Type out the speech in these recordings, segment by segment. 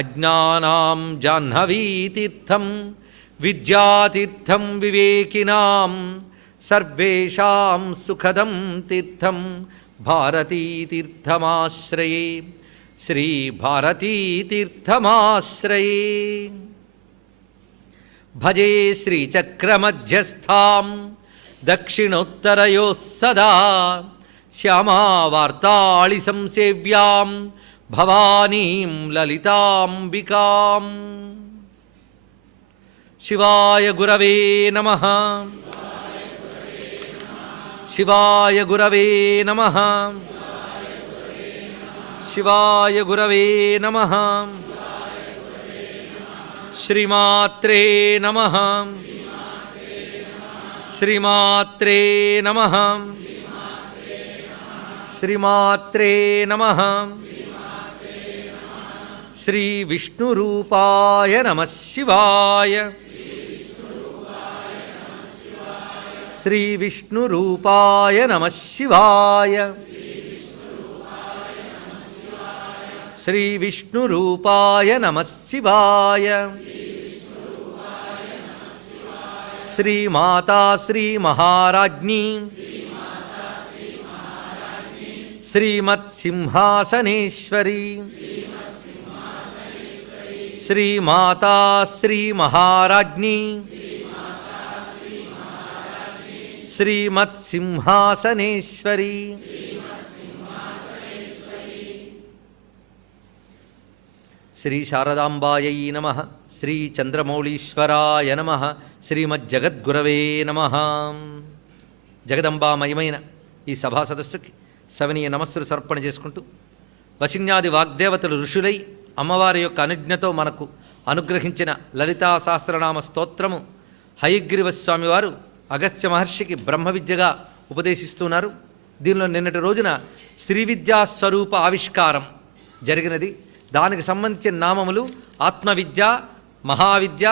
అజ్ఞానాం జాహ్నవీతీర్థం విద్యాతీర్థం వివేకినాం సర్వేషాం సుఖదం తీర్థం భారతీతీర్థమాశ్రయే శ్రీ భారతీతీర్థమాశ్రయే. భజే శ్రీచక్రమధ్యస్థాం దక్షిణోత్తరయోః సదా శ్యామావార్తాళి సంసేవ్యాం భవానీం లలితాంబికాం. శివాయ గురవే నమః. శివాయ గురవే నమః. శివాయ గురవే నమః. శ్రీమాత్రే నమః. శ్రీమాత్రే నమః. శ్రీమాత్రే నమః. శ్రీ విష్ణురూపాయ నమః శివాయ. శ్రీ విష్ణురూపాయ నమః శివాయ. శ్రీ విష్ణురూపాయ నమః శివాయ. శ్రీమాతా శ్రీ మహారాజ్ఞీ శ్రీమత్సింహాసనేశ్వరీ. శ్రీమాతా శ్రీ మహారాజ్ఞీ శ్రీమత్సింహాసనేశ్వరీ. శ్రీ శారదాంబాయై నమః. శ్రీ చంద్రమౌళీశ్వరాయ నమః. శ్రీమజ్జగద్గురవే నమః. జగదంబామయమైన ఈ సభా సదస్సుకి సవనీయ నమస్సులు సమర్పణ చేసుకుంటూ వశిన్యాది వాగ్దేవతలు ఋషులై అమ్మవారి యొక్క అనుజ్ఞతో మనకు అనుగ్రహించిన లలితా సహస్రనామ స్తోత్రము హయగ్రీవస్వామి వారు అగస్త్య మహర్షికి బ్రహ్మ విద్యగా ఉపదేశిస్తున్నారు. దీనిలో నిన్నటి రోజున శ్రీ విద్యా స్వరూప ఆవిష్కారం జరిగినది. దానికి సంబంధించిన నామములు ఆత్మవిద్య, మహావిద్య,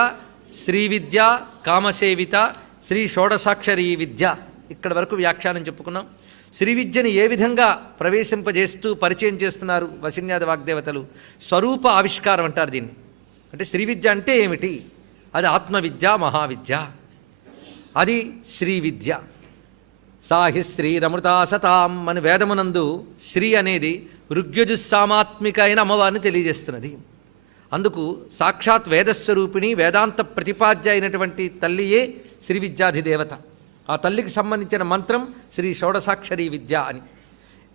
శ్రీ విద్య, కామసేవిత, శ్రీ షోడసాక్షరీ విద్య. ఇక్కడ వరకు వ్యాఖ్యానం చెప్పుకున్నాం. శ్రీ విద్యని ఏ విధంగా ప్రవేశింపజేస్తూ పరిచయం చేస్తున్నారు వశిన్యాది వాగ్దేవతలు? స్వరూప ఆవిష్కారం అంటారు దీన్ని. అంటే శ్రీ విద్య అంటే ఏమిటి? అది ఆత్మవిద్య, మహావిద్య, అది శ్రీ విద్య. సాహి శ్రీరమృతా సతాం అని వేదమునందు శ్రీ అనేది ఋగ్యజుస్సామాత్మిక అయిన అమ్మవారిని తెలియజేస్తున్నది. అందుకు సాక్షాత్ వేదస్వరూపిణి వేదాంత ప్రతిపాద్య అయినటువంటి తల్లియే శ్రీ విద్యాధిదేవత. ఆ తల్లికి సంబంధించిన మంత్రం శ్రీ షోడసాక్షరీ విద్య అని.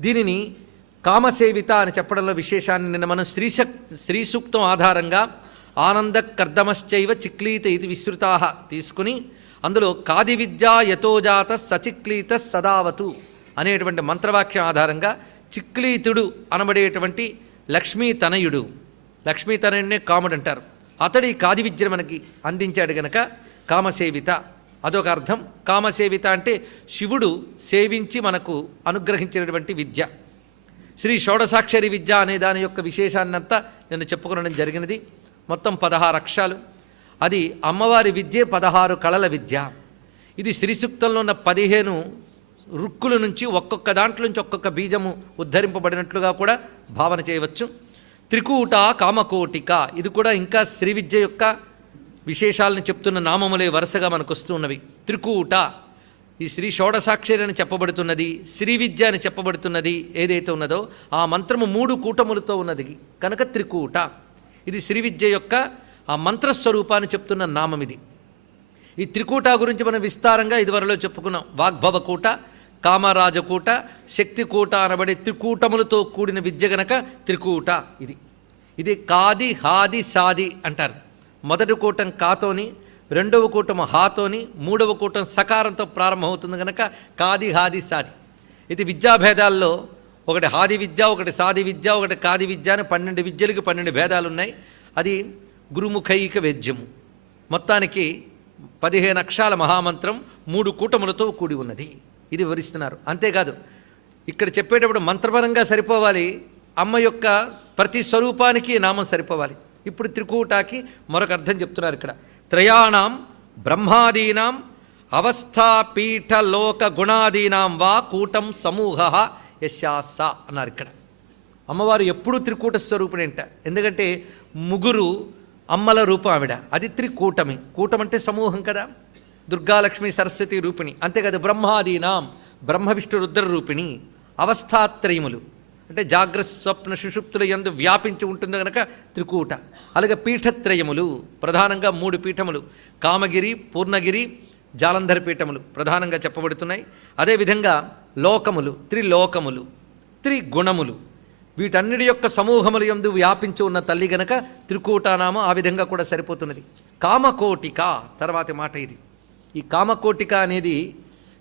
దీనిని కామసేవిత అని చెప్పడంలో విశేషాన్ని నిన్న మనం స్త్రీ సూక్తం ఆధారంగా ఆనంద కర్దమశ్చైవ చిక్లీత ఇది విస్తృతా తీసుకుని అందులో కాది విద్యా యతోజాత సచిక్లీత సదావతు అనేటువంటి మంత్రవాక్యం ఆధారంగా చిక్లీతుడు అనబడేటువంటి లక్ష్మీతనయుడు, లక్ష్మీతనయుడినే కాముడు అంటారు. అతడి కాది విద్యను మనకి అందించాడు గనక కామసేవిత అదొక అర్థం. కామసేవిత అంటే శివుడు సేవించి మనకు అనుగ్రహించినటువంటి విద్య. శ్రీ షోడసాక్షరి విద్య అనే దాని యొక్క విశేషాన్నంతా నేను చెప్పుకోవడం జరిగినది. మొత్తం 16 అక్షరాలు. అది అమ్మవారి విద్యే 16 కళల విద్య. ఇది శ్రీసూక్తంలో ఉన్న 15 రుక్కుల నుంచి ఒక్కొక్క దాంట్లో నుంచి ఒక్కొక్క బీజము ఉద్ధరింపబడినట్లుగా కూడా భావన చేయవచ్చు. త్రికూట కామకోటిక ఇది కూడా ఇంకా శ్రీ విద్య యొక్క విశేషాలను చెప్తున్న నామములే వరుసగా మనకు వస్తున్నవి. త్రికూట ఈ శ్రీ షోడసాక్షరి అని చెప్పబడుతున్నది, శ్రీ విద్య అని చెప్పబడుతున్నది ఏదైతే ఉన్నదో ఆ మంత్రము 3 కూటములతో ఉన్నది కనుక త్రికూట. ఇది శ్రీ విద్య యొక్క ఆ మంత్రస్వరూపాన్ని చెప్తున్న నామం ఇది. ఈ త్రికూట గురించి మనం విస్తారంగా ఇదివరలో చెప్పుకున్నాం. వాగ్భవకూట, కామరాజకూట, శక్తికూట అనబడే త్రికూటములతో కూడిన విద్య గనక త్రికూట. ఇది కాది హాది సాది అంటారు. మొదటి కూటం కాతోని, రెండవ కూటము హాతోని, మూడవ కూటం సకారంతో ప్రారంభమవుతుంది కనుక కాది హాది సాది. ఇది విద్యాభేదాల్లో ఒకటి హాది విద్య, ఒకటి సాది విద్య, ఒకటి కాది విద్య అని 12 విద్యలకి 12 భేదాలు ఉన్నాయి. అది గురుముఖైక వేద్యము. మొత్తానికి 15 అక్షరాల మహామంత్రం 3 కూటములతో కూడి ఉన్నది. ఇది వివరిస్తున్నారు. అంతేకాదు ఇక్కడ చెప్పేటప్పుడు మంత్రపరంగా సరిపోవాలి, అమ్మ యొక్క ప్రతి స్వరూపానికి నామం సరిపోవాలి. ఇప్పుడు త్రికూటాకి మరొక అర్థం చెప్తున్నారు ఇక్కడ. త్రయాణం బ్రహ్మాదీనాం అవస్థాపీఠలోక గుణాదీనాం వా కూటం సమూహ యశాస అన్నారు ఇక్కడ. అమ్మవారు ఎప్పుడూ త్రికూట స్వరూపిణి అంట. ఎందుకంటే ముగ్గురు అమ్మల రూపం ఆవిడ, అది త్రికూటమి. కూటం అంటే సమూహం కదా. దుర్గాలక్ష్మి సరస్వతి రూపిణి, అంతేకాదు బ్రహ్మాదీనాం, బ్రహ్మ విష్ణు రుద్ర రూపిణి. అవస్థాత్రయములు అంటే జాగ్రత్త స్వప్న సుషుప్తుల యందు వ్యాపించి ఉంటుంది కనుక త్రికూట. అలాగే పీఠత్రయములు, ప్రధానంగా 3 పీఠములు, కామగిరి, పూర్ణగిరి, జాలంధర పీఠములు ప్రధానంగా చెప్పబడుతున్నాయి. అదేవిధంగా లోకములు, త్రిలోకములు, త్రిగుణములు, వీటన్నిటి యొక్క సమూహముల యందు వ్యాపించి ఉన్న తల్లి గనక త్రికూటానామం ఆ విధంగా కూడా సరిపోతున్నది. కామకోటిక తర్వాతి మాట ఇది. ఈ కామకోటిక అనేది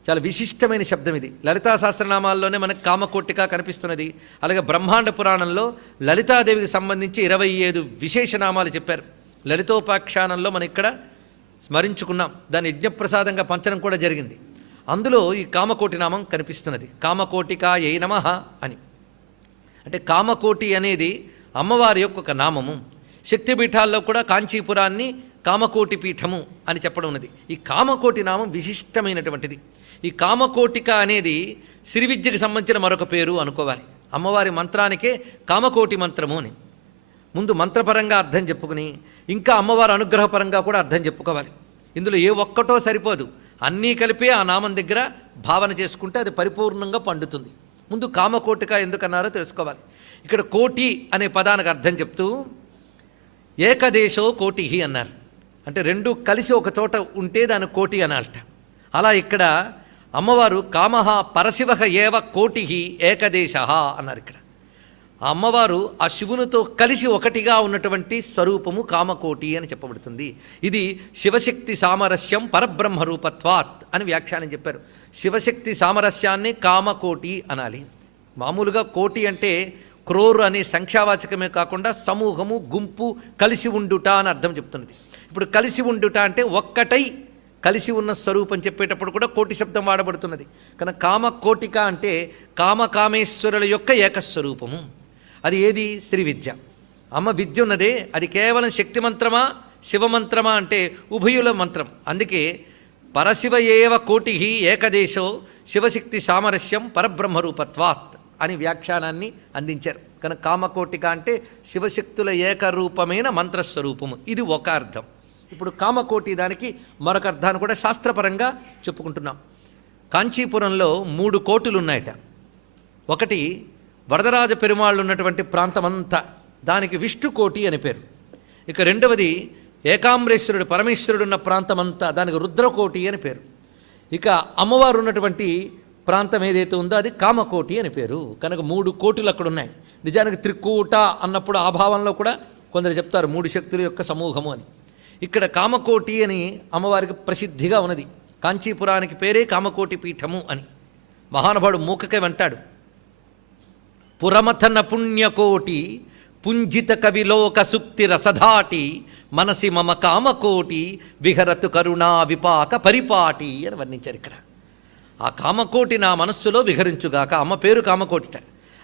చాలా విశిష్టమైన శబ్దం. ఇది లలితా సహస్రనామాల్లోనే మనకు కామకోటిక కనిపిస్తున్నది. అలాగే బ్రహ్మాండ పురాణంలో లలితాదేవికి సంబంధించి 25 విశేషనామాలు చెప్పారు. లలితోపాఖ్యానంలో మనం ఇక్కడ స్మరించుకున్నాం, దాని యజ్ఞప్రసాదంగా పంచడం కూడా జరిగింది. అందులో ఈ కామకోటి నామం కనిపిస్తున్నది. కామకోటికాయై నమః అని. అంటే కామకోటి అనేది అమ్మవారి యొక్క ఒక నామము. శక్తిపీఠాల్లో కూడా కాంచీపురాన్ని కామకోటి పీఠము అని చెప్పడం ఉన్నది. ఈ కామకోటి నామం విశిష్టమైనటువంటిది. ఈ కామకోటిక అనేది శ్రీ విద్యకు సంబంధించిన మరొక పేరు అనుకోవాలి. అమ్మవారి మంత్రానికే కామకోటి మంత్రము అని ముందు మంత్రపరంగా అర్థం చెప్పుకుని ఇంకా అమ్మవారి అనుగ్రహపరంగా కూడా అర్థం చెప్పుకోవాలి. ఇందులో ఏ ఒక్కటో సరిపోదు, అన్నీ కలిపి ఆ నామం దగ్గర భావన చేసుకుంటే అది పరిపూర్ణంగా పండుతుంది. ముందు కామకోటిక ఎందుకన్నారో తెలుసుకోవాలి. ఇక్కడ కోటి అనే పదానికి అర్థం చెప్తూ ఏకదేశో కోటి అన్నారు. అంటే రెండు కలిసి ఒక చోట ఉంటే దాని కోటి అనాలట. అలా ఇక్కడ అమ్మవారు కామః పరశివః ఏవ కోటి ఏకదేశ అన్నారు. ఇక్కడ ఆ అమ్మవారు ఆ శివునితో కలిసి ఒకటిగా ఉన్నటువంటి స్వరూపము కామకోటి అని చెప్పబడుతుంది. ఇది శివశక్తి సామరస్యం పరబ్రహ్మ రూపత్వాత్ అని వ్యాఖ్యానం చెప్పారు. శివశక్తి సామరస్యాన్ని కామకోటి అనాలి. మామూలుగా కోటి అంటే క్రోర్ అనే సంఖ్యావాచకమే కాకుండా సమూహము, గుంపు, కలిసి ఉండుట అని అర్థం చెప్తున్నది. ఇప్పుడు కలిసి ఉండుట అంటే ఒక్కటై కలిసి ఉన్న స్వరూపం చెప్పేటప్పుడు కూడా కోటి శబ్దం వాడబడుతున్నది. కనుక కామకోటిక అంటే కామకామేశ్వరుల యొక్క ఏకస్వరూపము. అది ఏది? శ్రీ విద్య. అమ్మ విద్య ఉన్నదే అది కేవలం శక్తి మంత్రమా శివమంత్రమా అంటే ఉభయుల మంత్రం. అందుకే పరశివ ఏవ కోటి ఏకదేశో శివశక్తి సామరస్యం పరబ్రహ్మరూపత్వాత్ అని వ్యాఖ్యానాన్ని అందించారు. కనుక కామకోటిక అంటే శివశక్తుల ఏకరూపమైన మంత్రస్వరూపము. ఇది ఒక అర్థం. ఇప్పుడు కామకోటి దానికి మరొక అర్థాన్ని కూడా శాస్త్రపరంగా చెప్పుకుంటున్నాం. కాంచీపురంలో 3 కోటులు ఉన్నాయట. ఒకటి వరదరాజ పెరుమాళ్ళు ఉన్నటువంటి ప్రాంతమంతా, దానికి విష్ణుకోటి అని పేరు. ఇక రెండవది ఏకాంబరేశ్వరుడు పరమేశ్వరుడు ఉన్న ప్రాంతమంతా, దానికి రుద్రకోటి అని పేరు. ఇక అమ్మవారు ఉన్నటువంటి ప్రాంతం ఏదైతే ఉందో అది కామకోటి అని పేరు. కనుక 3 కోటులు అక్కడ ఉన్నాయి. నిజానికి త్రికూట అన్నప్పుడు ఆ భావంలో కూడా కొందరు చెప్తారు 3 శక్తుల యొక్క సమూహము అని. ఇక్కడ కామకోటి అని అమ్మవారికి ప్రసిద్ధిగా ఉన్నది. కాంచీపురానికి పేరే కామకోటి పీఠము అని. మహానుభావుడు మూకకే వెంటాడు, పురమథన పుణ్యకోటి పుంజిత కవిలోక సుక్తి రసధాటి మనసి మమ కామకోటి విహరతు కరుణా విపాక పరిపాటి అని వర్ణించారు. ఇక్కడ ఆ కామకోటి నా మనస్సులో విహరించుగాక. అమ్మ పేరు కామకోటిట.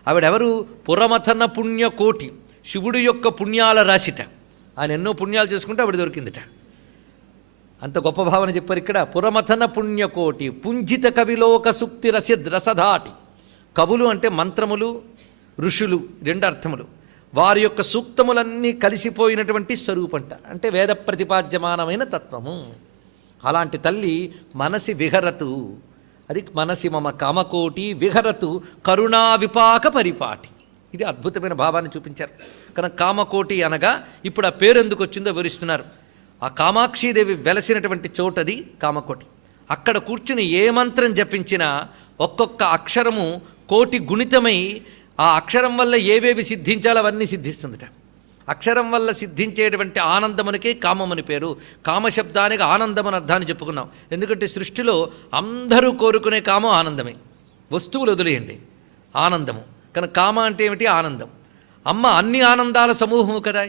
ఆవిడెవరు? పురమథన పుణ్యకోటి, శివుడు యొక్క పుణ్యాల రాశిట. ఆయన ఎన్నో పుణ్యాలు చేసుకుంటే ఆవిడ దొరికిందిట. అంత గొప్ప భావన చెప్పారు ఇక్కడ. పురమథన పుణ్యకోటి పుంజిత కవిలోక సుక్తి రసధాటి. కవులు అంటే మంత్రములు, ఋషులు, 2 అర్థములు. వారి యొక్క సూక్తములన్నీ కలిసిపోయినటువంటి స్వరూపంట. అంటే వేద ప్రతిపాద్యమానమైన తత్వము. అలాంటి తల్లి మనసి విహరతు, అది మనసి మమ కామకోటి విహరతు కరుణా విపాక పరిపాటి. ఇది అద్భుతమైన భావాన్ని చూపించారు. కనుక కామకోటి అనగా ఇప్పుడు ఆ పేరు ఎందుకు వచ్చిందో వివరిస్తున్నారు. ఆ కామాక్షీదేవి వెలసినటువంటి చోటది కామకోటి. అక్కడ కూర్చుని ఏ మంత్రం జపించినా ఒక్కొక్క అక్షరము కోటి గుణితమై ఆ అక్షరం వల్ల ఏవేవి సిద్ధించాలో అవన్నీ సిద్ధిస్తుందట. అక్షరం వల్ల సిద్ధించేటువంటి ఆనందమునికే కామమని పేరు. కామశబ్దానికి ఆనందమని అర్థాన్ని చెప్పుకున్నాం. ఎందుకంటే సృష్టిలో అందరూ కోరుకునే కామం ఆనందమే. వస్తువులు వదిలేయండి, ఆనందము. కనుక కామ అంటే ఏమిటి? ఆనందం. అమ్మ అన్ని ఆనందాల సమూహము కదా.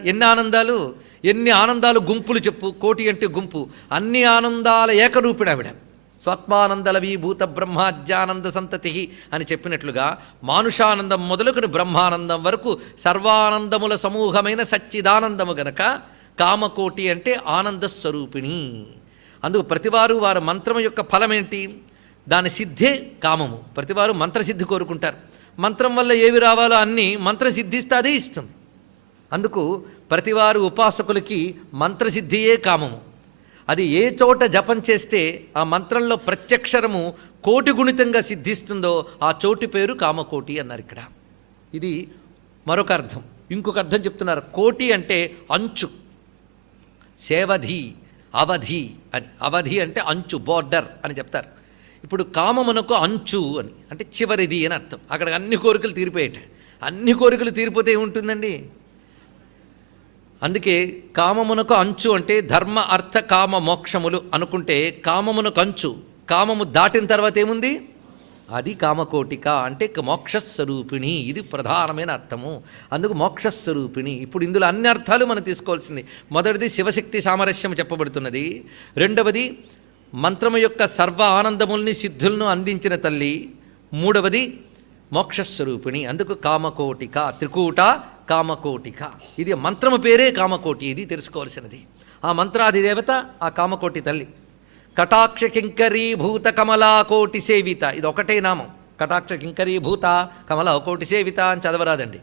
ఎన్ని ఆనందాలు గుంపులు చెప్పు. కోటి అంటే గుంపు. అన్ని ఆనందాల ఏకరూపిణి ఆవిడ. స్వాత్మానందలవీభూత బ్రహ్మాజ్యానంద సంతతి అని చెప్పినట్లుగా మానుషానందం మొదలుకొని బ్రహ్మానందం వరకు సర్వానందముల సమూహమైన సచ్చిదానందము గనక కామకోటి అంటే ఆనంద స్వరూపిణి. అందుకు ప్రతివారు వారి మంత్రం యొక్క ఫలమేంటి? దాని సిద్ధే కామము. ప్రతివారు మంత్రసిద్ధి కోరుకుంటారు. మంత్రం వల్ల ఏవి రావాలో అన్నీ మంత్రం సిద్ధిస్తే అదే ఇస్తుంది. అందుకు ప్రతివారు ఉపాసకులకి మంత్రసిద్ధియే కామము. అది ఏ చోట జపం చేస్తే ఆ మంత్రంలో ప్రత్యక్షరము కోటి గుణితంగా సిద్ధిస్తుందో ఆ చోటు పేరు కామకోటి అన్నారు ఇక్కడ. ఇది మరొక అర్థం. ఇంకొక అర్థం చెప్తున్నారు. కోటి అంటే అంచు, సేవధి, అవధి అని. అవధి అంటే అంచు, బోర్డర్ అని చెప్తారు. ఇప్పుడు కామమునకు అంచు అని అంటే చివరిది అని అర్థం. అక్కడ అన్ని కోరికలు తీరిపోయేట. అన్ని కోరికలు తీరిపోతే ఏముంటుందండి? అందుకే కామమునకు అంచు అంటే ధర్మ అర్థ కామ మోక్షములు అనుకుంటే కామమునకు అంచు, కామము దాటిన తర్వాత ఏముంది? అది కామకోటిక అంటే మోక్షస్వరూపిణి. ఇది ప్రధానమైన అర్థము. అందుకు మోక్షస్వరూపిణి. ఇప్పుడు ఇందులో అన్ని అర్థాలు మనం తీసుకోవాల్సింది. మొదటిది శివశక్తి సామరస్యం చెప్పబడుతున్నది. రెండవది మంత్రము యొక్క సర్వ ఆనందముల్ని సిద్ధులను అందించిన తల్లి. మూడవది మోక్షస్వరూపిణి. అందుకు కామకోటిక, త్రికూట కామకోటిక. ఇది మంత్రము పేరే కామకోటి. ఇది తెలుసుకోవాల్సినది. ఆ మంత్రాధిదేవత ఆ కామకోటి తల్లి. కటాక్ష కింకరీభూత కమలాకోటి సేవిత. ఇది ఒకటే నామం. కటాక్ష కింకరీభూత కమలాకోటి సేవిత అని చదవరాదండి.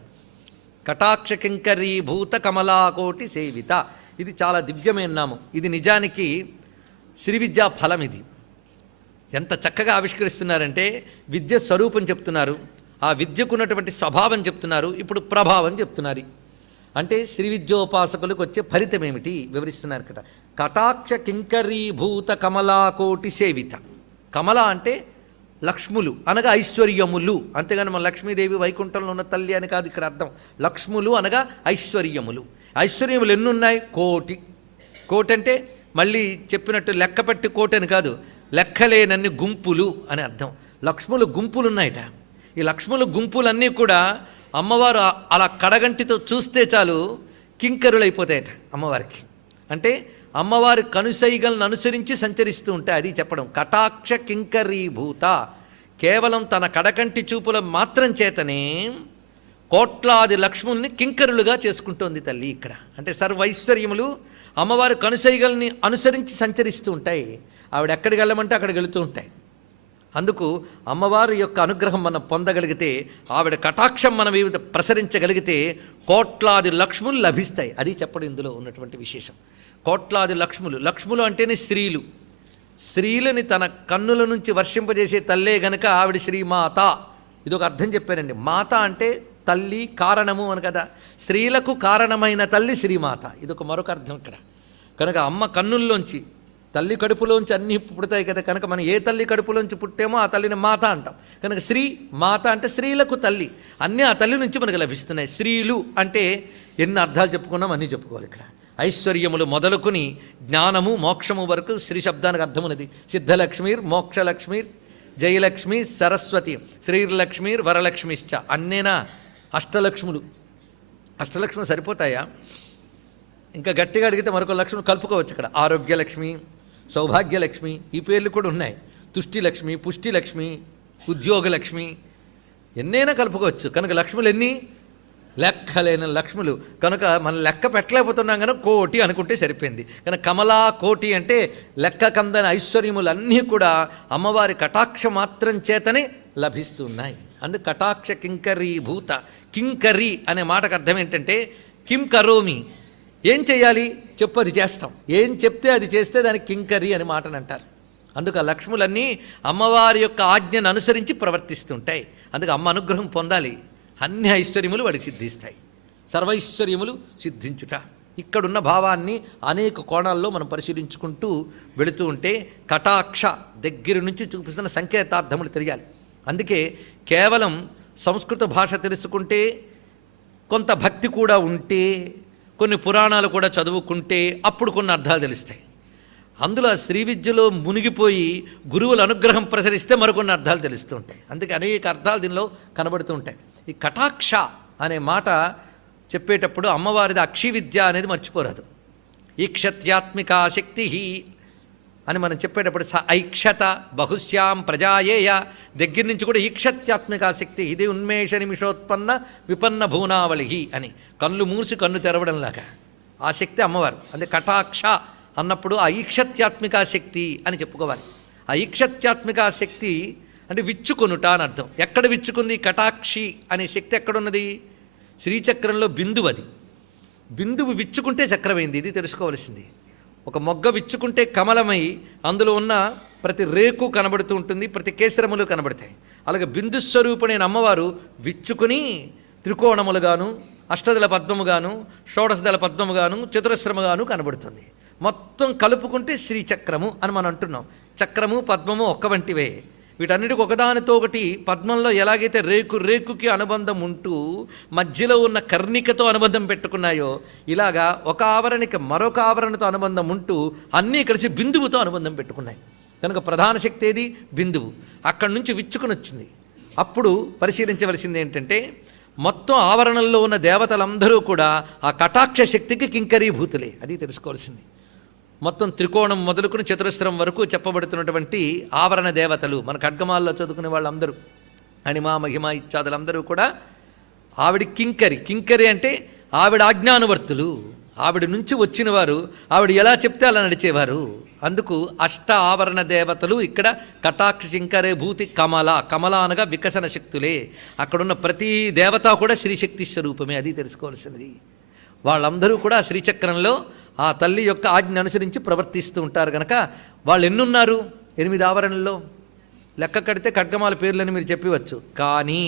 కటాక్ష కింకరీభూత కమలాకోటి సేవిత. ఇది చాలా దివ్యమైన నామం. ఇది నిజానికి శ్రీ విద్యా ఫలం. ఇది ఎంత చక్కగా ఆవిష్కరిస్తున్నారంటే విద్య స్వరూపం చెప్తున్నారు, ఆ విద్యకు ఉన్నటువంటి స్వభావం చెప్తున్నారు, ఇప్పుడు ప్రభావం చెప్తున్నారు. అంటే శ్రీ విద్యోపాసకులకు వచ్చే ఫలితం ఏమిటి వివరిస్తున్నారు ఇక్కడ. కటాక్ష కింకరీభూత కమలాకోటి సేవిత. కమల అంటే లక్ష్ములు అనగా ఐశ్వర్యములు. అంతేగాని మన లక్ష్మీదేవి వైకుంఠంలో ఉన్న తల్లి అని కాదు ఇక్కడ అర్థం. లక్ష్ములు అనగా ఐశ్వర్యములు. ఐశ్వర్యములు ఎన్నున్నాయి? కోటి. కోటి అంటే మళ్ళీ చెప్పినట్టు లెక్కపెట్టి కోటి అని కాదు, లెక్కలేనన్ని గుంపులు అని అర్థం. లక్ష్ములు గుంపులు ఉన్నాయట. ఈ లక్ష్ములు గుంపులన్నీ కూడా అమ్మవారు అలా కడగంటితో చూస్తే చాలు కింకరులైపోతాయట అమ్మవారికి. అంటే అమ్మవారి కనుసైగలను అనుసరించి సంచరిస్తూ ఉంటాయి. అది చెప్పడం. కటాక్ష కింకరీభూత. కేవలం తన కడకంటి చూపుల మాత్రం చేతనే కోట్లాది లక్ష్ముల్ని కింకరులుగా చేసుకుంటోంది తల్లి ఇక్కడ. అంటే సర్వైశ్వర్యములు అమ్మవారి కనుసైగల్ని అనుసరించి సంచరిస్తూ ఉంటాయి. ఆవిడ ఎక్కడికి వెళ్ళమంటే అక్కడికి వెళుతూ ఉంటాయి. అందుకు అమ్మవారి యొక్క అనుగ్రహం మనం పొందగలిగితే, ఆవిడ కటాక్షం మన మీద ప్రసరించగలిగితే కోట్లాది లక్ష్ములు లభిస్తాయి. అది చెప్పడం ఇందులో ఉన్నటువంటి విశేషం. కోట్లాది లక్ష్ములు. లక్ష్ములు అంటేనే స్త్రీలు. స్త్రీలని తన కన్నుల నుంచి వర్షింపజేసే తల్లే గనక ఆవిడ శ్రీమాత. ఇదొక అర్థం చెప్పారండి. మాత అంటే తల్లి, కారణము అని కదా. స్త్రీలకు కారణమైన తల్లి శ్రీమాత. ఇదొక మరొక అర్థం ఇక్కడ. కనుక అమ్మ కన్నుల్లోంచి, తల్లి కడుపులోంచి అన్నీ పుడతాయి కదా. కనుక మనం ఏ తల్లి కడుపులోంచి పుట్టామో ఆ తల్లిని మాత అంటాం. కనుక శ్రీ మాత అంటే స్త్రీలకు తల్లి. అన్నీ ఆ తల్లి నుంచి మనకు లభిస్తున్నాయి. స్త్రీలు అంటే ఎన్ని అర్థాలు చెప్పుకున్నాం అన్నీ చెప్పుకోవాలి ఇక్కడ. ఐశ్వర్యములు మొదలుకొని జ్ఞానము మోక్షము వరకు శ్రీ శబ్దానికి అర్థమున్నది. సిద్ధలక్ష్మీర్ మోక్షలక్ష్మీర్ జయలక్ష్మి సరస్వతి శ్రీర్లక్ష్మీర్ వరలక్ష్మిశ్చ. అన్నేనా అష్టలక్ష్ములు. అష్టలక్ష్ములు సరిపోతాయా? ఇంకా గట్టిగా అడిగితే మరొక లక్ష్మి కలుపుకోవచ్చు ఇక్కడ. ఆరోగ్యలక్ష్మి, సౌభాగ్యలక్ష్మి, ఈ పేర్లు కూడా ఉన్నాయి. తుష్టిలక్ష్మి, పుష్టిలక్ష్మి, ఉద్యోగలక్ష్మి, ఎన్నైనా కలుపుకోవచ్చు. కనుక లక్ష్ములు ఎన్ని? లెక్కలేని లక్ష్ములు. కనుక మనం లెక్క పెట్టలేకపోతున్నాం కనుక కోటి అనుకుంటే సరిపోయింది. కనుక కమలా కోటి అంటే లెక్క కందని ఐశ్వర్యములన్నీ కూడా అమ్మవారి కటాక్ష మాత్రం చేతనే లభిస్తున్నాయి. అందుకు కటాక్ష కింకరీభూత. కింకరి అనే మాటకు అర్థం ఏంటంటే కిం కరోమి, ఏం చేయాలి చెప్పు అది చేస్తాం, ఏం చెప్తే అది చేస్తే దానికి కింకరి అని మాటని అంటారు. అందుకు ఆ లక్ష్ములన్నీ అమ్మవారి యొక్క ఆజ్ఞను అనుసరించి ప్రవర్తిస్తుంటాయి. అందుకు అమ్మ అనుగ్రహం పొందాలి, అన్ని ఐశ్వర్యములు వాడికి సిద్ధిస్తాయి. సర్వైశ్వర్యములు సిద్ధించుట. ఇక్కడున్న భావాన్ని అనేక కోణాల్లో మనం పరిశీలించుకుంటూ వెళుతూ ఉంటే కటాక్ష దగ్గర నుంచి చూపిస్తున్న సంకేతార్థములు తెలియాలి. అందుకే కేవలం సంస్కృత భాష తెలుసుకుంటే, కొంత భక్తి కూడా ఉంటే, కొన్ని పురాణాలు కూడా చదువుకుంటే అప్పుడు కొన్ని అర్థాలు తెలుస్తాయి. అందులో శ్రీ విద్యలో మునిగిపోయి గురువుల అనుగ్రహం ప్రసరిస్తే మరికొన్ని అర్థాలు తెలుస్తూ ఉంటాయి. అందుకే అనేక అర్థాలు దీనిలో కనబడుతూ ఉంటాయి. ఈ కటాక్ష అనే మాట చెప్పేటప్పుడు అమ్మవారిది అక్షి విద్య అనేది మర్చిపోరాదు. ఈక్షత్యాత్మిక శక్తి అని మనం చెప్పేటప్పుడు ఐక్షత బహుశ్యాం ప్రజాయేయ దగ్గర నుంచి కూడా ఈక్షత్యాత్మిక శక్తి. ఇది ఉన్మేష నిమిషోత్పన్న విపన్న భూనావళి అని కళ్ళు మూసి కన్ను తెరవడంలాగా ఆ శక్తి అమ్మవారు. అంటే కటాక్ష అన్నప్పుడు ఆ ఈక్షత్యాత్మిక శక్తి అని చెప్పుకోవాలి. ఆ ఈక్షత్యాత్మిక శక్తి అంటే విచ్చుకొనుట అని అర్థం. ఎక్కడ విచ్చుకుంది? కటాక్షి అనే శక్తి ఎక్కడున్నది? శ్రీచక్రంలో బిందువు. అది బిందువు విచ్చుకుంటే చక్రమైంది. ఇది తెలుసుకోవాల్సింది. ఒక మొగ్గ విచ్చుకుంటే కమలమై అందులో ఉన్న ప్రతి రేకు కనబడుతూ ఉంటుంది, ప్రతి కేసరములు కనబడతాయి. అలాగే బిందుస్వరూపుడైన అమ్మవారు విచ్చుకుని త్రికోణములుగాను, అష్టదళ పద్మముగాను, షోడశదళ పద్మముగాను, చతురస్రముగాను కనబడుతుంది. మొత్తం కలుపుకుంటే శ్రీచక్రము అని మనం అంటున్నాం. చక్రము పద్మము ఒక్క వంటివే. వీటన్నిటికి ఒకదానితో ఒకటి పద్మంలో ఎలాగైతే రేకుకి అనుబంధం ఉంటూ మధ్యలో ఉన్న కర్ణికతో అనుబంధం పెట్టుకున్నాయో, ఇలాగా ఒక ఆవరణకి మరొక ఆవరణతో అనుబంధం ఉంటూ అన్నీ కలిసి బిందువుతో అనుబంధం పెట్టుకున్నాయి. కనుక ప్రధాన శక్తి ఏది? బిందువు. అక్కడి నుంచి విచ్చుకుని వచ్చింది. అప్పుడు పరిశీలించవలసింది ఏంటంటే, మొత్తం ఆవరణంలో ఉన్న దేవతలందరూ కూడా ఆ కటాక్ష శక్తికి కింకరీభూతులే. అది తెలుసుకోవాల్సింది. మొత్తం త్రికోణం మొదలుకుని చతురస్రం వరకు చెప్పబడుతున్నటువంటి ఆవరణ దేవతలు, మన ఖడ్గమాల్లో చదువుకునే వాళ్ళందరూ, అనిమ మహిమ ఇత్యాదులందరూ కూడా ఆవిడ కింకరి అంటే ఆవిడ ఆజ్ఞానువర్తులు. ఆవిడ నుంచి వచ్చిన వారు, ఆవిడ ఎలా చెప్తే అలా నడిచేవారు. అందుకు అష్ట ఆవరణ దేవతలు ఇక్కడ కటాక్ష కింకరే భూతి కమల అనగా వికసన శక్తులే. అక్కడున్న ప్రతి దేవత కూడా శ్రీశక్తి స్వరూపమే. అది తెలుసుకోవాల్సింది. వాళ్ళందరూ కూడా శ్రీచక్రంలో ఆ తల్లి యొక్క ఆజ్ఞ అనుసరించి ప్రవర్తిస్తూ ఉంటారు. కనుక వాళ్ళు ఎన్నున్నారు? 8 ఆవరణల్లో. లెక్క కడితే ఖడ్గమాల పేర్లని మీరు చెప్పవచ్చు. కానీ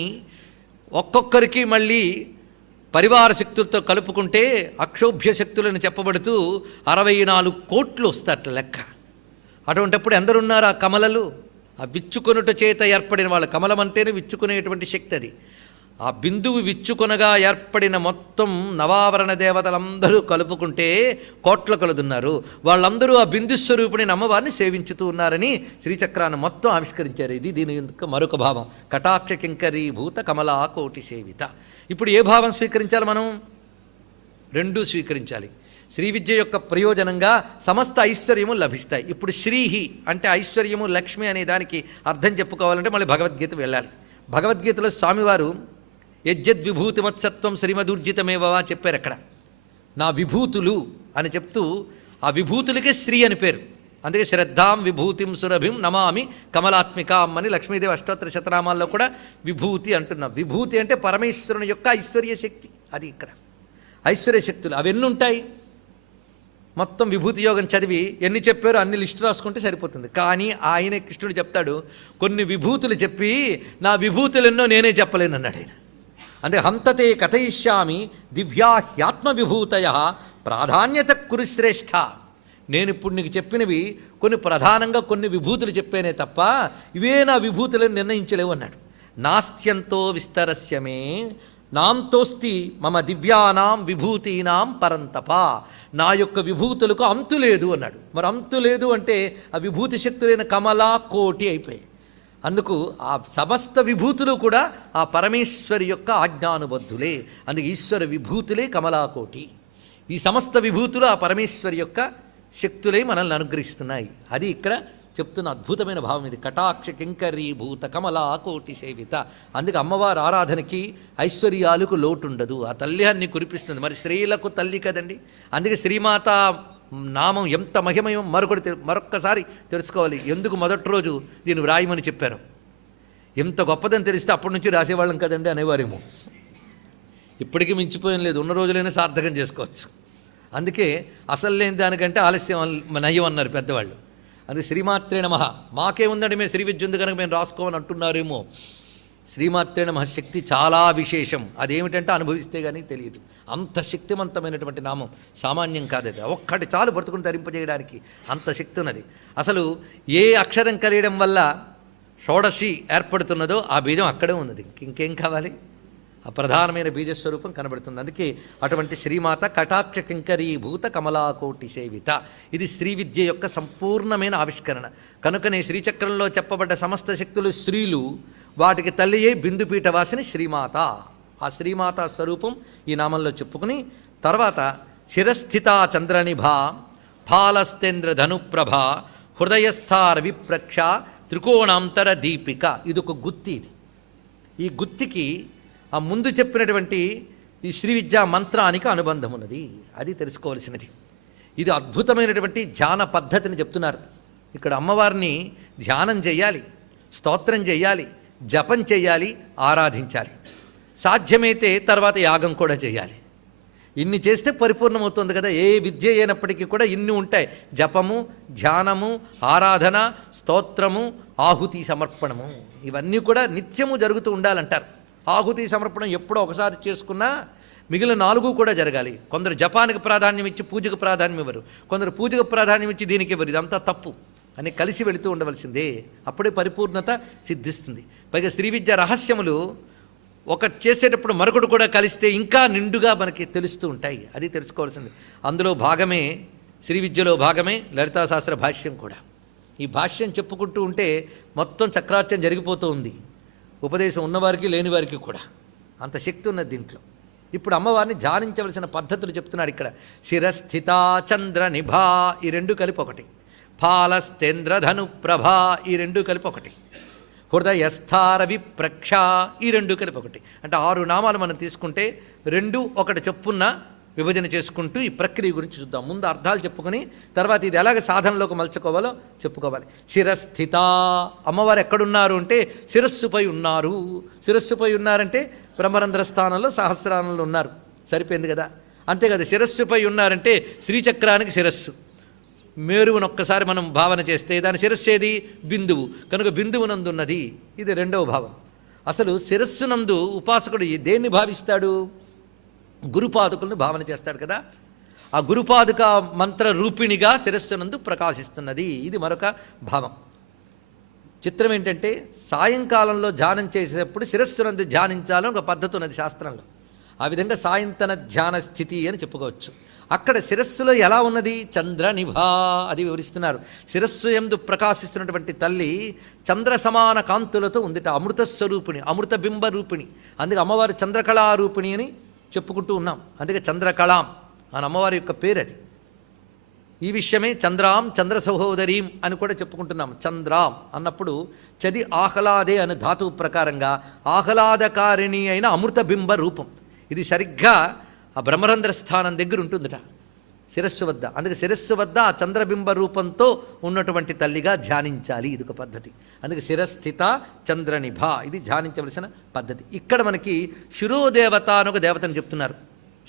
ఒక్కొక్కరికి మళ్ళీ పరివార శక్తులతో కలుపుకుంటే అక్షోభ్య శక్తులను చెప్పబడుతూ 64 కోట్లు వస్తారట లెక్క. అటువంటిప్పుడు ఎందరున్నారు ఆ కమలలు? ఆ విచ్చుకొనుట చేత ఏర్పడిన వాళ్ళ కమలం అంటేనే విచ్చుకునేటువంటి శక్తి. అది ఆ బిందువు విచ్చుకొనగా ఏర్పడిన మొత్తం నవావరణ దేవతలందరూ కలుపుకుంటే కోట్ల కొలదున్నారు. వాళ్ళందరూ ఆ బిందుస్వరూపుడైన అమ్మవారిని సేవించుతూ ఉన్నారని శ్రీచక్రాన్ని మొత్తం ఆవిష్కరించారు. ఇది దీని మరొక భావం. కటాక్ష కింకరీభూత కమలా కోటి సేవిత. ఇప్పుడు ఏ భావం స్వీకరించాలి మనం? రెండూ స్వీకరించాలి. శ్రీ విద్య యొక్క ప్రయోజనంగా సమస్త ఐశ్వర్యము లభిస్తాయి. ఇప్పుడు శ్రీహి అంటే ఐశ్వర్యము, లక్ష్మి అనే దానికి అర్థం చెప్పుకోవాలంటే మళ్ళీ భగవద్గీత వెళ్ళాలి. భగవద్గీతలో స్వామివారు యజ్జద్విభూతిమత్సత్వం శ్రీమదూర్జితమేవా చెప్పారు. అక్కడ నా విభూతులు అని చెప్తూ ఆ విభూతులకే శ్రీ అని పేరు. అందుకే శ్రద్ధాం విభూతిం సురభిం నమామి కమలాత్మికాం అని లక్ష్మీదేవి అష్టోత్తర శతనామాల్లో కూడా విభూతి అంటున్నాం. విభూతి అంటే పరమేశ్వరుని యొక్క ఐశ్వర్య శక్తి. అది ఇక్కడ ఐశ్వర్య శక్తులు అవన్నీ ఉంటాయి. మొత్తం విభూతి యోగం చదివి ఎన్ని చెప్పారో అన్ని లిస్టు రాసుకుంటే సరిపోతుంది. కానీ ఆయన కృష్ణుడు చెప్తాడు, కొన్ని విభూతులు చెప్పి నా విభూతులెన్నో నేనే చెప్పలేను అన్నాడు ఆయన. అంటే హంతతే కథయిష్యామి దివ్యా హ్యాత్మ విభూతయ ప్రాధాన్యత కురు శ్రేష్ఠ. నేను ఇప్పుడు నీకు చెప్పినవి కొన్ని ప్రధానంగా కొన్ని విభూతులు చెప్పానే తప్ప ఇవే నా విభూతులను నిర్ణయించలేవు అన్నాడు. నాస్త్యంతో విస్తరస్యమే నాంతోస్తి మమ దివ్యానాం విభూతీనాం పరంతప. నా యొక్క విభూతులకు అంతు లేదు అన్నాడు. మరి అంతు లేదు అంటే ఆ విభూతి శక్తులైన కమలా కోటి అయిపోయాయి. అందుకు ఆ సమస్త విభూతులు కూడా ఆ పరమేశ్వరి యొక్క ఆజ్ఞానుబద్ధులే. అందుకే ఈశ్వర విభూతులే కమలాకోటి. ఈ సమస్త విభూతులు ఆ పరమేశ్వరి యొక్క శక్తులే మనల్ని అనుగ్రహిస్తున్నాయి. అది ఇక్కడ చెప్తున్న అద్భుతమైన భావం ఇది. కటాక్ష కింకరీభూత కమలా కోటి సేవిత. అందుకే అమ్మవారి ఆరాధనకి ఐశ్వర్యాలకు లోటుండదు. ఆ తల్లి అన్ని కురిపిస్తుంది. మరి స్త్రీలకు తల్లి కదండి. అందుకే శ్రీమాత నామం ఎంత మహిమయం మరొక్కసారి తెలుసుకోవాలి. ఎందుకు మొదటి రోజు దీన్ని వ్రాయమని చెప్పారు? ఎంత గొప్పదని తెలిస్తే అప్పటి నుంచి రాసేవాళ్ళం కదండి అనేవారేమో. ఇప్పటికీ మించిపోయం లేదు. ఉన్న రోజులైనా సార్థకం చేసుకోవచ్చు. అందుకే అసలు లేని దానికంటే ఆలస్యం నయ్యం అన్నారు పెద్దవాళ్ళు. అందుకే శ్రీమాత్రే నమః. మాకేముందండి, మేము శ్రీ విద్య ఉంది కనుక మేము రాసుకోమని అంటున్నారేమో. శ్రీమాత్రే నమః శక్తి చాలా విశేషం. అదేమిటంటే అనుభవిస్తే కానీ తెలియదు. అంత శక్తివంతమైనటువంటి నామం సామాన్యం కాదది. ఒక్కటి చాలు బ్రతుకుని ధరింపజేయడానికి. అంత శక్తి ఉన్నది. అసలు ఏ అక్షరం కలియడం వల్ల షోడశి ఏర్పడుతున్నదో ఆ బీజం అక్కడే ఉన్నది. ఇంకేం కావాలి? ఆ ప్రధానమైన బీజస్వరూపం కనబడుతుంది. అందుకే అటువంటి శ్రీమాత కటాక్ష కింకరీభూత కమలాకోటి సేవిత. ఇది శ్రీ విద్య యొక్క సంపూర్ణమైన ఆవిష్కరణ. కనుకనే శ్రీచక్రంలో చెప్పబడ్డ సమస్త శక్తులు స్త్రీలు, వాటికి తల్లియే బిందుపీఠవాసిని శ్రీమాత. ఆ శ్రీమాత స్వరూపం ఈ నామంలో చెప్పుకుని తర్వాత శిరస్థితా చంద్రనిభ ఫాలస్తేంద్ర ధనుప్రభ హృదయస్థార విప్రక్ష త్రికోణాంతర దీపిక. ఇది ఒక గుత్తి. ఇది ఈ గుత్తికి ఆ ముందు చెప్పినటువంటి ఈ శ్రీ విద్యా మంత్రానికి అనుబంధం ఉన్నది. అది తెలుసుకోవాల్సినది. ఇది అద్భుతమైనటువంటి ధ్యాన పద్ధతిని చెప్తున్నారు. ఇక్కడ అమ్మవారిని ధ్యానం చేయాలి, స్తోత్రం చేయాలి, జపం చేయాలి, ఆరాధించాలి. సాధ్యమైతే తర్వాత యాగం కూడా చేయాలి. ఇన్ని చేస్తే పరిపూర్ణమవుతుంది కదా. ఏ విద్య అయినప్పటికీ కూడా ఇన్ని ఉంటాయి: జపము, ధ్యానము, ఆరాధన, స్తోత్రము, ఆహుతి సమర్పణము. ఇవన్నీ కూడా నిత్యము జరుగుతూ ఉండాలంటారు. ఆహుతి సమర్పణం ఎప్పుడో ఒకసారి చేసుకున్నా మిగిలిన 4 కూడా జరగాలి. కొందరు జపానికి ప్రాధాన్యం ఇచ్చి పూజకు ప్రాధాన్యం ఇవ్వరు, కొందరు పూజకు ప్రాధాన్యం ఇచ్చి దీనికి ఇవ్వరు. ఇదంతా తప్పు అని కలిసి వెళుతూ ఉండవలసిందే. అప్పుడే పరిపూర్ణత సిద్ధిస్తుంది. పైగా శ్రీ విద్య రహస్యములు ఒక చేసేటప్పుడు మరొకటి కూడా కలిస్తే ఇంకా నిండుగా మనకి తెలుస్తూ ఉంటాయి. అది తెలుసుకోవాల్సింది. అందులో భాగమే, శ్రీ విద్యలో భాగమే లలితాశాస్త్ర భాష్యం కూడా. ఈ భాష్యం చెప్పుకుంటూ ఉంటే మొత్తం చక్రార్చన జరిగిపోతూ ఉంది. ఉపదేశం ఉన్నవారికి లేని వారికి కూడా అంత శక్తి ఉన్నది దీంట్లో. ఇప్పుడు అమ్మవారిని ధ్యానించవలసిన పద్ధతులు చెప్తున్నాడు ఇక్కడ. శిరస్థితా చంద్ర నిభా, ఈ 2 కలిపి ఒకటి. ఫాలస్తేంద్రధను ప్రభా, ఈ 2 కలిపి ఒకటి. హృదయస్థార విప్రక్ష, ఈ 2 కలిపి ఒకటి. అంటే 6 నామాలు మనం తీసుకుంటే 2 1 చొప్పున విభజన చేసుకుంటూ ఈ ప్రక్రియ గురించి చూద్దాం. ముందు అర్థాలు చెప్పుకొని తర్వాత ఇది ఎలాగ సాధనలోకి మలుచుకోవాలో చెప్పుకోవాలి. శిరస్థిత, అమ్మవారు ఎక్కడున్నారు అంటే శిరస్సుపై ఉన్నారు. శిరస్సుపై ఉన్నారంటే బ్రహ్మరంధ్ర స్థానంలో సహస్రానంలో ఉన్నారు. సరిపోయింది కదా. అంతే కదా. శిరస్సుపై ఉన్నారంటే శ్రీచక్రానికి శిరస్సు. మేరువును ఒక్కసారి మనం భావన చేస్తే దాని శిరస్సు ఏది? బిందువు. కనుక బిందువునందున్నది. ఇది 2వ భావం. అసలు శిరస్సునందు ఉపాసకుడు దేన్ని భావిస్తాడు? గురుపాదుకులను భావన చేస్తాడు కదా. ఆ గురుపాదుక మంత్ర రూపిణిగా శిరస్సునందు ప్రకాశిస్తున్నది. ఇది మరొక భావం. చిత్రం ఏంటంటే సాయంకాలంలో ధ్యానం చేసేటప్పుడు శిరస్సునందు ధ్యానించాలని ఒక పద్ధతి ఉన్నది శాస్త్రంలో. ఆ విధంగా సాయంతన ధ్యాన స్థితి అని చెప్పుకోవచ్చు. అక్కడ శిరస్సులో ఎలా ఉన్నది? చంద్ర నిభా, అది వివరిస్తున్నారు. శిరస్సు యందు ప్రకాశిస్తున్నటువంటి తల్లి చంద్ర సమాన కాంతులతో ఉందిట. అమృత స్వరూపిణి, అమృత బింబ రూపిణి. అందుకే అమ్మవారు చంద్రకళారూపిణి అని చెప్పుకుంటూ ఉన్నాం. అందుకే చంద్రకళాం అని అమ్మవారి యొక్క పేరు అది. ఈ విషయమే చంద్రాం చంద్ర సహోదరీం అని కూడా చెప్పుకుంటున్నాం. చంద్రాం అన్నప్పుడు చది ఆహ్లాదే అనే ధాతువు ప్రకారంగా ఆహ్లాదకారిణి అయిన అమృత బింబ రూపం. ఇది సరిగ్గా ఆ బ్రహ్మరంధ్ర స్థానం దగ్గర ఉంటుందట, శిరస్సు వద్ద. అందుకే శిరస్సు వద్ద ఆ చంద్రబింబ రూపంతో ఉన్నటువంటి తల్లిగా ధ్యానించాలి. ఇది ఒక పద్ధతి. అందుకే శిరస్థిత చంద్రనిభ, ఇది ధ్యానించవలసిన పద్ధతి. ఇక్కడ మనకి శిరోదేవత అని ఒక దేవతను చెప్తున్నారు.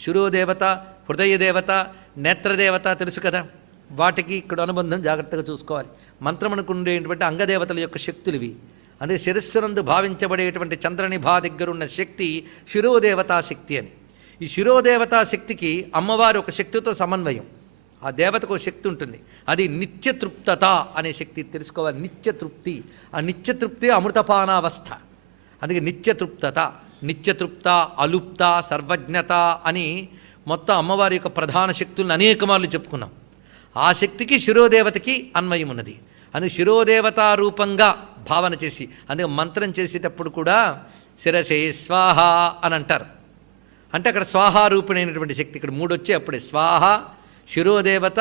శిరోదేవత, హృదయదేవత, నేత్రదేవత తెలుసు కదా. వాటికి ఇక్కడ అనుబంధం జాగ్రత్తగా చూసుకోవాలి. మంత్రమునకు ఉండేటువంటి అంగదేవతల యొక్క శక్తులు ఇవి. అందుకే శిరస్సునందు భావించబడేటువంటి చంద్రనిభా దగ్గరున్న శక్తి శిరోదేవతా శక్తి అని. ఈ శిరోదేవతా శక్తికి అమ్మవారి ఒక శక్తితో సమన్వయం. ఆ దేవతకు ఒక శక్తి ఉంటుంది. అది నిత్యతృప్తత అనే శక్తి తెలుసుకోవాలి. నిత్యతృప్తి, ఆ నిత్యతృప్తి అమృతపానావస్థ. అందుకే నిత్యతృప్తత, నిత్యతృప్త, అలుప్త, సర్వజ్ఞత అని మొత్తం అమ్మవారి యొక్క ప్రధాన శక్తులను అనేక మార్లు చెప్పుకున్నాం. ఆ శక్తికి శిరోదేవతకి అన్వయం ఉన్నది. అందుకే శిరోదేవతా రూపంగా భావన చేసి, అందుకే మంత్రం చేసేటప్పుడు కూడా శిరసే స్వాహ అని అంటారు. అంటే అక్కడ స్వాహారూపిణైనటువంటి శక్తి ఇక్కడ 3 వచ్చే అప్పుడే స్వాహ, శిరోదేవత,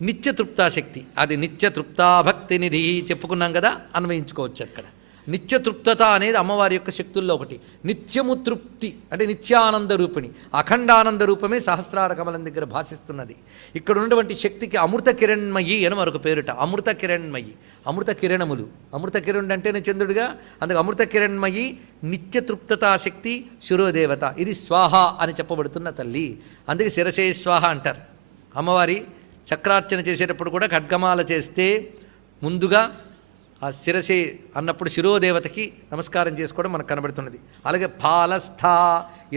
నిత్యతృప్తాశక్తి. అది నిత్యతృప్తా భక్తి నిధి చెప్పుకున్నాం కదా, అన్వయించుకోవచ్చు అక్కడ. నిత్యతృప్తత అనేది అమ్మవారి యొక్క శక్తుల్లో ఒకటి. నిత్యము తృప్తి అంటే నిత్యానంద రూపిణి, అఖండానంద రూపమే సహస్రార కమలం దగ్గర భాషిస్తున్నది. ఇక్కడ ఉన్నటువంటి శక్తికి అమృత కిరణ్మయి అని మరొక పేరుట. అమృత కిరణ్మయి, అమృత కిరణములు. అమృత కిరణుడు అంటేనే చంద్రుడిగా. అందుకే అమృత కిరణ్మయి, నిత్యతృప్తతా శక్తి, శిరోదేవత. ఇది స్వాహ అని చెప్పబడుతున్న తల్లి. అందుకే శిరసే స్వాహ అంటారు. అమ్మవారి చక్రార్చన చేసేటప్పుడు కూడా ఖడ్గమాల చేస్తే ముందుగా ఆ శిరసే అన్నప్పుడు శిరోదేవతకి నమస్కారం చేసుకోవడం మనకు కనబడుతున్నది. అలాగే ఫాలస్థ,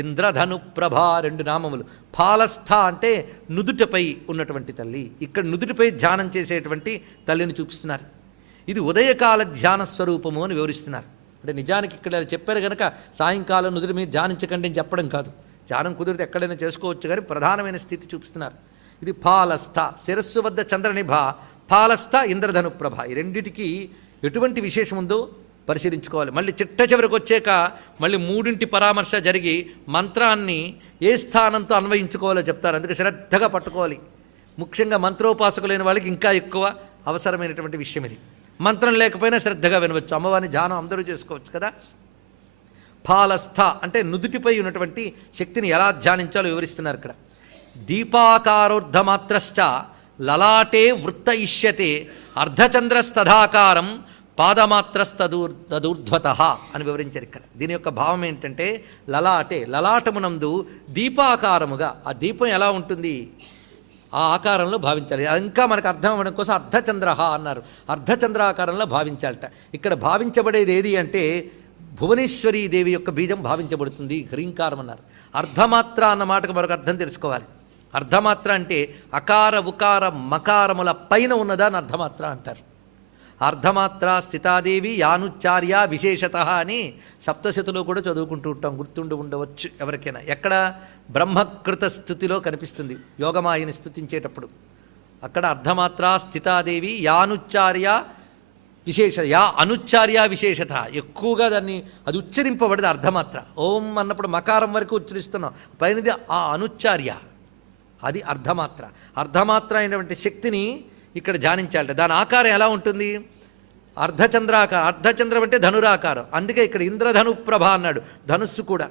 ఇంద్రధను ప్రభ 2 నామములు. ఫాలస్థ అంటే నుదుటిపై ఉన్నటువంటి తల్లి. ఇక్కడ నుదుటిపై ధ్యానం చేసేటువంటి తల్లిని చూపిస్తున్నారు. ఇది ఉదయకాల ధ్యాన స్వరూపము అని వివరిస్తున్నారు. అంటే నిజానికి ఇక్కడ చెప్పారు కనుక సాయంకాలం నుదుటి మీద ధ్యానించకండి అని చెప్పడం కాదు. ధ్యానం కుదిరితే ఎక్కడైనా చేసుకోవచ్చు, కానీ ప్రధానమైన స్థితి చూపిస్తున్నారు. ఇది ఫాలస్థ, శిరస్సు వద్ద చంద్రనిభ, ఫాలస్థ ఇంద్రధను ప్రభ. ఈ రెండిటికి ఎటువంటి విశేషం ఉందో పరిశీలించుకోవాలి. మళ్ళీ చిట్ట చివరికి వచ్చాక మళ్ళీ 3 పరామర్శ జరిగి మంత్రాన్ని ఏ స్థానంతో అన్వయించుకోవాలో చెప్తారు. అందుకే శ్రద్ధగా పట్టుకోవాలి. ముఖ్యంగా మంత్రోపాసకులైన వాళ్ళకి ఇంకా ఎక్కువ అవసరమైనటువంటి విషయం ఇది. మంత్రం లేకపోయినా శ్రద్ధగా వినవచ్చు. అమ్మవారిని ధ్యానం అందరూ చేసుకోవచ్చు కదా. ఫాలస్థ అంటే నుదుటిపై ఉన్నటువంటి శక్తిని ఎలా ధ్యానించాలో వివరిస్తున్నారు ఇక్కడ. దీపాకారోర్ధమాత్రశ్చ లలాటే వృత్త ఇష్యతే అర్ధచంద్రస్తథాకారం తదూర్ధ్వత అని వివరించారు ఇక్కడ. దీని యొక్క భావం ఏంటంటే లలాటమునందు దీపాకారముగా, ఆ దీపం ఎలా ఉంటుంది ఆ ఆకారంలో భావించాలి. ఇంకా మనకు అర్థం అవ్వడం కోసం అర్ధచంద్ర అన్నారు. అర్ధచంద్రాకారంలో భావించాలట. ఇక్కడ భావించబడేది ఏది అంటే భువనేశ్వరీ దేవి యొక్క బీజం భావించబడుతుంది, హ్రీంకారం అన్నారు. అర్ధమాత్ర అన్న మాటకు మరొక అర్థం తెలుసుకోవాలి. అర్ధమాత్ర అంటే అకార ఉకార మకారముల పైన ఉన్నదా అని అర్ధమాత్ర అంటారు. అర్ధమాత్ర స్థితాదేవి యానుచ్చార్య విశేషత అని సప్తశతిలో కూడా చదువుకుంటూ ఉంటాం, గుర్తుండి ఉండవచ్చు ఎవరికైనా. ఎక్కడ బ్రహ్మకృత స్థుతిలో కనిపిస్తుంది యోగమాయని స్థుతించేటప్పుడు. అక్కడ అర్ధమాత్ర స్థితాదేవి యానుచ్చార్య అనుచ్చార్య విశేషత, ఎక్కువగా దాన్ని అది ఉచ్చరింపబడదు అర్ధమాత్ర. ఓం అన్నప్పుడు మకారం వరకు ఉచ్చరిస్తున్నాం, పైనది ఆ అనుచ్చార్య, అది అర్ధమాత్ర. అర్ధమాత్ర అయినటువంటి శక్తిని ఇక్కడ ధ్యానించాలట. దాని ఆకారం ఎలా ఉంటుంది? అర్ధచంద్రాకారం. అర్ధచంద్రం అంటే ధనురాకారం. అందుకే ఇక్కడ ఇంద్రధనుప్రభ అన్నాడు, ధనుస్సు కూడా.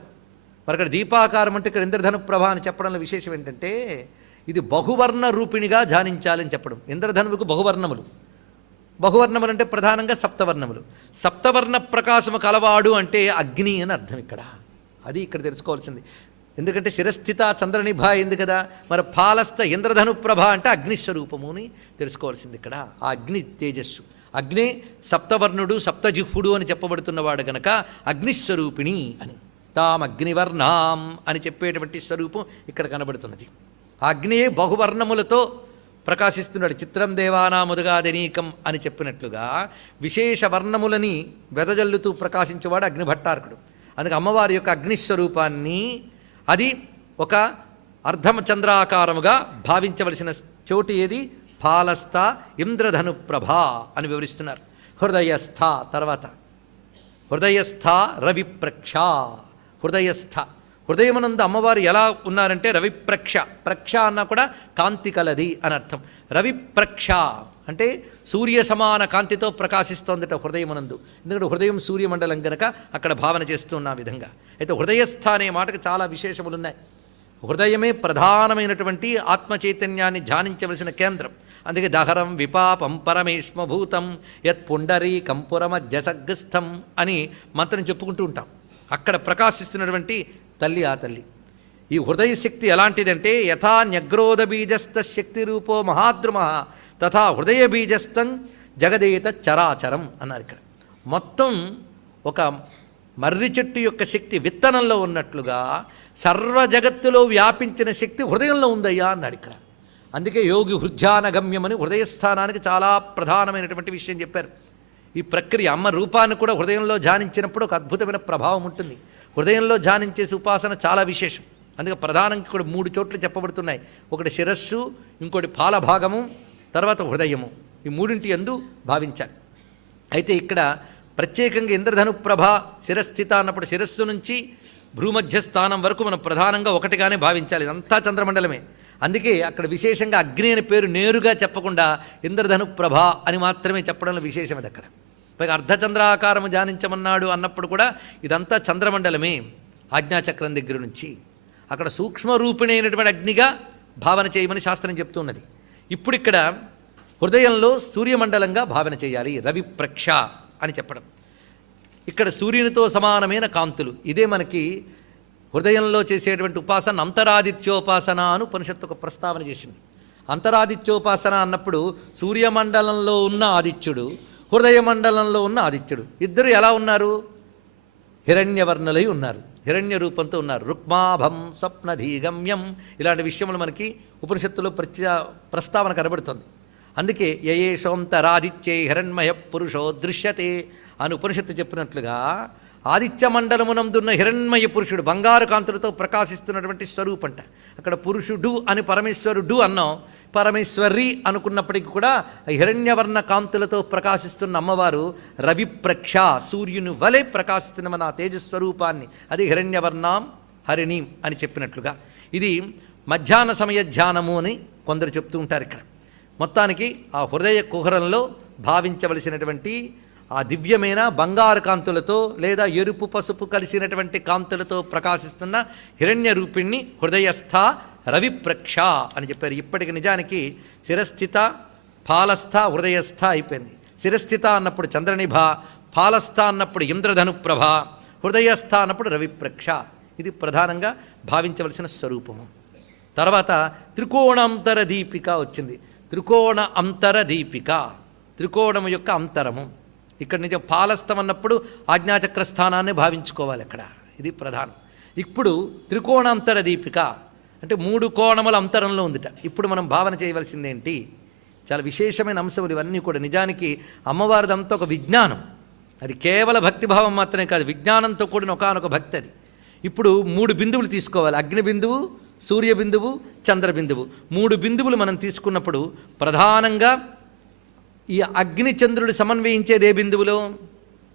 మరి అక్కడ దీపాకారం అంటే ఇక్కడ ఇంద్రధనుప్రభ అని చెప్పడంలో విశేషం ఏంటంటే ఇది బహువర్ణ రూపిణిగా ధ్యానించాలని చెప్పడం. ఇంద్రధనువుకు బహువర్ణములు. బహువర్ణములు అంటే ప్రధానంగా సప్తవర్ణములు. సప్తవర్ణ ప్రకాశము కలవాడు అంటే అగ్ని అని అర్థం ఇక్కడ. అది ఇక్కడ తెలుసుకోవాల్సింది. ఎందుకంటే శిరస్థిత చంద్రనిభ అయింది కదా, మరి ఫాలస్థ ఇంద్రధనుప్రభ అంటే అగ్నిస్వరూపము అని తెలుసుకోవాల్సింది ఇక్కడ. ఆ అగ్ని తేజస్సు, అగ్ని సప్తవర్ణుడు సప్తజిహ్వుడు అని చెప్పబడుతున్నవాడు గనక అగ్నిస్వరూపిణి అని. తామగ్నివర్ణాం అని చెప్పేటువంటి స్వరూపం ఇక్కడ కనబడుతున్నది. ఆ అగ్నియే బహువర్ణములతో ప్రకాశిస్తున్నాడు. చిత్రం దేవానాముదగాదనీకం అని చెప్పినట్లుగా విశేష వర్ణములని వెదజల్లుతూ ప్రకాశించేవాడు అగ్నిభట్టారకుడు. అందుకే అమ్మవారి యొక్క అగ్నిస్వరూపాన్ని అది ఒక అర్ధచంద్రాకారముగా భావించవలసిన చోటు ఏది? ఫాలస్థ ఇంద్రధనుప్రభ అని వివరిస్తున్నారు. హృదయస్థ తర్వాత హృదయస్థ రవిప్రక్ష. హృదయస్థ, హృదయమునందు అమ్మవారు ఎలా ఉన్నారంటే రవిప్రక్ష. ప్రక్ష అన్నా కూడా కాంతి కలది అని అర్థం. రవిప్రక్ష అంటే సూర్య సమాన కాంతితో ప్రకాశిస్తోందట హృదయమునందు. ఎందుకంటే హృదయం సూర్యమండలం గనక అక్కడ భావన చేస్తున్న విధంగా. అయితే హృదయస్థ అనే మాటకు చాలా విశేషములున్నాయి. హృదయమే ప్రధానమైనటువంటి ఆత్మచైతన్యాన్ని ధ్యానించవలసిన కేంద్రం. అందుకే దహరం విపాపం పరమేష్మభూతం యత్ పుండరీకం పురమజ్జసగ్స్థం అని మంత్రం చెప్పుకుంటూ ఉంటాం. అక్కడ ప్రకాశిస్తున్నటువంటి తల్లి ఆ తల్లి. ఈ హృదయ శక్తి ఎలాంటిదంటే యథా న్యగ్రోధ బీజస్థ శక్తి రూపో మహాద్రుమ తథా హృదయ బీజస్థం జగదేత చరాచరం అన్నారు ఇక్కడ. మొత్తం ఒక మర్రి చెట్టు యొక్క శక్తి విత్తనంలో ఉన్నట్లుగా సర్వ జగత్తులో వ్యాపించిన శక్తి హృదయంలో ఉందయ్యా అన్నాడు ఇక్కడ. అందుకే యోగి హృద్యానగమ్యమని హృదయస్థానానికి చాలా ప్రధానమైనటువంటి విషయం చెప్పారు. ఈ ప్రక్రియ అమ్మ రూపాన్ని కూడా హృదయంలో ధ్యానించినప్పుడు ఒక అద్భుతమైన ప్రభావం ఉంటుంది. హృదయంలో ధ్యానించేసి ఉపాసన చాలా విశేషం. అందుకే ప్రధానంగా ఇక్కడ 3 చోట్ల చెప్పబడుతున్నాయి. ఒకటి శిరస్సు, ఇంకోటి పాల భాగము, తర్వాత హృదయము. ఈ మూడింటి యందు భావించాలి. అయితే ఇక్కడ ప్రత్యేకంగా ఇంద్రధనుప్రభ శిరస్థిత అన్నప్పుడు శిరస్సు నుంచి భూమధ్య స్థానం వరకు మనం ప్రధానంగా ఒకటిగానే భావించాలి. ఇదంతా చంద్రమండలమే. అందుకే అక్కడ విశేషంగా అగ్ని అనే పేరు నేరుగా చెప్పకుండా ఇంద్రధనుప్రభ అని మాత్రమే చెప్పడంలో విశేషం అది. అక్కడ పైగా అర్ధచంద్రాకారము ధ్యానించమన్నాడు అన్నప్పుడు కూడా ఇదంతా చంద్రమండలమే. ఆజ్ఞాచక్రం దగ్గర నుంచి అక్కడ సూక్ష్మరూపిణి అయినటువంటి అగ్నిగా భావన చేయమని శాస్త్రం చెప్తున్నది. ఇప్పుడు ఇక్కడ హృదయంలో సూర్యమండలంగా భావన చేయాలి, రవిప్రక్ష అని చెప్పడం. ఇక్కడ సూర్యునితో సమానమైన కాంతులు. ఇదే మనకి హృదయంలో చేసేటువంటి ఉపాసన అంతరాదిత్యోపాసన అని ఉపనిషత్తు ఒక ప్రస్తావన చేసింది. అంతరాదిత్యోపాసన అన్నప్పుడు సూర్యమండలంలో ఉన్న ఆదిత్యుడు, హృదయ మండలంలో ఉన్న ఆదిత్యుడు ఇద్దరు ఎలా ఉన్నారు? హిరణ్యవర్ణులై ఉన్నారు, హిరణ్య రూపంతో ఉన్నారు. రుక్మాభం స్వప్నధీగమ్యం ఇలాంటి విషయములు మనకి ఉపనిషత్తులో ప్రస్తావన కనబడుతుంది. అందుకే యయేషోంతరాదిత్యై హిరణ్మయ పురుషో దృశ్యతే అని ఉపనిషత్తు చెప్పినట్లుగా ఆదిత్య మండలమునందున్న హిరణ్మయ పురుషుడు బంగారు కాంతులతో ప్రకాశిస్తున్నటువంటి స్వరూపంట. అక్కడ పురుషుడు అని పరమేశ్వరుడు అన్నాం, పరమేశ్వరి అనుకున్నప్పటికీ కూడా హిరణ్యవర్ణ కాంతులతో ప్రకాశిస్తున్న అమ్మవారు రవిప్రక్ష, సూర్యుని వలె ప్రకాశిస్తున్న మన తేజస్వరూపాన్ని, అది హిరణ్యవర్ణాం హరిణీం అని చెప్పినట్లుగా. ఇది మధ్యాహ్న సమయ ధ్యానము అని కొందరు చెప్తూ ఉంటారు. ఇక్కడ మొత్తానికి ఆ హృదయ కుహరంలో భావించవలసినటువంటి ఆ దివ్యమైన బంగారు కాంతులతో లేదా ఎరుపు పసుపు కలిసినటువంటి కాంతులతో ప్రకాశిస్తున్న హిరణ్య రూపిణ్ణి హృదయస్థ రవిప్రక్ష అని చెప్పారు. ఇప్పటికి నిజానికి శిరస్థిత, ఫాలస్థ, హృదయస్థ అయిపోయింది. శిరస్థిత అన్నప్పుడు చంద్రనిభ, ఫాలస్థ అన్నప్పుడు ఇంద్రధనుప్రభ, హృదయస్థ అన్నప్పుడు రవిప్రక్ష. ఇది ప్రధానంగా భావించవలసిన స్వరూపము. తర్వాత త్రికోణాంతర దీపిక వచ్చింది. త్రికోణ అంతర దీపిక, త్రికోణము యొక్క అంతరము. ఇక్కడ నుంచి ఫాలస్థం అన్నప్పుడు ఆజ్ఞాచక్ర స్థానాన్ని భావించుకోవాలి అక్కడ, ఇది ప్రధానం. ఇప్పుడు త్రికోణాంతర దీపిక అంటే 3 కోణముల అంతరంలో ఉందిట. ఇప్పుడు మనం భావన చేయవలసిందేంటి? చాలా విశేషమైన అంశములు ఇవన్నీ కూడా. నిజానికి అమ్మవారిదంతా ఒక విజ్ఞానం, అది కేవల భక్తిభావం మాత్రమే కాదు, విజ్ఞానంతో కూడిన ఒకానొక భక్తి అది. ఇప్పుడు 3 బిందువులు తీసుకోవాలి. అగ్ని బిందువు, సూర్య బిందువు, చంద్ర బిందువు. 3 బిందువులు మనం తీసుకున్నప్పుడు ప్రధానంగా ఈ అగ్ని చంద్రుడు సమన్వయించేది ఏ బిందువులో?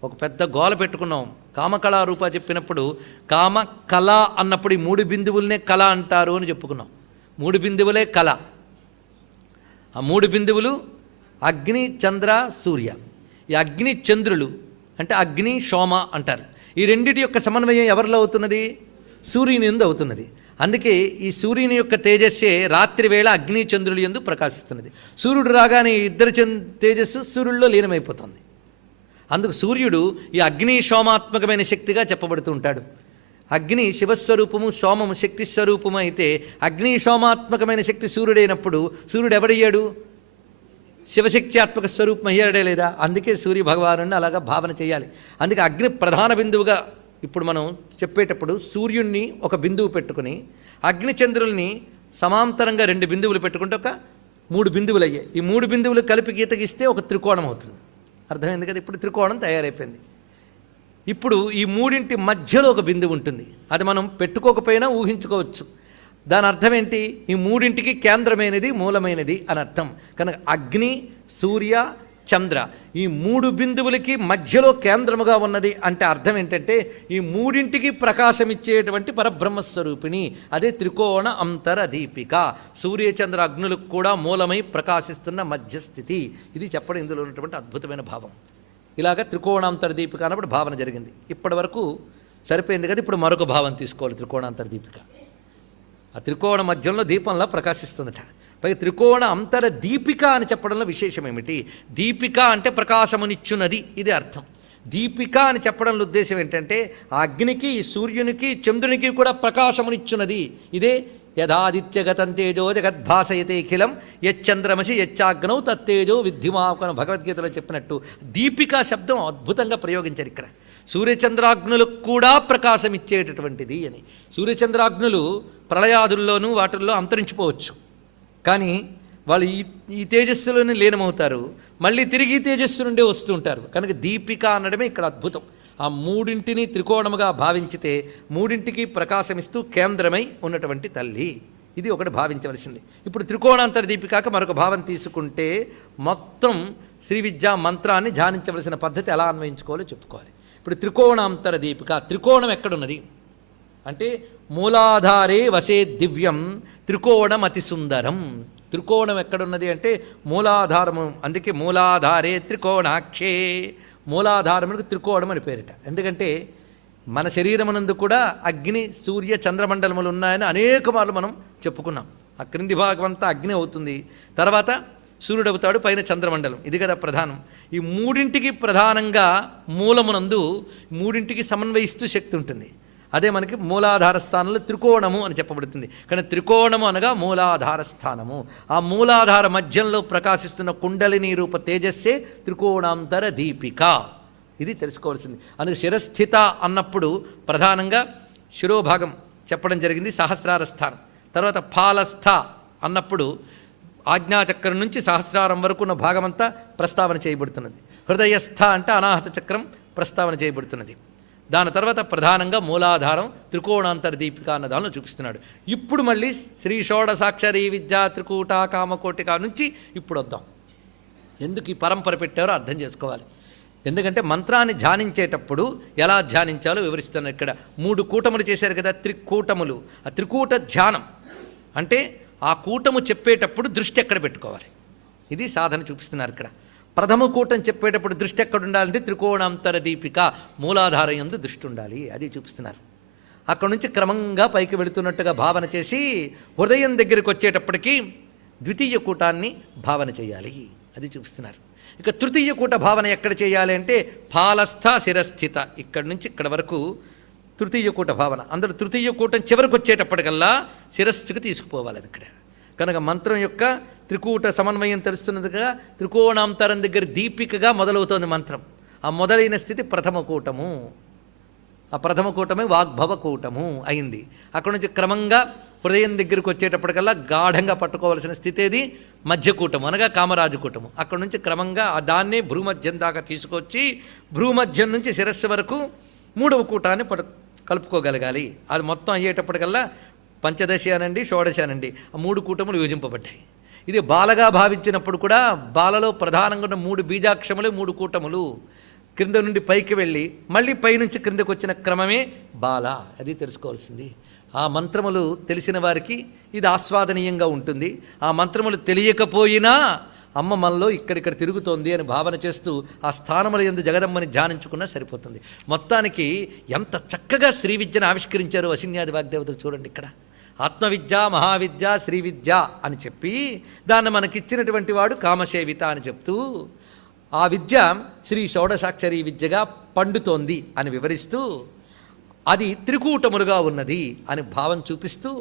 ఒక పెద్ద గోల పెట్టుకున్నాం. కామకళారూప చెప్పినప్పుడు కామ కళ అన్నప్పుడు ఈ 3 బిందువులనే కళ అంటారు అని చెప్పుకున్నాం. 3 బిందువులే కళ. ఆ 3 బిందువులు అగ్ని, చంద్ర, సూర్య. ఈ అగ్ని చంద్రులు అంటే అగ్ని సోమ అంటారు. ఈ రెండిటి యొక్క సమన్వయం ఎవరిలో అవుతున్నది? సూర్యుని యందు అవుతున్నది. అందుకే ఈ సూర్యుని యొక్క తేజస్సే రాత్రి వేళ అగ్ని చంద్రుల యందు ప్రకాశిస్తున్నది. సూర్యుడు రాగానే ఇద్దరు తేజస్సు సూర్యుడిలో లీనమైపోతుంది. అందుకు సూర్యుడు ఈ అగ్ని సోమాత్మకమైన శక్తిగా చెప్పబడుతూ ఉంటాడు. అగ్ని శివస్వరూపము, సోమము శక్తి స్వరూపము అయితే అగ్ని సోమాత్మకమైన శక్తి సూర్యుడైనప్పుడు సూర్యుడు ఎవడయ్యాడు? శివశక్త్యాత్మక స్వరూపం అయ్యాడే లేదా? అందుకే సూర్య భగవాను అలాగా భావన చేయాలి. అందుకే అగ్ని ప్రధాన బిందువుగా ఇప్పుడు మనం చెప్పేటప్పుడు సూర్యుడిని ఒక బిందువు పెట్టుకుని అగ్నిచంద్రుల్ని సమాంతరంగా 2 బిందువులు పెట్టుకుంటే ఒక 3 బిందువులు అయ్యాయి. ఈ 3 బిందువులు కలిపి గీతగిస్తే ఒక త్రికోణం అవుతుంది. అర్థమైంది కదా? ఇప్పుడు త్రికోణం తయారైపోయింది. ఇప్పుడు ఈ 3 మధ్యలో ఒక బిందువు ఉంటుంది. అది మనం పెట్టుకోకపోయినా ఊహించుకోవచ్చు. దాని అర్థం ఏంటి? ఈ 3 కేంద్రమైనది, మూలమైనది అని అర్థం. కనుక అగ్ని, సూర్య, చంద్ర ఈ 3 బిందువులకి మధ్యలో కేంద్రముగా ఉన్నది అంటే అర్థం ఏంటంటే ఈ 3 ప్రకాశమిచ్చేటువంటి పరబ్రహ్మస్వరూపిణి. అదే త్రికోణ అంతర దీపిక. సూర్యచంద్ర అగ్నులకు కూడా మూలమై ప్రకాశిస్తున్న మధ్యస్థితి. ఇది చెప్పడం ఇందులో ఉన్నటువంటి అద్భుతమైన భావం. ఇలాగ త్రికోణాంతర దీపిక అన్నప్పుడు భావన జరిగింది. ఇప్పటి వరకు సరిపోయింది కదా. ఇప్పుడు మరొక భావం తీసుకోవాలి. త్రికోణాంతర దీపిక ఆ త్రికోణ మధ్యంలో దీపంలా ప్రకాశిస్తుందట. పై త్రికోణ అంతర దీపిక అని చెప్పడంలో విశేషం ఏమిటి? దీపిక అంటే ప్రకాశమునిచ్చున్నది, ఇది అర్థం. దీపిక అని చెప్పడంలో ఉద్దేశం ఏంటంటే ఆ అగ్నికి, సూర్యునికి, చంద్రునికి కూడా ప్రకాశమునిచ్చున్నది. ఇదే యథాదిత్యగతం తేజో జగద్భాసయతే ఖిలం యచ్చంద్రమసి యచ్చాగ్నౌ తత్తేజో విద్ధిమాకన భగవద్గీతలో చెప్పినట్టు దీపికా శబ్దం అద్భుతంగా ప్రయోగించారు ఇక్కడ. సూర్యచంద్రాగ్నులకు కూడా ప్రకాశం ఇచ్చేటటువంటిది అని. సూర్యచంద్రాగ్నులు ప్రళయాదుల్లోనూ వాటిల్లో అంతరించిపోవచ్చు, కానీ వాళ్ళు ఈ తేజస్సులోనే లీనమవుతారు, మళ్ళీ తిరిగి తేజస్సు నుండే వస్తుంటారు. కనుక దీపిక అనడమే ఇక్కడ అద్భుతం. ఆ 3 త్రికోణముగా భావించితే 3 ప్రకాశమిస్తూ కేంద్రమై ఉన్నటువంటి తల్లి. ఇది ఒకటి భావించవలసింది. ఇప్పుడు త్రికోణాంతర దీపికాక మరొక భావం తీసుకుంటే మొత్తం శ్రీ విద్యా మంత్రాన్ని ధ్యానించవలసిన పద్ధతి ఎలా అన్వయించుకోవాలో చెప్పుకోవాలి. ఇప్పుడు త్రికోణాంతర దీపిక, త్రికోణం ఎక్కడున్నది అంటే మూలాధారే వసే దివ్యం త్రికోణం అతి సుందరం. త్రికోణం ఎక్కడున్నది అంటే మూలాధారము. అందుకే మూలాధారే త్రికోణాక్షే, మూలాధారములకు త్రికోణం అని పేరిట. ఎందుకంటే మన శరీరమునందు కూడా అగ్ని, సూర్య, చంద్రమండలములు ఉన్నాయని అనేక మార్లు మనం చెప్పుకున్నాం. ఆ క్రింది భాగం అంతా అగ్ని అవుతుంది, తర్వాత సూర్యుడు అవుతాడు, పైన చంద్రమండలం. ఇది కదా ప్రధానం. ఈ 3 ప్రధానంగా మూలమునందు 3 సమన్వయిస్తూ శక్తి ఉంటుంది. అదే మనకి మూలాధార స్థానంలో త్రికోణము అని చెప్పబడుతుంది. కానీ త్రికోణము అనగా మూలాధార స్థానము. ఆ మూలాధార మధ్యంలో ప్రకాశిస్తున్న కుండలిని రూప తేజస్సే త్రికోణాంతర దీపిక. ఇది తెలుసుకోవాల్సింది. అందుకే శిరస్థిత అన్నప్పుడు ప్రధానంగా శిరోభాగం చెప్పడం జరిగింది, సహస్రార స్థానం. తర్వాత ఫాలస్థ అన్నప్పుడు ఆజ్ఞాచక్రం నుంచి సహస్రారం వరకు ఉన్న భాగమంతా ప్రస్తావన చేయబడుతున్నది. హృదయస్థ అంటే అనాహత చక్రం ప్రస్తావన చేయబడుతున్నది. దాని తర్వాత ప్రధానంగా మూలాధారం త్రికోణాంతర దీపిక అన్న దానిలో చూపిస్తున్నాడు. ఇప్పుడు మళ్ళీ శ్రీ షోడసాక్షరీ విద్యా త్రికూట కామకోటిక నుంచి ఇప్పుడు వద్దాం. ఎందుకు ఈ పరంపర పెట్టారో అర్థం చేసుకోవాలి. ఎందుకంటే మంత్రాన్ని ధ్యానించేటప్పుడు ఎలా ధ్యానించాలో వివరిస్తున్నారు. ఇక్కడ 3 కూటములు చేశారు కదా, త్రికూటములు. ఆ త్రికూట ధ్యానం అంటే ఆ కూటము చెప్పేటప్పుడు దృష్టి ఎక్కడ పెట్టుకోవాలి, ఇది సాధన చూపిస్తున్నారు ఇక్కడ. ప్రథమ కూటం చెప్పేటప్పుడు దృష్టి ఎక్కడ ఉండాలంటే త్రికోణాంతర దీపిక మూలాధారం యందు దృష్టి ఉండాలి, అది చూపిస్తున్నారు. అక్కడ నుంచి క్రమంగా పైకి వెళుతున్నట్టుగా భావన చేసి హృదయం దగ్గరికి వచ్చేటప్పటికి ద్వితీయ కూటాన్ని భావన చేయాలి, అది చూపిస్తున్నారు. ఇక తృతీయ కూట భావన ఎక్కడ చేయాలి అంటే ఫాలస్థ శిరస్థిత, ఇక్కడి నుంచి ఇక్కడ వరకు తృతీయ కూట భావన. అందరూ తృతీయ కూటం చివరికి వచ్చేటప్పటికల్లా శిరస్సుకు తీసుకుపోవాలి అది ఇక్కడ. కనుక మంత్రం యొక్క త్రికూట సమన్వయం తెలుస్తున్నదిగా త్రికోణాంతరం దగ్గర దీపికగా మొదలవుతోంది మంత్రం. ఆ మొదలైన స్థితి ప్రథమ కూటము. ఆ ప్రథమ కూటమే వాగ్భవ కూటము అయింది. అక్కడ నుంచి క్రమంగా హృదయం దగ్గరికి వచ్చేటప్పటికల్లా గాఢంగా పట్టుకోవాల్సిన స్థితి ఏది మధ్యకూటము అనగా కామరాజు కూటము. అక్కడ నుంచి క్రమంగా దాన్నే భ్రూమధ్యం దాకా తీసుకొచ్చి భ్రూమధ్యం నుంచి శిరస్సు వరకు మూడవ కూటాన్ని కలుపుకోగలగాలి. అది మొత్తం అయ్యేటప్పటికల్లా పంచదశి అనండి షోడశి అనండి ఆ మూడు కూటములు యోజింపబడ్డాయి. ఇది బాలగా భావించినప్పుడు కూడా బాలలో ప్రధానంగా ఉన్న మూడు బీజాక్షములు మూడు కూటములు క్రింద నుండి పైకి వెళ్ళి మళ్ళీ పైనుంచి క్రిందకు వచ్చిన క్రమమే బాల. అది తెలుసుకోవాల్సింది. ఆ మంత్రములు తెలిసిన వారికి ఇది ఆస్వాదనీయంగా ఉంటుంది. ఆ మంత్రములు తెలియకపోయినా అమ్మ మనలో ఇక్కడిక్కడ తిరుగుతోంది అని భావన చేస్తూ ఆ స్థానముల యందు జగదమ్మని ధ్యానించుకున్నా సరిపోతుంది. మొత్తానికి ఎంత చక్కగా శ్రీ విద్యను ఆవిష్కరించారు వశిన్యాది వాగ్దేవతలు చూడండి. ఇక్కడ ఆత్మవిద్య మహావిద్య శ్రీ విద్య అని చెప్పి దాన్ని మనకిచ్చినటువంటి వాడు కామసేవిత అని చెప్తూ ఆ విద్య శ్రీ షోడశాక్షరీ విద్యగా పండుతోంది అని వివరిస్తూ అది త్రికూటములుగా ఉన్నది అని భావం చూపిస్తూ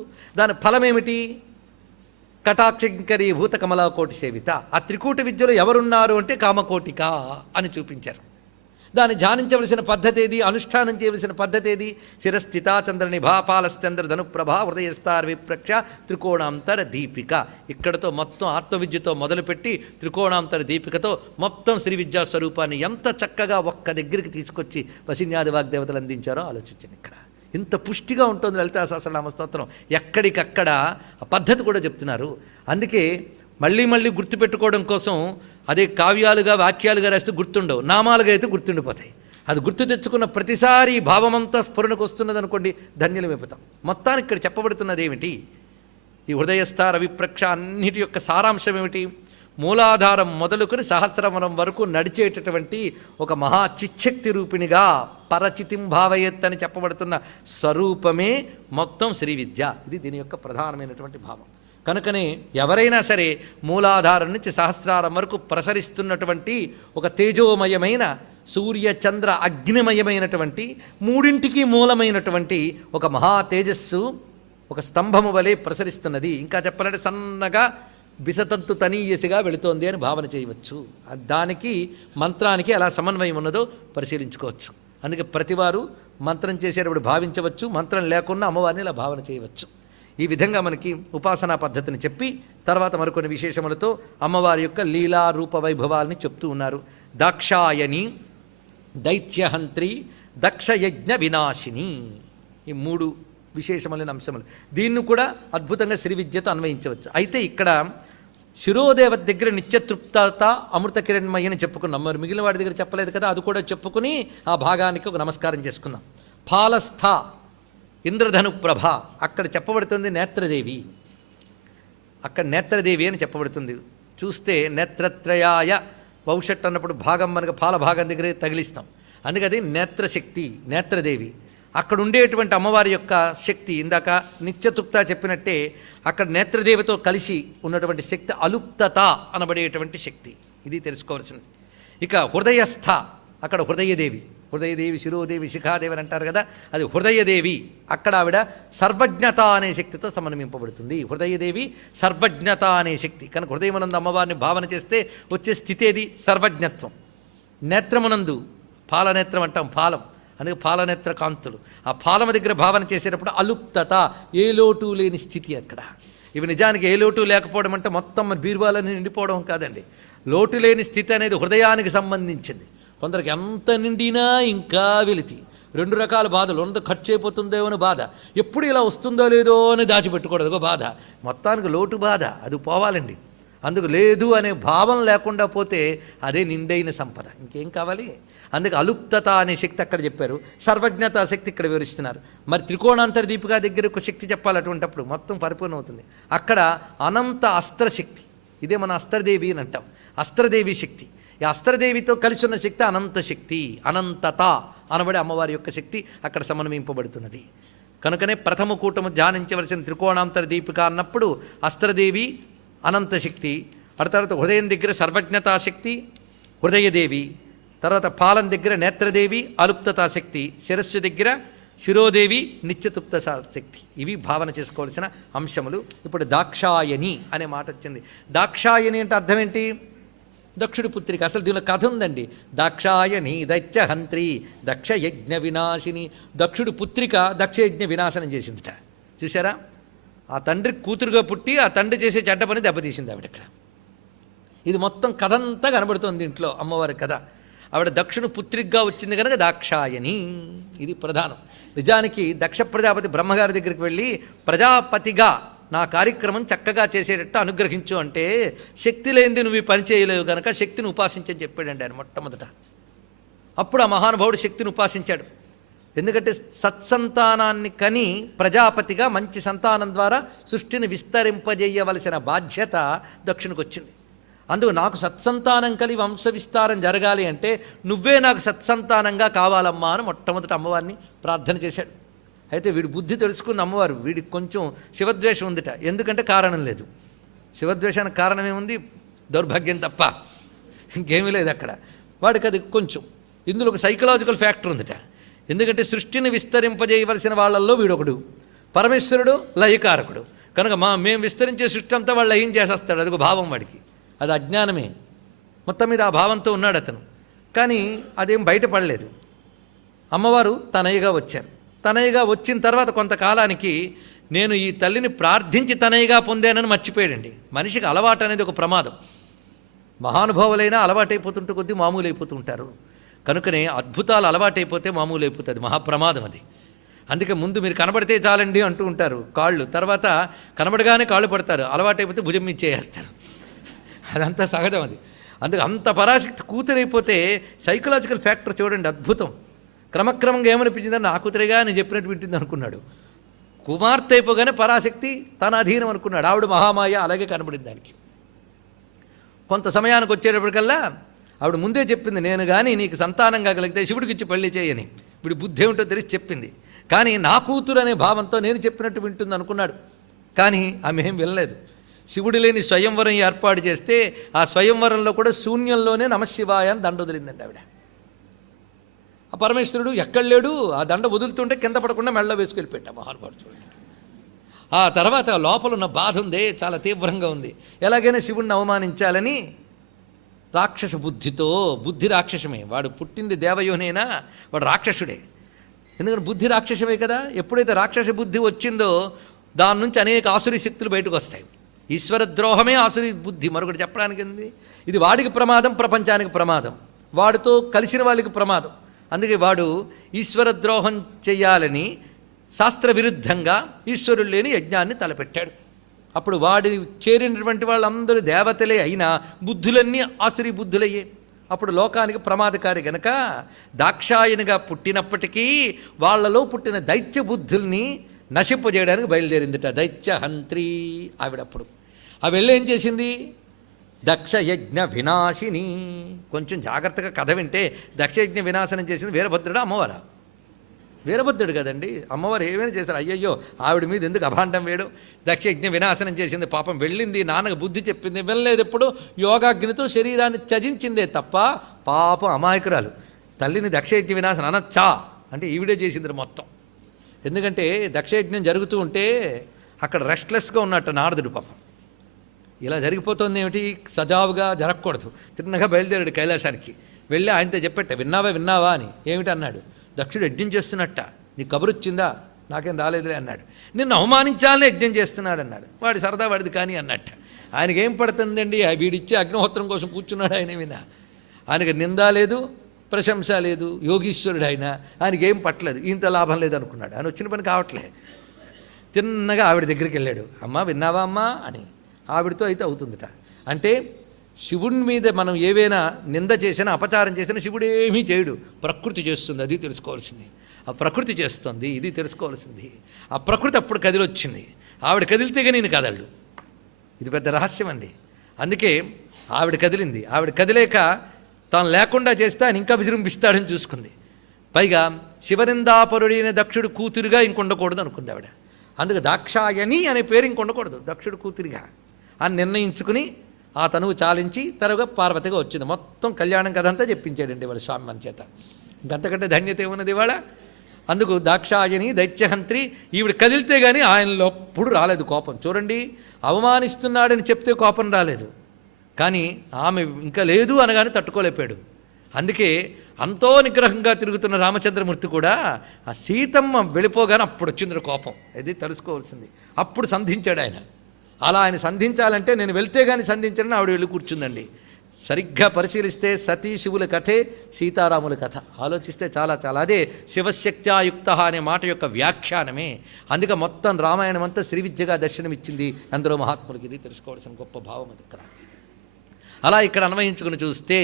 దాని ఫలమేమిటి కటాక్షంకరీ భూత కమలాకోటి సేవిత. ఆ త్రికూట విద్యలో ఎవరున్నారు అంటే కామకోటిక అని చూపించారు. దాన్ని ధ్యానించవలసిన పద్ధతి ఏది, అనుష్ఠానం చేయవలసిన పద్ధతి ఏది, శిరస్థిత చంద్రనిభా పాలశ్చంద్ర ధనుప్రభా హృదయస్థార్ విప్రక్ష త్రికోణాంతర దీపిక. ఇక్కడతో మొత్తం ఆత్మవిద్యతో మొదలుపెట్టి త్రికోణాంతర దీపికతో మొత్తం శ్రీ విద్యా స్వరూపాన్ని ఎంత చక్కగా ఒక్క దగ్గరికి తీసుకొచ్చి వశిన్యాది వాగ్దేవతలు అందించారో ఆలోచించింది. ఇక్కడ ఇంత పుష్టిగా ఉంటుంది లలితా సహస్రనామ స్తోత్రం. ఎక్కడికక్కడ ఆ పద్ధతి కూడా చెప్తున్నారు. అందుకే మళ్ళీ మళ్ళీ గుర్తుపెట్టుకోవడం కోసం అదే కావ్యాలుగా వాక్యాలుగా రాస్తే గుర్తుండవు, నామాలుగా అయితే గుర్తుండిపోతాయి. అది గుర్తు తెచ్చుకున్న ప్రతిసారి భావమంతా స్ఫురణకు వస్తున్నది అనుకోండి, ధన్యులు అయిపోతాం. మొత్తానికి ఇక్కడ చెప్పబడుతున్నది ఏమిటి, ఈ హృదయస్థార విప్రక్ష అన్నిటి యొక్క సారాంశం ఏమిటి, మూలాధారం మొదలుకొని సహస్రవనం వరకు నడిచేటటువంటి ఒక మహా చిచ్చక్తి రూపిణిగా పరచితిం భావయత్ అని చెప్పబడుతున్న స్వరూపమే మొత్తం శ్రీ విద్య. ఇది దీని యొక్క ప్రధానమైనటువంటి భావం. కనుకనే ఎవరైనా సరే మూలాధారం నుంచి సహస్రారం వరకు ప్రసరిస్తున్నటువంటి ఒక తేజోమయమైన సూర్య చంద్ర అగ్నిమయమైనటువంటి మూడింటికి మూలమైనటువంటి ఒక మహా తేజస్సు ఒక స్తంభము వలె ప్రసరిస్తున్నది. ఇంకా చెప్పాలంటే సన్నగా బిసతంతు తనీయసిగా వెళుతోంది అని భావన చేయవచ్చు. దానికి మంత్రానికి ఎలా సమన్వయం ఉన్నదో పరిశీలించుకోవచ్చు. అందుకే ప్రతివారు మంత్రం చేసేటప్పుడు భావించవచ్చు, మంత్రం లేకుండా అమ్మవారిని ఇలా భావన చేయవచ్చు. ఈ విధంగా మనకి ఉపాసనా పద్ధతిని చెప్పి తర్వాత మరికొన్ని విశేషములతో అమ్మవారి యొక్క లీలా రూప వైభవాల్ని చెప్తూ ఉన్నారు. దాక్షాయని, దైత్యహంత్రి, దక్షయజ్ఞ వినాశిని, ఈ మూడు విశేషమైన అంశములు. దీన్ని కూడా అద్భుతంగా శ్రీ విద్యతో అన్వయించవచ్చు. అయితే ఇక్కడ శిరోదేవత దగ్గర నిత్యతృప్తత అమృత కిరణ్మయ్య అని చెప్పుకున్నాం. మరి మిగిలిన వాడి దగ్గర చెప్పలేదు కదా, అది కూడా చెప్పుకుని ఆ భాగానికి ఒక నమస్కారం చేసుకుందాం. ఫాలస్థ ఇంద్రధను ప్రభ, అక్కడ చెప్పబడుతుంది నేత్రదేవి. అక్కడ నేత్రదేవి అని చెప్పబడుతుంది. చూస్తే నేత్రత్రయాయ భవిష్యత్ అన్నప్పుడు భాగం మనకు పాల భాగం దగ్గర తగిలిస్తాం. అందుకది నేత్రశక్తి, నేత్రదేవి. అక్కడ ఉండేటువంటి అమ్మవారి యొక్క శక్తి ఇందాక నిత్యతృప్త చెప్పినట్టే అక్కడ నేత్రదేవితో కలిసి ఉన్నటువంటి శక్తి అలుప్తత అనబడేటువంటి శక్తి. ఇది తెలుసుకోవాల్సింది. ఇక హృదయస్థ, అక్కడ హృదయదేవి. హృదయదేవి, శిరోదేవి, శిఖాదేవి అని అంటారు కదా, అది హృదయదేవి. అక్కడ ఆవిడ సర్వజ్ఞత అనే శక్తితో సమన్వయింపబడుతుంది. హృదయదేవి సర్వజ్ఞత అనే శక్తి. కనుక హృదయమునందు అమ్మవారిని భావన చేస్తే వచ్చే స్థితి ఏది, సర్వజ్ఞత్వం. నేత్రమునందు పాలనేత్రం అంటాం, పాలం, అందుకే పాలనేత్ర కాంతులు. ఆ పాలమ దగ్గర భావన చేసేటప్పుడు అలుప్తత, ఏ లోటు లేని స్థితి అక్కడ. ఇవి నిజానికి ఏ లోటు లేకపోవడం అంటే మొత్తం బీరువాలని నిండిపోవడం కాదండి. లోటు లేని స్థితి అనేది హృదయానికి సంబంధించింది. కొందరికి ఎంత నిండినా ఇంకా వెలితి, రెండు రకాల బాధలు. ఉన్నది ఖర్చు అయిపోతుందో అని బాధ, ఎప్పుడు ఇలా వస్తుందో లేదో అని దాచిపెట్టుకోవడం ఒక బాధ, మొత్తానికి లోటు బాధ, అది పోవాలండి. అందుకు లేదు అనే భావం లేకుండా పోతే అదే నిండైన సంపద. ఇంకేం కావాలి? అందుకే అలుప్తత అనే శక్తి అక్కడ చెప్పారు, సర్వజ్ఞత శక్తి ఇక్కడ వివరిస్తున్నారు. మరి త్రికోణాంతర దీపిక దగ్గర ఒక శక్తి చెప్పాలి, అటువంటిప్పుడు మొత్తం పరిపూర్ణ అవుతుంది. అక్కడ అనంత అస్త్రశక్తి, ఇదే మన అస్త్రదేవి అని అంటాం, అస్త్రదేవి శక్తి. ఈ అస్త్రదేవితో కలిసి ఉన్న శక్తి అనంత శక్తి, అనంతత అనబడే అమ్మవారి యొక్క శక్తి అక్కడ సమన్వయింపబడుతున్నది. కనుకనే ప్రథమ కూటము ధ్యానించవలసిన త్రికోణాంతర దీపిక అన్నప్పుడు అస్త్రదేవి అనంత శక్తి, ఆ తర్వాత హృదయం దగ్గర సర్వజ్ఞతా శక్తి, హృదయదేవి, తర్వాత పాలం దగ్గర నేత్రదేవి అలుప్తతాశక్తి, శిరస్సు దగ్గర శిరోదేవి నిత్యతుప్త శక్తి. ఇవి భావన చేసుకోవాల్సిన అంశములు. ఇప్పుడు దాక్షాయని అనే మాట వచ్చింది. దాక్షాయని అంటే అర్థం ఏంటి? దక్షుడి పుత్రిక. అసలు దీనిలో కథ ఉందండి. దాక్షాయని దైత్యహంత్రి దక్షయజ్ఞ వినాశిని. దక్షుడి పుత్రిక దక్షయజ్ఞ వినాశనం చేసిందిట. చూసారా? ఆ తండ్రి కూతురుగా పుట్టి ఆ తండ్రి చేసే చెడ్డ పని దెబ్బతీసింది ఆవిడ. ఇక్కడ ఇది మొత్తం కథ అంతా కనబడుతుంది ఇంట్లో అమ్మవారి కథ. ఆవిడ దక్షుడు పుత్రికగా వచ్చింది కనుక దాక్షాయని. ఇది ప్రధానం. నిజానికి దక్ష ప్రజాపతి బ్రహ్మగారి దగ్గరికి వెళ్ళి ప్రజాపతిగా నా కార్యక్రమం చక్కగా చేసేటట్టు అనుగ్రహించు అంటే, శక్తి లేనిది నువ్వు ఈ పని చేయలేవు కనుక శక్తిని ఉపాసించని చెప్పాడండి ఆయన మొట్టమొదట. అప్పుడు ఆ మహానుభావుడు శక్తిని ఉపాసించాడు. ఎందుకంటే సత్సంతానాన్ని కని ప్రజాపతిగా మంచి సంతానం ద్వారా సృష్టిని విస్తరింపజేయవలసిన బాధ్యత దక్షునికి వచ్చింది. అందుకు నాకు సత్సంతానం కలిగి వంశ విస్తారం జరగాలి అంటే నువ్వే నాకు సత్సంతానంగా కావాలమ్మా అని మొట్టమొదటి అమ్మవారిని ప్రార్థన చేశాడు. అయితే వీడి బుద్ధి తెలుసుకున్న అమ్మవారు, వీడికి కొంచెం శివద్వేషం ఉందిట. ఎందుకంటే కారణం లేదు. శివద్వేషానికి కారణమేముంది? దౌర్భాగ్యం తప్ప ఇంకేమీ లేదు అక్కడ. వాడికి అది కొంచెం, ఇందులో ఒక సైకలాజికల్ ఫ్యాక్టర్ ఉందిట. ఎందుకంటే సృష్టిని విస్తరింపజేయవలసిన వాళ్ళల్లో వీడొకడు, పరమేశ్వరుడు లయకారకుడు కనుక మేము విస్తరించే సృష్టి అంతా వాళ్ళు లయం చేసేస్తాడు. అదొక భావం వాడికి. అది అజ్ఞానమే. మొత్తం మీద ఆ భావంతో ఉన్నాడు అతను. కానీ అదేం బయటపడలేదు. అమ్మవారు తనయ్యగా వచ్చారు. తనయ్యగా వచ్చిన తర్వాత కొంతకాలానికి నేను ఈ తల్లిని ప్రార్థించి తనయ్యగా పొందానని మర్చిపోయాడండి. మనిషికి అలవాటు అనేది ఒక ప్రమాదం. మహానుభావులైనా అలవాటైపోతుంటే కొద్దీ మామూలు అయిపోతుంటారు. కనుకనే అద్భుతాలు అలవాటైపోతే మామూలు అయిపోతుంది. మహాప్రమాదం అది. అందుకే ముందు మీరు కనబడితే చాలండి అంటూ ఉంటారు కాళ్ళు, తర్వాత కనబడగానే కాళ్ళు పడతారు, అలవాటైపోతే భుజం మీద చేస్తారు. అదంతా సహజం అది. అందుకే అంత పరాశక్తి కూతురైపోతే సైకలాజికల్ ఫ్యాక్టర్ చూడండి, అద్భుతం. క్రమక్రమంగా ఏమనిపించిందని నా కూతురిగా నేను చెప్పినట్టు వింటుంది అనుకున్నాడు. కుమార్తె అయిపోగానే పరాశక్తి తన అధీనం అనుకున్నాడు. ఆవిడ మహామాయ అలాగే కనబడింది దానికి. కొంత సమయానికి వచ్చేటప్పటికల్లా ఆవిడ ముందే చెప్పింది, నేను కానీ నీకు సంతానం కాగలిగితే శివుడికి ఇచ్చి పెళ్లి చేయని. వీడి బుద్ధి ఏమిటో తెలిసి చెప్పింది. కానీ నా కూతురు అనే భావంతో నేను చెప్పినట్టు వింటుంది అనుకున్నాడు. కానీ ఆమె ఏం వినలేదు. శివుడు లేని స్వయంవరం ఏర్పాటు చేస్తే ఆ స్వయంవరంలో కూడా శూన్యంలోనే నమశివాయ అని దండ వదిలిందండి ఆవిడ. ఆ పరమేశ్వరుడు ఎక్కడ లేడు. ఆ దండ వదులుతుంటే కింద పడకుండా మెళ్ళ వేసుకెళ్ళిపెట్టా మహానుభావుడు చూడండి. ఆ తర్వాత లోపల ఉన్న బాధ ఉందే చాలా తీవ్రంగా ఉంది. ఎలాగైనా శివుడిని అవమానించాలని రాక్షస బుద్ధితో, బుద్ధి రాక్షసమే, వాడు పుట్టింది దేవయోనైనా వాడు రాక్షసుడే. ఎందుకంటే బుద్ధి రాక్షసమే కదా. ఎప్పుడైతే రాక్షస బుద్ధి వచ్చిందో దాని నుంచి అనేక ఆసురీ శక్తులు బయటకు వస్తాయి. ఈశ్వర ద్రోహమే ఆసురీ బుద్ధి, మరొకటి చెప్పడానికి ఉంది. ఇది వాడికి ప్రమాదం, ప్రపంచానికి ప్రమాదం, వాడితో కలిసిన వాళ్ళకి ప్రమాదం. అందుకే వాడు ఈశ్వర ద్రోహం చెయ్యాలని శాస్త్ర విరుద్ధంగా ఈశ్వరుడు లేని యజ్ఞాన్ని తలపెట్టాడు. అప్పుడు వాడి చేరినటువంటి వాళ్ళందరూ దేవతలే అయినా బుద్ధులన్నీ ఆసురీ బుద్ధులయ్యే. అప్పుడు లోకానికి ప్రమాదకారి గనక దాక్షాయనిగా పుట్టినప్పటికీ వాళ్ళలో పుట్టిన దైత్య బుద్ధుల్ని నశింపజేయడానికి బయలుదేరిందిట దైత్యహంత్రి ఆవిడప్పుడు. ఆ వెళ్ళి ఏం చేసింది? దక్షయజ్ఞ వినాశిని. కొంచెం జాగ్రత్తగా కథ వింటే దక్షయజ్ఞ వినాశనం చేసింది వీరభద్రుడా అమ్మవారా? వీరభద్రుడు కదండి. అమ్మవారు ఏమైనా చేశారు? అయ్యయ్యో ఆవిడ మీద ఎందుకు అభాండం వేయడం? దక్షయజ్ఞ వినాశనం చేసింది. పాపం వెళ్ళింది, నాన్నకు బుద్ధి చెప్పింది, వెళ్ళలేదు. ఎప్పుడు యోగాగ్నితో శరీరాన్ని త్యజించిందే తప్ప పాపం అమాయకురాలు. తల్లిని దక్షయజ్ఞ వినాశనం అనొచ్చా అంటే ఈవిడే చేసింది మొత్తం. ఎందుకంటే దక్షయజ్ఞం జరుగుతూ ఉంటే అక్కడ రెస్ట్లెస్గా ఉన్నట్టు నారదుడు పాపం. ఇలా జరిగిపోతుంది ఏమిటి? సజావుగా జరగకూడదు. తిన్నగా బయలుదేరాడు కైలాసానికి. వెళ్ళి ఆయనతో చెప్పట్ట, విన్నావా అని. ఏమిటి అన్నాడు. దక్షుడు యజ్ఞం చేస్తున్నట్ట, నీకు కబురు వచ్చిందా? నాకేం రాలేదులే అన్నాడు. నిన్ను అవమానించాలని యజ్ఞం చేస్తున్నాడు అన్నాడు. వాడి సరదా వాడిది కానీ అన్నట్ట. ఆయనకేం పడుతుందండి? వీడిచ్చే అగ్నిహోత్రం కోసం కూర్చున్నాడు ఆయన. వినా ఆయనకి నిందా లేదు, ప్రశంస లేదు. యోగీశ్వరుడు ఆయనకేం పట్టలేదు, ఇంత లాభం లేదు అనుకున్నాడు. ఆయన వచ్చిన పని కావట్లే. తిన్నగా ఆవిడ దగ్గరికి వెళ్ళాడు. అమ్మా విన్నావా అమ్మా అని. ఆవిడతో అయితే అవుతుందిట. అంటే శివుడి మీద మనం ఏవైనా నింద చేసినా అపచారం చేసినా శివుడు ఏమీ చేయడు, ప్రకృతి చేస్తుంది. అది తెలుసుకోవాల్సింది. ఆ ప్రకృతి చేస్తుంది, ఇది తెలుసుకోవాల్సింది. ఆ ప్రకృతి అప్పుడు కదిలొచ్చింది. ఆవిడ కదిలితేగా నేను కదలడు. ఇది పెద్ద రహస్యం అండి. అందుకే ఆవిడ కదిలింది. ఆవిడ కదిలేక తాను లేకుండా చేస్తే ఆయన ఇంకా విజృంభిస్తాడని చూసుకుంది. పైగా శివనిందాపరుడైన దక్షుడు కూతురుగా ఇంకొండకూడదు అనుకుంది ఆవిడ. అందుకు దాక్షాయని అనే పేరు ఇంకొండకూడదు, దక్షుడు కూతురిగా అని నిర్ణయించుకుని ఆ తనువు చాలించి తరుగా పార్వతిగా వచ్చింది. మొత్తం కళ్యాణం కథ అంతా చెప్పించాడండి వాడు స్వామి మన చేత. ఇంకంతకంటే ధన్యత ఏమున్నది ఇవాళ. అందుకు దాక్షాయని దైత్యహంత్రి ఈవిడ కదిలితే కానీ ఆయనలో ఎప్పుడు రాలేదు కోపం. చూడండి, అవమానిస్తున్నాడని చెప్తే కోపం రాలేదు, కానీ ఆమె ఇంకా లేదు అనగానే తట్టుకోలేపాడు. అందుకే అంతో నిగ్రహంగా తిరుగుతున్న రామచంద్రమూర్తి కూడా ఆ సీతమ్మ వెళ్ళిపోగానే అప్పుడు వచ్చింది కోపం. అది తెలుసుకోవాల్సింది. అప్పుడు సంధించాడు ఆయన. అలా ఆయన సంధించాలంటే నేను వెళ్తే కానీ సంధించని ఆవిడ వెళ్ళి కూర్చుందండి. సరిగ్గా పరిశీలిస్తే సతీ శివుల కథే సీతారాముల కథ. ఆలోచిస్తే చాలా చాలా అదే శివశక్త్యాయుక్త అనే మాట యొక్క వ్యాఖ్యానమే. అందుకే మొత్తం రామాయణం అంతా శ్రీవిద్యగా దర్శనమిచ్చింది అందరూ మహాత్ములకి. ఇది తెలుసుకోవాల్సిన గొప్ప భావం అది ఇక్కడ. అలా ఇక్కడ అన్వయించుకుని చూస్తే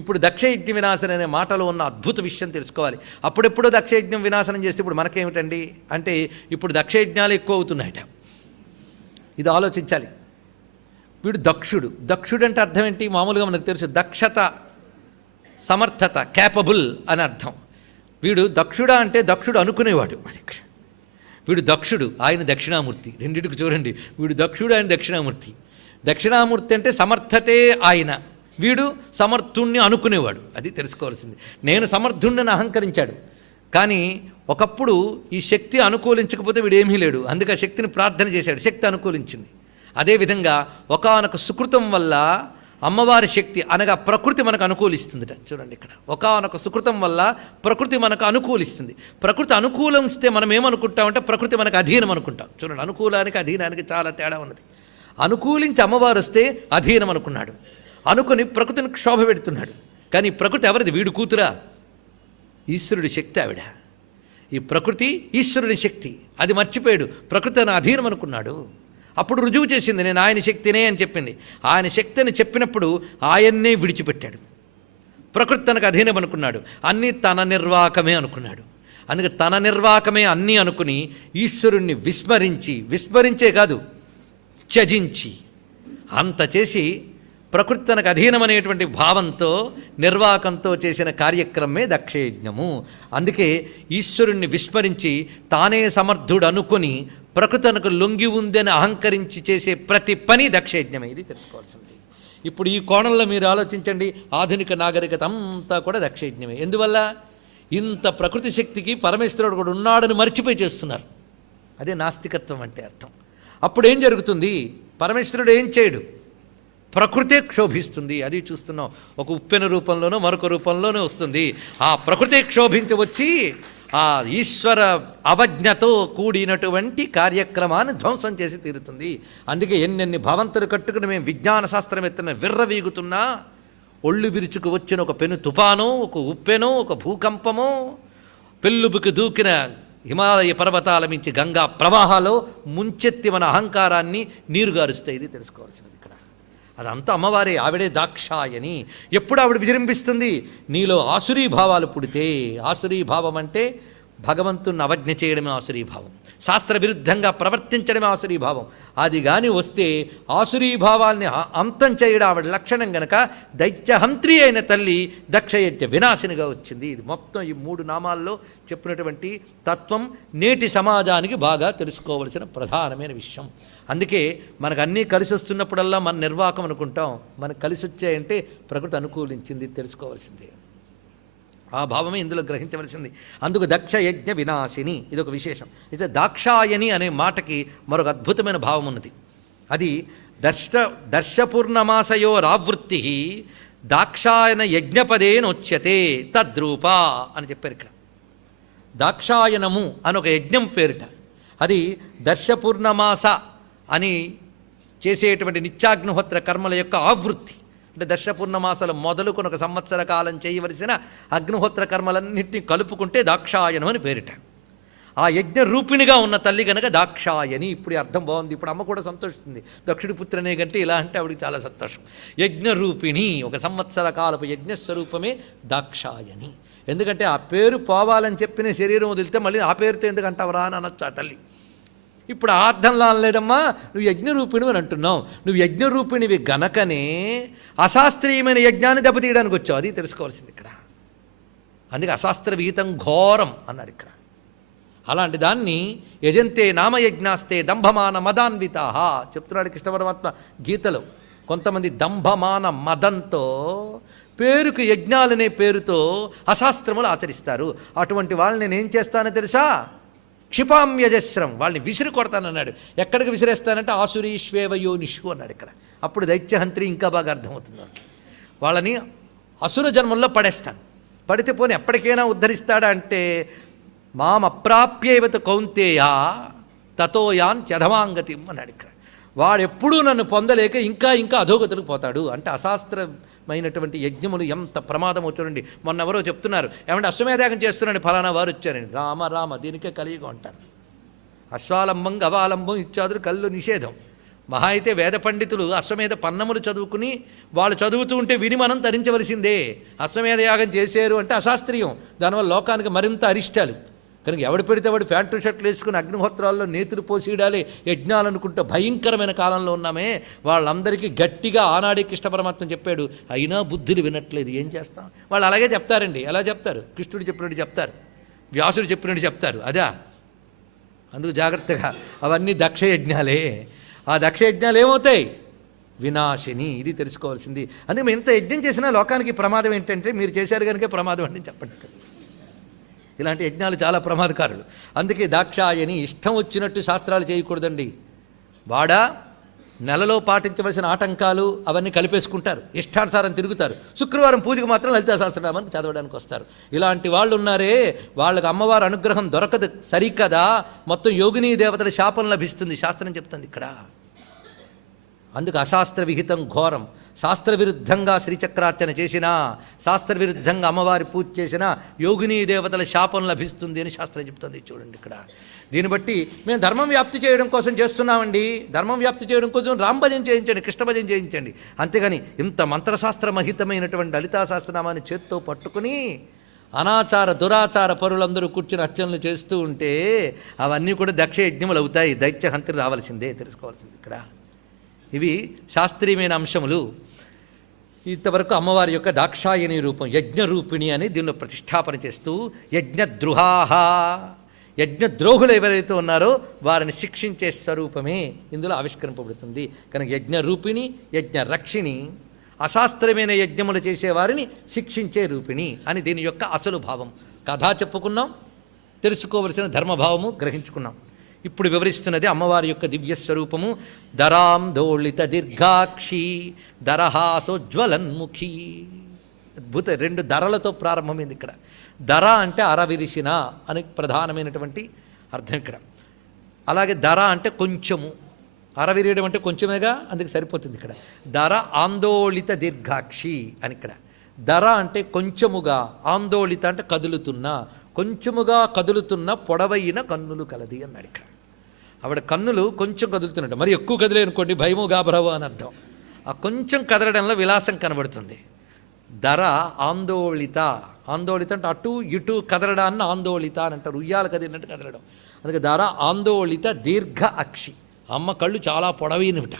ఇప్పుడు దక్షయజ్ఞ వినాశనం అనే మాటలో ఉన్న అద్భుత విషయం తెలుసుకోవాలి. అప్పుడెప్పుడో దక్షయజ్ఞం వినాశనం చేస్తే ఇప్పుడు మనకేమిటండి అంటే ఇప్పుడు దక్షయజ్ఞాలు ఎక్కువ అవుతున్నాయట. ఇది ఆలోచించాలి. వీడు దక్షుడు. దక్షుడు అంటే అర్థం ఏంటి? మామూలుగా మనకు తెలుసు దక్షత, సమర్థత, క్యాపబుల్ అని అర్థం. వీడు దక్షుడా అంటే దక్షుడు అనుకునేవాడు. వీడు దక్షుడు, ఆయన దక్షిణామూర్తి. రెండింటికి చూడండి, వీడు దక్షుడు, ఆయన దక్షిణామూర్తి. దక్షిణామూర్తి అంటే సమర్థతే ఆయన, వీడు సమర్థుణ్ణి అనుకునేవాడు. అది తెలుసుకోవాల్సింది. నేను సమర్థుణ్ణిని అహంకరించాడు, కానీ ఒకప్పుడు ఈ శక్తి అనుకూలించకపోతే వీడు ఏమీ లేడు. అందుకే ఆ శక్తిని ప్రార్థన చేశాడు, శక్తి అనుకూలించింది. అదేవిధంగా ఒకానొక సుకృతం వల్ల అమ్మవారి శక్తి అనగా ప్రకృతి మనకు అనుకూలిస్తుందిట. చూడండి ఇక్కడ ఒకానొక సుకృతం వల్ల ప్రకృతి మనకు అనుకూలిస్తుంది. ప్రకృతి అనుకూలిస్తే మనం ఏమనుకుంటామంటే ప్రకృతి మనకు అధీనం అనుకుంటాం. చూడండి, అనుకూలానికి అధీనానికి చాలా తేడా ఉన్నది. అనుకూలించి అమ్మవారు వస్తే అధీనం అనుకున్నాడు, అనుకుని ప్రకృతిని క్షోభ పెడుతున్నాడు. కానీ ప్రకృతి ఎవరిది? వీడు కూతురా? ఈశ్వరుడి శక్తి ఆవిడ. ఈ ప్రకృతి ఈశ్వరుడి శక్తి, అది మర్చిపోయాడు. ప్రకృతి తన అధీనం అనుకున్నాడు. అప్పుడు రుజువు చేసింది, నేను ఆయన శక్తినే అని చెప్పింది. ఆయన శక్తి అని చెప్పినప్పుడు ఆయన్నే విడిచిపెట్టాడు. ప్రకృతి తనకు అధీనం అనుకున్నాడు, అన్నీ తన నిర్వాకమే అనుకున్నాడు. అందుకే తన నిర్వాకమే అన్నీ అనుకుని ఈశ్వరుణ్ణి విస్మరించే కాదు త్యజించి అంత చేసి ప్రకృతి తనకు అధీనమనేటువంటి భావంతో నిర్వాకంతో చేసిన కార్యక్రమమే దక్షయజ్ఞము. అందుకే ఈశ్వరుణ్ణి విస్మరించి తానే సమర్థుడు అనుకుని ప్రకృతి తనకు లొంగి ఉందని అహంకరించి చేసే ప్రతి పని దక్షయజ్ఞమే. ఇది తెలుసుకోవాల్సింది. ఇప్పుడు ఈ కోణంలో మీరు ఆలోచించండి, ఆధునిక నాగరికత అంతా కూడా దక్షయజ్ఞమే. ఎందువల్ల? ఇంత ప్రకృతి శక్తికి పరమేశ్వరుడు కూడా ఉన్నాడని మర్చిపోయి చేస్తున్నారు. అదే నాస్తికత్వం అంటే అర్థం. అప్పుడు ఏం జరుగుతుంది? పరమేశ్వరుడు ఏం చేయడు, ప్రకృతే క్షోభిస్తుంది. అది చూస్తున్నాం. ఒక ఉప్పెన రూపంలోనో మరొక రూపంలోనో వస్తుంది. ఆ ప్రకృతే క్షోభించి వచ్చి ఆ ఈశ్వర అవజ్ఞతో కూడినటువంటి కార్యక్రమాన్ని ధ్వంసం చేసి తీరుతుంది. అందుకే ఎన్నెన్ని భవంతులు కట్టుకుని మేము విజ్ఞాన శాస్త్రం ఎత్తున విర్రవీగుతున్నా ఒళ్ళు విరుచుకు వచ్చిన ఒక పెను తుపానో, ఒక ఉప్పెనో, ఒక భూకంపమో, పెళ్ళుబుకి దూకిన హిమాలయ పర్వతాల మించి గంగా ప్రవాహాలో ముంచెత్తి మన అహంకారాన్ని నీరుగారుస్తాయి. ఇది తెలుసుకోవాల్సినది ఇక్కడ. అదంతా అమ్మవారే, ఆవిడే దాక్షాయని. ఎప్పుడు ఆవిడ విజృంభిస్తుంది? నీలో ఆసురీభావాలు పుడితే. ఆసురీభావం అంటే భగవంతుని అవజ్ఞ చేయడమే ఆసురీభావం, శాస్త్ర విరుద్ధంగా ప్రవర్తించడమే ఆసురీభావం. అది కానీ వస్తే ఆసురీభావాల్ని అంతం చేయడం ఆవిడ లక్షణం గనక దైత్యహంత్రి అయిన తల్లి దక్షయజ్ఞ వినాశినిగా వచ్చింది. ఇది మొత్తం ఈ 3 నామాల్లో చెప్పినటువంటి తత్వం నేటి సమాజానికి బాగా తెలుసుకోవలసిన ప్రధానమైన విషయం. అందుకే మనకు అన్నీ కలిసి వస్తున్నప్పుడల్లా మన నిర్వాకం అనుకుంటాం. మనకు కలిసి వచ్చాయంటే ప్రకృతి అనుకూలించింది, తెలుసుకోవాల్సిందే. ఆ భావమే ఇందులో గ్రహించవలసింది. అందుకు దక్షయజ్ఞ వినాశిని ఇదొక విశేషం. అయితే దాక్షాయని అనే మాటకి మరొక అద్భుతమైన భావం ఉన్నది. అది దర్శపూర్ణమాసయో రావృత్తి దాక్షాయన యజ్ఞపదేనొచ్యతే తద్రూప అని చెప్పారు ఇక్కడ. దాక్షాయనము అని ఒక యజ్ఞం పేరిట. అది దర్శపూర్ణమాస అని చేసేటువంటి నిత్యాగ్నిహోత్ర కర్మల యొక్క ఆవృత్తి. అంటే దర్శపూర్ణమాసలు మొదలుకొని ఒక సంవత్సర కాలం చేయవలసిన అగ్నిహోత్ర కర్మలన్నింటినీ కలుపుకుంటే దాక్షాయనం అని పేరిట. ఆ యజ్ఞ రూపిణిగా ఉన్న తల్లి కనుక దాక్షాయని. ఇప్పుడు అర్థం బాగుంది. ఇప్పుడు అమ్మ కూడా సంతోషిస్తుంది. దక్షుడి పుత్రనే కంటే ఇలా అంటే ఆవిడికి చాలా సంతోషం. యజ్ఞరూపిణి, ఒక సంవత్సర కాలపు యజ్ఞస్వరూపమే దాక్షాయని. ఎందుకంటే ఆ పేరు పోవాలని చెప్పిన శరీరం వదిలితే మళ్ళీ ఆ పేరుతో ఎందుకు అంటావరా అని అనొచ్చు ఆ తల్లి. ఇప్పుడు ఆ అర్థంలో అనలేదమ్మా, నువ్వు యజ్ఞరూపిణి అని అంటున్నావు. నువ్వు యజ్ఞరూపిణివి గనకనే అశాస్త్రీయమైన యజ్ఞాన్ని దెబ్బతీయడానికి వచ్చావు. అది తెలుసుకోవాల్సింది ఇక్కడ. అందుకే అశాస్త్ర విహితం ఘోరం అన్నాడు ఇక్కడ. అలాంటి దాన్ని యజంతే నామయజ్ఞాస్తే దంభమాన మదాన్వితాహ చెప్తున్నాడు కృష్ణ పరమాత్మ గీతలో. కొంతమంది దంభమాన మదంతో పేరుకు యజ్ఞాలనే పేరుతో అశాస్త్రములు ఆచరిస్తారు. అటువంటి వాళ్ళని నేనేం చేస్తానో తెలుసా? క్షిపామ్యజస్రం, వాళ్ళని విసిరి కొడతానన్నాడు. ఎక్కడికి విసిరేస్తానంటే ఆసురీష్వేవయోనిషు అన్నాడు ఇక్కడ. అప్పుడు దైత్యహంత్రి ఇంకా బాగా అర్థమవుతుంది. వాళ్ళని అసుర జన్మంలో పడేస్తాను. పడితే పోనీ ఎప్పటికైనా ఉద్ధరిస్తాడా అంటే మామప్రాప్యైవత కౌంతేయ తతోయాన్ చధమాంగతిం అన్నాడు ఇక్కడ. వాడెప్పుడూ నన్ను పొందలేక ఇంకా ఇంకా అధోగతులకు పోతాడు. అంటే అశాస్త్రమైనటువంటి యజ్ఞములు ఎంత ప్రమాదం చూడండి. మొన్న ఎవరో చెప్తున్నారు, ఏమంటే అశ్వమేధయాగం చేస్తున్నాడు ఫలానా వారు వచ్చారని. రామ రామ దీనికే కలియుగం అంటారు. అశ్వాలంబం గవాలంబం ఇత్యాదులు కళ్ళు నిషేధం. మహా అయితే వేద పండితులు అశ్వమేధ పన్నములు చదువుకుని వాళ్ళు చదువుతూ ఉంటే విని మనం తరించవలసిందే. అశ్వమేధ యాగం చేశారు అంటే అశాస్త్రీయం. దానివల్ల లోకానికి మరింత అరిష్టాలు. కనుక ఎవడు పెడితే వాడు ఫ్యాంటు షర్ట్లు వేసుకుని అగ్నిహోత్రాల్లో నేతులు పోసీడాలే యజ్ఞాలు అనుకుంటే భయంకరమైన కాలంలో ఉన్నామే. వాళ్ళందరికీ గట్టిగా ఆనాడే కృష్ణ పరమాత్మ చెప్పాడు, అయినా బుద్ధులు వినట్లేదు. ఏం చేస్తాం? వాళ్ళు అలాగే చెప్తారండి. ఎలా చెప్తారు? కృష్ణుడు చెప్పినట్టు చెప్తారు, వ్యాసుడు చెప్పినట్టు చెప్తారు. అదా అందుకు జాగ్రత్తగా. అవన్నీ దక్షయజ్ఞాలే. ఆ దక్షయజ్ఞాలు ఏమవుతాయి? వినాశిని. ఇది తెలుసుకోవాల్సింది. అందుకే మేము ఎంత యజ్ఞం చేసినా లోకానికి ప్రమాదం ఏంటంటే మీరు చేశారు కనుక ప్రమాదం అంటే చెప్పండి. ఇలాంటి యజ్ఞాలు చాలా ప్రమాదకారులు. అందుకే దాక్షాయని ఇష్టం వచ్చినట్టు శాస్త్రాలు చేయకూడదండి. వాడా నెలలో పాటించవలసిన ఆటంకాలు అవన్నీ కలిపేసుకుంటారు, ఇష్టానుసారం తిరుగుతారు. శుక్రవారం పూజకు మాత్రం లలితా సహస్రనామాన్ని చదవడానికి వస్తారు. ఇలాంటి వాళ్ళు ఉన్నారే, వాళ్ళకి అమ్మవారి అనుగ్రహం దొరకదు. సరికదా మొత్తం యోగినీ దేవతల శాపం లభిస్తుంది శాస్త్రం చెప్తుంది ఇక్కడ. అందుకు అశాస్త్ర విహితం ఘోరం. శాస్త్రవిరుద్ధంగా శ్రీచక్రార్చన చేసినా, శాస్త్రవిరుద్ధంగా అమ్మవారి పూజ చేసినా యోగినీ దేవతల శాపం లభిస్తుంది అని శాస్త్రం చెప్తుంది. చూడండి ఇక్కడ. దీన్ని బట్టి మేము ధర్మం వ్యాప్తి చేయడం కోసం చేస్తున్నామండి. ధర్మం వ్యాప్తి చేయడం కోసం రామభజన చేయించండి, కృష్ణభజన చేయించండి. అంతేగాని ఇంత మంత్రశాస్త్ర మహితమైనటువంటి లలితా సహస్రనామాన్ని చేత్తో పట్టుకుని అనాచార దురాచార పరులందరూ కూర్చుని అర్చనలు చేస్తూ ఉంటే అవన్నీ కూడా దక్ష యజ్ఞములు అవుతాయి. దైత్యహంత్రి రావాల్సిందే, తెలుసుకోవాల్సింది ఇక్కడ. ఇవి శాస్త్రీయమైన అంశములు. ఇంతవరకు అమ్మవారి యొక్క దాక్షాయని రూపం యజ్ఞరూపిణి అని దీనిలో ప్రతిష్టాపన చేస్తూ యజ్ఞద్రుహాహ, యజ్ఞద్రోహులు ఎవరైతే ఉన్నారో వారిని శిక్షించే స్వరూపమే ఇందులో ఆవిష్కరింపబడుతుంది. కనుక యజ్ఞరూపిణి, యజ్ఞరక్షిణి, అశాస్త్రమైన యజ్ఞములు చేసేవారిని శిక్షించే రూపిణి అని దీని యొక్క అసలు భావం. కథా చెప్పుకున్నాం, తెలుసుకోవలసిన ధర్మభావము గ్రహించుకున్నాం. ఇప్పుడు వివరిస్తున్నది అమ్మవారి యొక్క దివ్యస్వరూపము. దరాం దోళిత దీర్ఘాక్షి దరహాసోజ్వలన్ముఖి. అద్భుత రెండు ధరలతో ప్రారంభమైంది ఇక్కడ. ధర అంటే అరవిరిసిన అని ప్రధానమైనటువంటి అర్థం ఇక్కడ. అలాగే ధర అంటే కొంచెము, అరవిరియడం అంటే కొంచెమేగా, అందుకు సరిపోతుంది ఇక్కడ. ధర ఆందోళిత దీర్ఘాక్షి అని ఇక్కడ. ధర అంటే కొంచెముగా, ఆందోళిత అంటే కదులుతున్న, కొంచెముగా కదులుతున్న పొడవైన కన్నులు కలది అన్నాడు ఇక్కడ. ఆవిడ కన్నులు కొంచెం కదులుతున్నట్టు, మరి ఎక్కువ కదిలే అనుకోండి భయము గాబరవు అని అర్థం. ఆ కొంచెం కదలడంలో విలాసం కనబడుతుంది. ధర ఆందోళిత, ఆందోళిత అంటే అటు ఇటు కదలడాన్ని ఆందోళిత అని అంటారు. ఉయ్యాల కదిలినట్టు కదలడం. అందుకే ధర ఆందోళిత దీర్ఘ అక్షి. అమ్మ కళ్ళు చాలా పొడవైనవిట.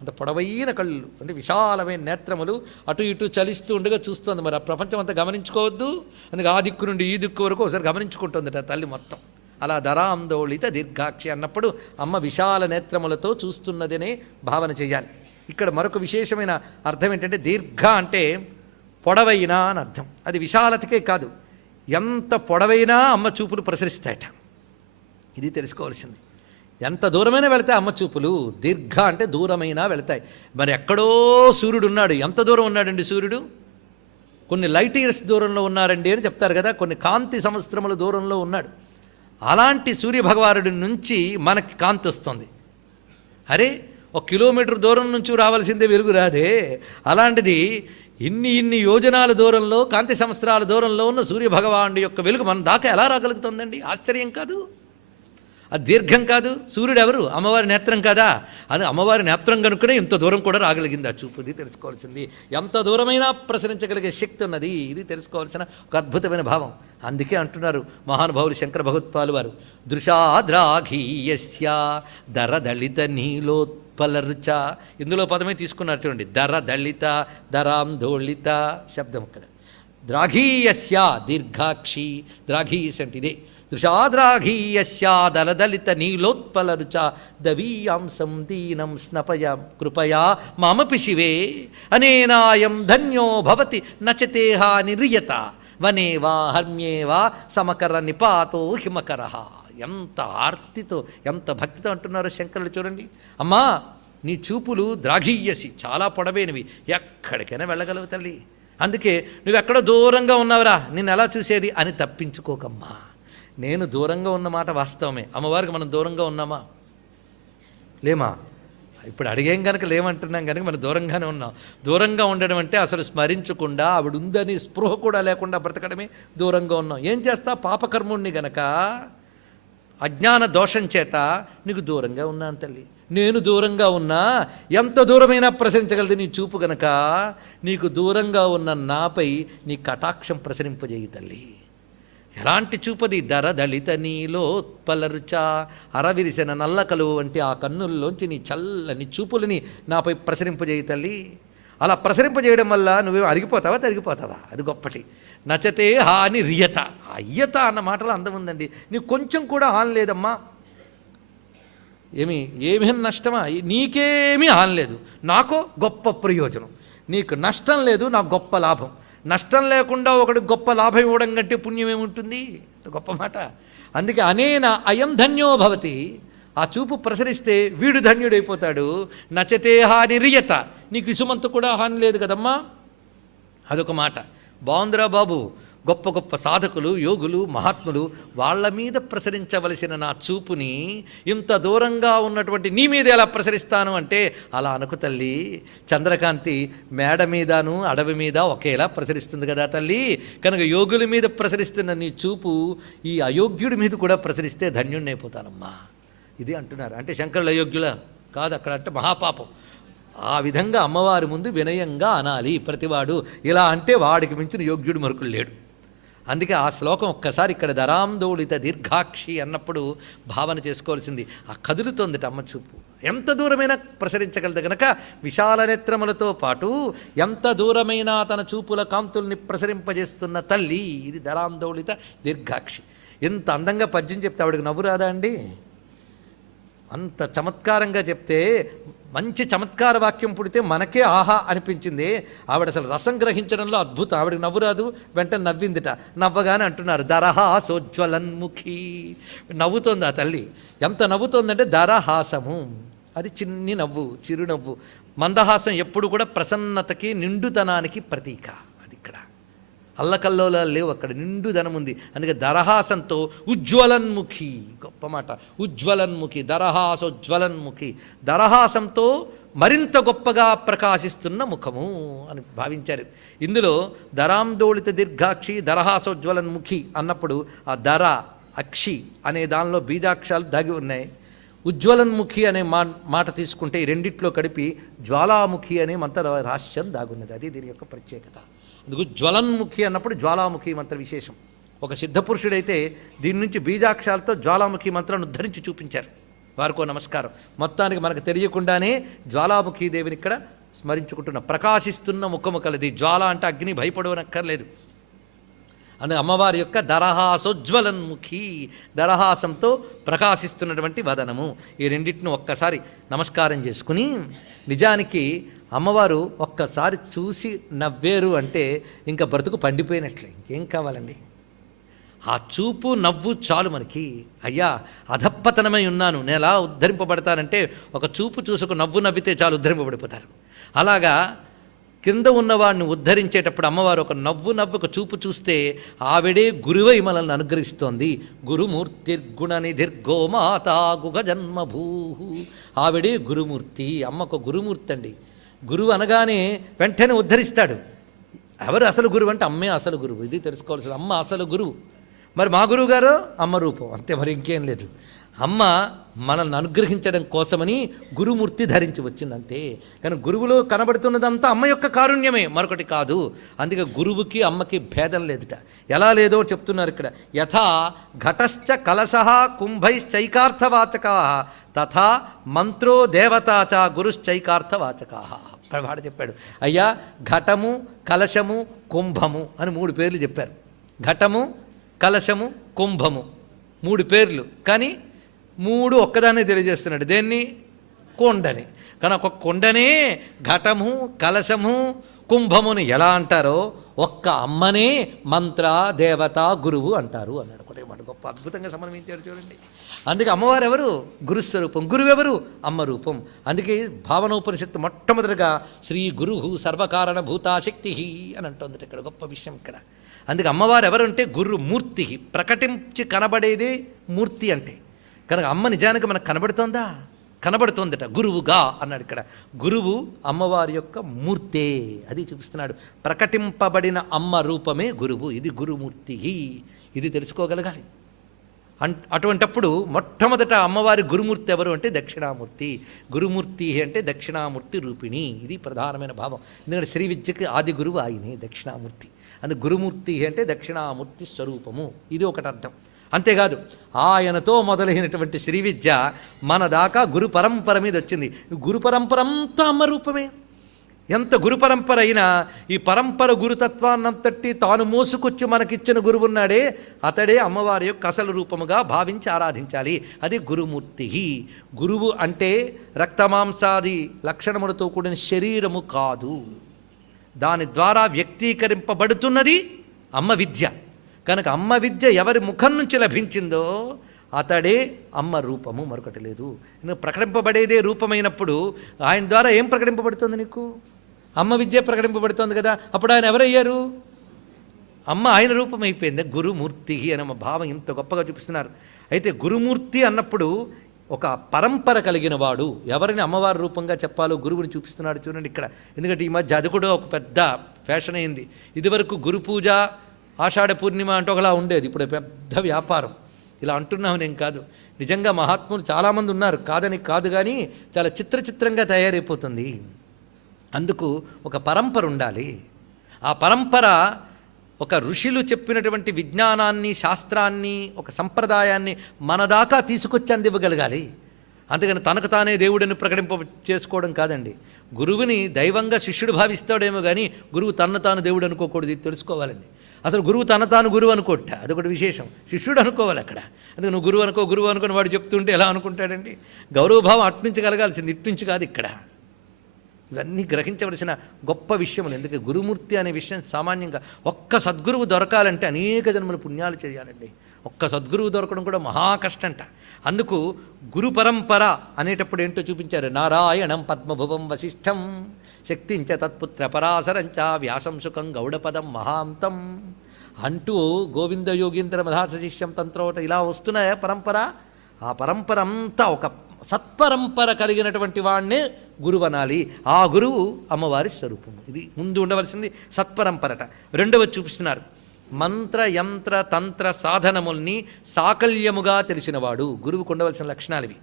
అంత పొడవైన కళ్ళు అంటే విశాలమైన నేత్రములు అటు ఇటు చలిస్తూ ఉండగా చూస్తుంది. మరి ఆ ప్రపంచం అంతా గమనించుకోవద్దు. అందుకే ఆ దిక్కు నుండి ఈ దిక్కు వరకు ఒకసారి గమనించుకుంటుందట తల్లి మొత్తం. అలా ధరాందోళిత దీర్ఘాక్షి అన్నప్పుడు అమ్మ విశాల నేత్రములతో చూస్తున్నదనే భావన చేయాలి. ఇక్కడ మరొక విశేషమైన అర్థం ఏంటంటే దీర్ఘ అంటే పొడవైన అని అర్థం. అది విశాలతకే కాదు, ఎంత పొడవైనా అమ్మ చూపులు ప్రసరిస్తాయట. ఇది తెలుసుకోవాల్సింది. ఎంత దూరమైనా వెళతాయి అమ్మ చూపులు. దీర్ఘ అంటే దూరమైనా వెళతాయి. మరి ఎక్కడో సూర్యుడు ఉన్నాడు. ఎంత దూరం ఉన్నాడండి సూర్యుడు? కొన్ని లైట్ ఇయర్స్ దూరంలో ఉన్నారండి అని చెప్తారు కదా. కొన్ని కాంతి సంవత్సరముల దూరంలో ఉన్నాడు. అలాంటి సూర్యభగవానుడి నుంచి మనకి కాంతి వస్తుంది. అరే 1 కిలోమీటర్ దూరం నుంచి రావాల్సిందే వెలుగు రాదే. అలాంటిది ఇన్ని యోజనాల దూరంలో, కాంతి సంవత్సరాల దూరంలో ఉన్న సూర్యభగవానుడి యొక్క వెలుగు మన దాకా ఎలా రాగలుగుతుందండి? ఆశ్చర్యం కాదు? అది దీర్ఘం కాదు. సూర్యుడు ఎవరు? అమ్మవారి నేత్రం కదా. అది అమ్మవారి నేత్రం కనుకనే ఇంత దూరం కూడా రాగలిగింది ఆ చూపు. ఇది తెలుసుకోవాల్సింది. ఎంత దూరమైనా ప్రసరించగలిగే శక్తి ఉన్నది. ఇది తెలుసుకోవాల్సిన ఒక అద్భుతమైన భావం. అందుకే అంటున్నారు మహానుభావులు శంకర భగవత్పాలు వారు, దృశాద్రాఘీయస్య దరదళిత నీలోత్పలరుచ. ఇందులో పదమే తీసుకున్నారు చూడండి. దరదళిత, దరాందోళిత శబ్దం ఇక్కడ. ద్రాఘీయస్య దీర్ఘాక్షి. ద్రాఘీయస్ అంటే ఇదే దృశాద్రాఘీయస్యాదలదలిత నీలోత్పల రుచ దవీయాంసం దీనం స్నపయ కృపయా మామపి శివే అనేనాయం ధన్యో భవతి నచతేహా నిర్యత వనే వా హర్మ్యే వా సమకర నిపాతో హిమకర. ఎంత ఆర్తితో ఎంత భక్తితో అంటున్నారో శంకరులు చూడండి. అమ్మా నీ చూపులు ద్రాఘీయసి, చాలా పొడవైనవి, ఎక్కడికైనా వెళ్ళగలవు తల్లి. అందుకే నువ్వెక్కడో దూరంగా ఉన్నావురా, నిన్ను ఎలా చూసేది అని తప్పించుకోకమ్మా. నేను దూరంగా ఉన్న మాట వాస్తవమే. అమ్మవారికి మనం దూరంగా ఉన్నామా? లేమా? ఇప్పుడు అడిగేం కనుక లేమంటున్నాం కనుక మనం దూరంగానే ఉన్నాం. దూరంగా ఉండడం అంటే అసలు స్మరించకుండా ఆవిడ ఉందని స్పృహ కూడా లేకుండా బ్రతకడమే దూరంగా ఉన్నాం. ఏం చేస్తా? పాపకర్ముణ్ణి గనక అజ్ఞాన దోషం చేత నీకు దూరంగా ఉన్నాను తల్లి. నేను దూరంగా ఉన్నా ఎంత దూరమైనా ప్రసరించగలదు నీ చూపు గనక, నీకు దూరంగా ఉన్న నాపై నీ కటాక్షం ప్రసరింపజేయి తల్లి. ఎలాంటి చూపది? దర దళిత నీలోత్పలరుచ, అరవిరిసిన నల్ల కలువ వంటి ఆ కన్నుల్లోంచి నీ చల్లని చూపులని నాపై ప్రసరింపజేయి తల్లి. అలా ప్రసరింపజేయడం వల్ల నువ్వేమో అరిగిపోతావా తరిగిపోతావా? అది గొప్పటి. నచతే హాని రియత, అయ్యత అన్న మాటలో అందం ఉందండి. నీకు కొంచెం కూడా హాని లేదమ్మా. ఏమీ నష్టమా? నీకేమీ హాని లేదు, నాకో గొప్ప ప్రయోజనం. నీకు నష్టం లేదు, నాకు గొప్ప లాభం. నష్టం లేకుండా ఒకటి గొప్ప లాభం ఇవ్వడం కంటే పుణ్యం ఏముంటుంది? గొప్ప మాట. అందుకే అనేన అయం ధన్యో భవతి, ఆ చూపు ప్రసరిస్తే వీడు ధన్యుడైపోతాడు. నచతే హాని రియత, నీకు ఇసుమంత కూడా హాని లేదు కదమ్మా. అదొక మాట. బాగుందిరా బాబు, గొప్ప గొప్ప సాధకులు, యోగులు, మహాత్ములు, వాళ్ళ మీద ప్రసరించవలసిన నా చూపుని ఇంత దూరంగా ఉన్నటువంటి నీ మీద ఎలా ప్రసరిస్తాను అంటే, అలా అనుకు తల్లి. చంద్రకాంతి మేడ మీదను అడవి మీద ఒకేలా ప్రసరిస్తుంది కదా తల్లి. కనుక యోగుల మీద ప్రసరిస్తున్న నీ చూపు ఈ అయోగ్యుడి మీద కూడా ప్రసరిస్తే ధన్యుణ్ణైపోతానమ్మా. ఇది అంటున్నారు. అంటే శంకరులు అయోగ్యుల కాదు, అక్కడ అంటే మహాపాపం. ఆ విధంగా అమ్మవారి ముందు వినయంగా అనాలి ప్రతివాడు. ఇలా అంటే వాడికి మించిన యోగ్యుడు మరొకడు లేడు. అందుకే ఆ శ్లోకం ఒక్కసారి ఇక్కడ దరాందోళిత దీర్ఘాక్షి అన్నప్పుడు భావన చేసుకోవాల్సింది. ఆ కదులుతోందిట అమ్మ చూపు. ఎంత దూరమైనా ప్రసరించగలదు కనుక విశాల నేత్రములతో పాటు ఎంత దూరమైనా తన చూపుల కాంతుల్ని ప్రసరింపజేస్తున్న తల్లి. ఇది దరాందోళిత దీర్ఘాక్షి. ఎంత అందంగా పద్యం చెప్తే ఆవిడకి నవ్వు రాదా అండి? అంత చమత్కారంగా చెప్తే, మంచి చమత్కార వాక్యం పుడితే మనకే ఆహా అనిపించింది. ఆవిడ అసలు రసం గ్రహించడంలో అద్భుతం. ఆవిడకి నవ్వు రాదు, వెంటనే నవ్విందిట. నవ్వగానే అంటున్నారు దరహాసోజ్వలన్ముఖి. నవ్వుతోంది ఆ తల్లి. ఎంత నవ్వుతోందంటే దరహాసము, అది చిన్ని నవ్వు, చిరునవ్వు. మందహాసం ఎప్పుడు కూడా ప్రసన్నతకి, నిండుతనానికి ప్రతీక. అది ఇక్కడ అల్లకల్లోలాలు లేవు, అక్కడ నిండుదనం ఉంది. అందుకే దరహాసంతో ఉజ్వలన్ముఖి, గొప్ప మాట. ఉజ్వలన్ముఖి, దరహాసోజ్వలన్ముఖి, దరహాసంతో మరింత గొప్పగా ప్రకాశిస్తున్న ముఖము అని భావించారు. ఇందులో దరాందోళిత దీర్ఘాక్షి, దరహాసోజ్వలన్ముఖి అన్నప్పుడు ఆ దర, అక్షి అనే దానిలో బీజాక్షరాలు దాగి ఉన్నాయి. ఉజ్వలన్ముఖి అనే మాట తీసుకుంటే ఈ రెండిట్లో కలిపి జ్వాలాముఖి అనే మంత్ర రహస్యం దాగున్నది. అది దీని యొక్క ప్రత్యేకత. అందుకు జ్వలన్ముఖి అన్నప్పుడు జ్వాలాముఖి మంత్ర విశేషం. ఒక సిద్ధపురుషుడైతే దీని నుంచి బీజాక్షరాలతో జ్వాలాముఖి మంత్రాన్ని ఉద్ధరించి చూపించారు. వారికో నమస్కారం. మొత్తానికి మనకు తెలియకుండానే జ్వాలాముఖి దేవిని ఇక్కడ స్మరించుకుంటున్న ప్రకాశిస్తున్న ముఖము కలది. జ్వాల అంటే అగ్ని, భయపడవనక్కర్లేదు. అందుకే అమ్మవారి యొక్క దరహాసోజ్వలన్ముఖి, దరహాసంతో ప్రకాశిస్తున్నటువంటి వదనము. ఈ రెండింటిని ఒక్కసారి నమస్కారం చేసుకుని, నిజానికి అమ్మవారు ఒక్కసారి చూసి నవ్వేరు అంటే ఇంకా బ్రతుకు పండిపోయినట్లే, ఇంకేం కావాలండి? ఆ చూపు నవ్వు చాలు మనకి. అయ్యా అధప్పతనమై ఉన్నాను, నేను ఎలా ఉద్ధరింపబడతానంటే ఒక చూపు చూసుకు నవ్వు నవ్వితే చాలు ఉద్ధరింపబడిపోతారు. అలాగా కింద ఉన్నవాడిని ఉద్ధరించేటప్పుడు అమ్మవారు ఒక నవ్వు ఒక చూపు చూస్తే ఆవిడే గురువై మనల్ని అనుగ్రహిస్తోంది. గురుమూర్తిర్గుణనిధిర్గో మాతా గుగ జన్మభూ. ఆవిడే గురుమూర్తి. అమ్మకు గురుమూర్తి అండి. గురువు అనగానే వెంటనే ఉద్ధరిస్తాడు. ఎవరు అసలు గురువు అంటే అమ్మే అసలు గురువు. ఇది తెలుసుకోవాల్సింది. అమ్మ అసలు గురువు. మరి మా గురువు గారు అమ్మ రూపం, అంతే, మరి ఇంకేం లేదు. అమ్మ మనల్ని అనుగ్రహించడం కోసమని గురుమూర్తి ధరించి వచ్చింది, అంతే. కానీ గురువులో కనబడుతున్నదంతా అమ్మ యొక్క కారుణ్యమే, మరొకటి కాదు. అందుకే గురువుకి అమ్మకి భేదం లేదుట. ఎలా లేదో చెప్తున్నారు ఇక్కడ. యథా ఘటశ్చ కలశః కుంభైశ్చైకార్థవాచకా తథా మంత్రో దేవతాచ గురుశ్చైకార్థవాచకా. వాడ చెప్పాడు. అయ్యా ఘటము, కలశము, కుంభము అని 3 పేర్లు చెప్పారు. ఘటము, కలశము, కుంభము. 3 పేర్లు, కానీ 3 ఒక్కదాన్నే తెలియజేస్తున్నాడు. దేన్ని? కొండని. కానీ ఒక కొండనే ఘటము, కలశము, కుంభముని ఎలా అంటారో ఒక్క అమ్మనే మంత్ర, దేవత, గురువు అంటారు అన్నాడు. ఒకటే మాట గొప్ప అద్భుతంగా సమన్వయించారు చూడండి. అందుకే అమ్మవారు ఎవరు? గురుస్వరూపం. గురువు ఎవరు? అమ్మ రూపం. అందుకే భావనోపనిషత్తు మొట్టమొదటిగా శ్రీ గురు సర్వకారణ భూతాశక్తి అని అంటుంది. ఇక్కడ గొప్ప విషయం ఇక్కడ. అందుకే అమ్మవారు ఎవరంటే గురుమూర్తి, ప్రకటించి కనబడేదే మూర్తి అంటే. కనుక అమ్మ నిజానికి మనకు కనబడుతోందా? కనబడుతోందట. గురువుగా అన్నాడు ఇక్కడ. గురువు అమ్మవారి యొక్క మూర్తే, అది చూపిస్తున్నాడు. ప్రకటింపబడిన అమ్మ రూపమే గురువు. ఇది గురుమూర్తి, ఇది తెలుసుకోగలగాలి. అటువంటప్పుడు మొట్టమొదట అమ్మవారి గురుమూర్తి ఎవరు అంటే దక్షిణామూర్తి. గురుమూర్తి అంటే దక్షిణామూర్తి రూపిణి. ఇది ప్రధానమైన భావం. ఎందుకంటే శ్రీ విద్యకి ఆది గురువు ఆయనే దక్షిణామూర్తి. అందుకు గురుమూర్తి అంటే దక్షిణామూర్తి స్వరూపము. ఇది ఒకటి అర్థం. అంతేకాదు ఆయనతో మొదలైనటువంటి శ్రీ విద్య మన దాకా గురు పరంపర మీద వచ్చింది. గురు పరంపర అంతా అమ్మ రూపమే. ఎంత గురు పరంపర అయినా ఈ పరంపర గురుతత్వాన్నంతటి తాను మోసుకొచ్చి మనకిచ్చిన గురువున్నాడే అతడే అమ్మవారి యొక్క అసలు రూపముగా భావించి ఆరాధించాలి. అది గురుమూర్తి. గురువు అంటే రక్తమాంసాది లక్షణములతో కూడిన శరీరము కాదు. దాని ద్వారా వ్యక్తీకరింపబడుతున్నది అమ్మ విద్య. కనుక అమ్మ విద్య ఎవరి ముఖం నుంచి లభించిందో అతడే అమ్మ రూపము, మరొకటి లేదు. ప్రకటింపబడేదే రూపమైనప్పుడు ఆయన ద్వారా ఏం ప్రకటింపబడుతుంది? నీకు అమ్మ విద్య ప్రకటింపబడుతోంది కదా. అప్పుడు ఆయన ఎవరయ్యారు? అమ్మ ఆయన రూపం అయిపోయింది. గురుమూర్తి అనే భావం ఇంత గొప్పగా చూపిస్తున్నారు. అయితే గురుమూర్తి అన్నప్పుడు ఒక పరంపర కలిగిన వాడు. ఎవరిని అమ్మవారి రూపంగా చెప్పాలో గురువుని చూపిస్తున్నాడు చూడండి ఇక్కడ. ఎందుకంటే ఈ మధ్య అది కూడా ఒక పెద్ద ఫ్యాషన్ అయింది. ఇదివరకు గురు పూజ, ఆషాఢ పూర్ణిమ అంటే ఒకలా ఉండేది. ఇప్పుడు పెద్ద వ్యాపారం. ఇలా అంటున్నాము నేను కాదు. నిజంగా మహాత్ములు చాలామంది ఉన్నారు, కాదని కాదు, కానీ చాలా చిత్రంగా తయారైపోతుంది. అందుకు ఒక పరంపర ఉండాలి. ఆ పరంపర ఒక ఋషులు చెప్పినటువంటి విజ్ఞానాన్ని, శాస్త్రాన్ని, ఒక సంప్రదాయాన్ని మన దాకా తీసుకొచ్చి అందివ్వగలగాలి. అందుకని తనకు తానే దేవుడిని ప్రకటింప చేసుకోవడం కాదండి. గురువుని దైవంగా శిష్యుడు భావిస్తాడేమో కానీ గురువు తనను తాను దేవుడు అనుకోకూడదు. ఇది తెలుసుకోవాలండి. అసలు గురువు తన తాను గురువు అనుకోట, అదొకటి విశేషం. శిష్యుడు అనుకోవాలి అక్కడ. అందుకే నువ్వు గురువు అనుకుని వాడు చెప్తుంటే ఎలా అనుకుంటాడండి? గౌరవభావం అట్నుంచి కలగాల్సింది, ఇట్నుంచి కాదు ఇక్కడ. ఇవన్నీ గ్రహించవలసిన గొప్ప విషయములు. ఎందుకంటే గురుమూర్తి అనే విషయం సామాన్యంగా ఒక్క సద్గురువు దొరకాలంటే అనేక జన్మలు పుణ్యాలు చేయాలండి. ఒక్క సద్గురువు దొరకడం కూడా మహా కష్టంట. అందుకు గురు పరంపర అనేటప్పుడు ఏంటో చూపించారు. నారాయణం పద్మభువం వశిష్ఠం శక్తించ తత్పుత్ర పరాశరంచ వ్యాసం సుఖం గౌడపదం మహాంతం అంటూ గోవింద యోగీంద్ర మధాస శిష్యం తంత్రోట ఇలా వస్తున్నాయా పరంపర. ఆ పరంపర అంతా ఒక సత్పరంపర కలిగినటువంటి వాడినే గురువు అనాలి. ఆ గురువు అమ్మవారి స్వరూపము. ఇది ముందు ఉండవలసింది సత్పరంపరట. రెండవది చూపిస్తున్నారు. మంత్ర యంత్ర తంత్ర సాధనముల్ని సాకల్యముగా తెలిసినవాడు గురువుకు ఉండవలసిన లక్షణాలు ఇవి.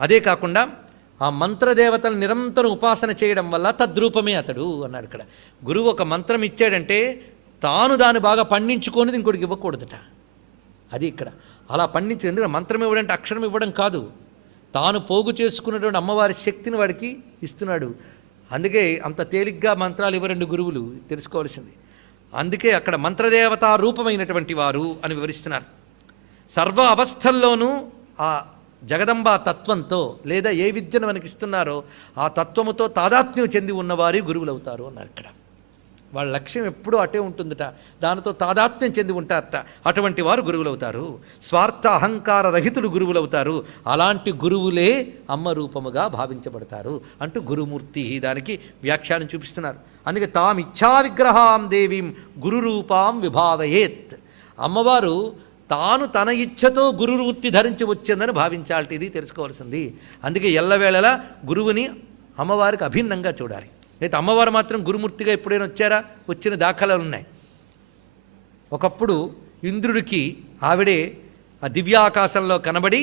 అదే కాకుండా ఆ మంత్రదేవతలు నిరంతరం ఉపాసన చేయడం వల్ల తద్రూపమే అతడు అన్నాడు ఇక్కడ. గురువు ఒక మంత్రం ఇచ్చాడంటే తాను దాన్ని బాగా పండించుకోనిది ఇంకోటికి ఇవ్వకూడదట. అది ఇక్కడ అలా పండించు. ఎందుకంటే మంత్రం ఇవ్వడంటే అక్షరం ఇవ్వడం కాదు, తాను పోగు చేసుకున్నటువంటి అమ్మవారి శక్తిని వాడికి ఇస్తున్నాడు. అందుకే అంత తేలిగ్గా మంత్రాలు ఇవ్వరండి గురువులు, తెలుసుకోవాల్సింది. అందుకే అక్కడ మంత్రదేవతా రూపమైనటువంటి వారు అని వివరిస్తున్నారు. సర్వ అవస్థల్లోనూ ఆ జగదంబా తత్వంతో లేదా ఏ విద్యను మనకి ఇస్తున్నారో ఆ తత్వముతో తాదాత్మ్యం చెంది ఉన్నవారి గురువులు అవుతారు అన్నారు ఇక్కడ. వాళ్ళ లక్ష్యం ఎప్పుడూ అటే ఉంటుందట, దానితో తాదాత్మ్యం చెంది ఉంటారట. అటువంటి వారు గురువులు అవుతారు. స్వార్థ అహంకార రహితులు గురువులు అవుతారు. అలాంటి గురువులే అమ్మ రూపముగా భావించబడతారు అంటూ గురుమూర్తి దానికి వ్యాఖ్యానం చూపిస్తున్నారు. అందుకే తామిచ్చా విగ్రహాం దేవీం గురురూపాం విభావయేత్. అమ్మవారు తాను తన ఇచ్ఛతో గురువృత్తి ధరించి వచ్చిందని భావించాలి. ఇది తెలుసుకోవాల్సింది. అందుకే ఎల్లవేళలా గురువుని అమ్మవారికి అభిన్నంగా చూడాలి. అయితే అమ్మవారు మాత్రం గురుమూర్తిగా ఎప్పుడైనా వచ్చారా? వచ్చిన దాఖలాలు ఉన్నాయి. ఒకప్పుడు ఇంద్రుడికి ఆవిడే ఆ దివ్యాకాశంలో కనబడి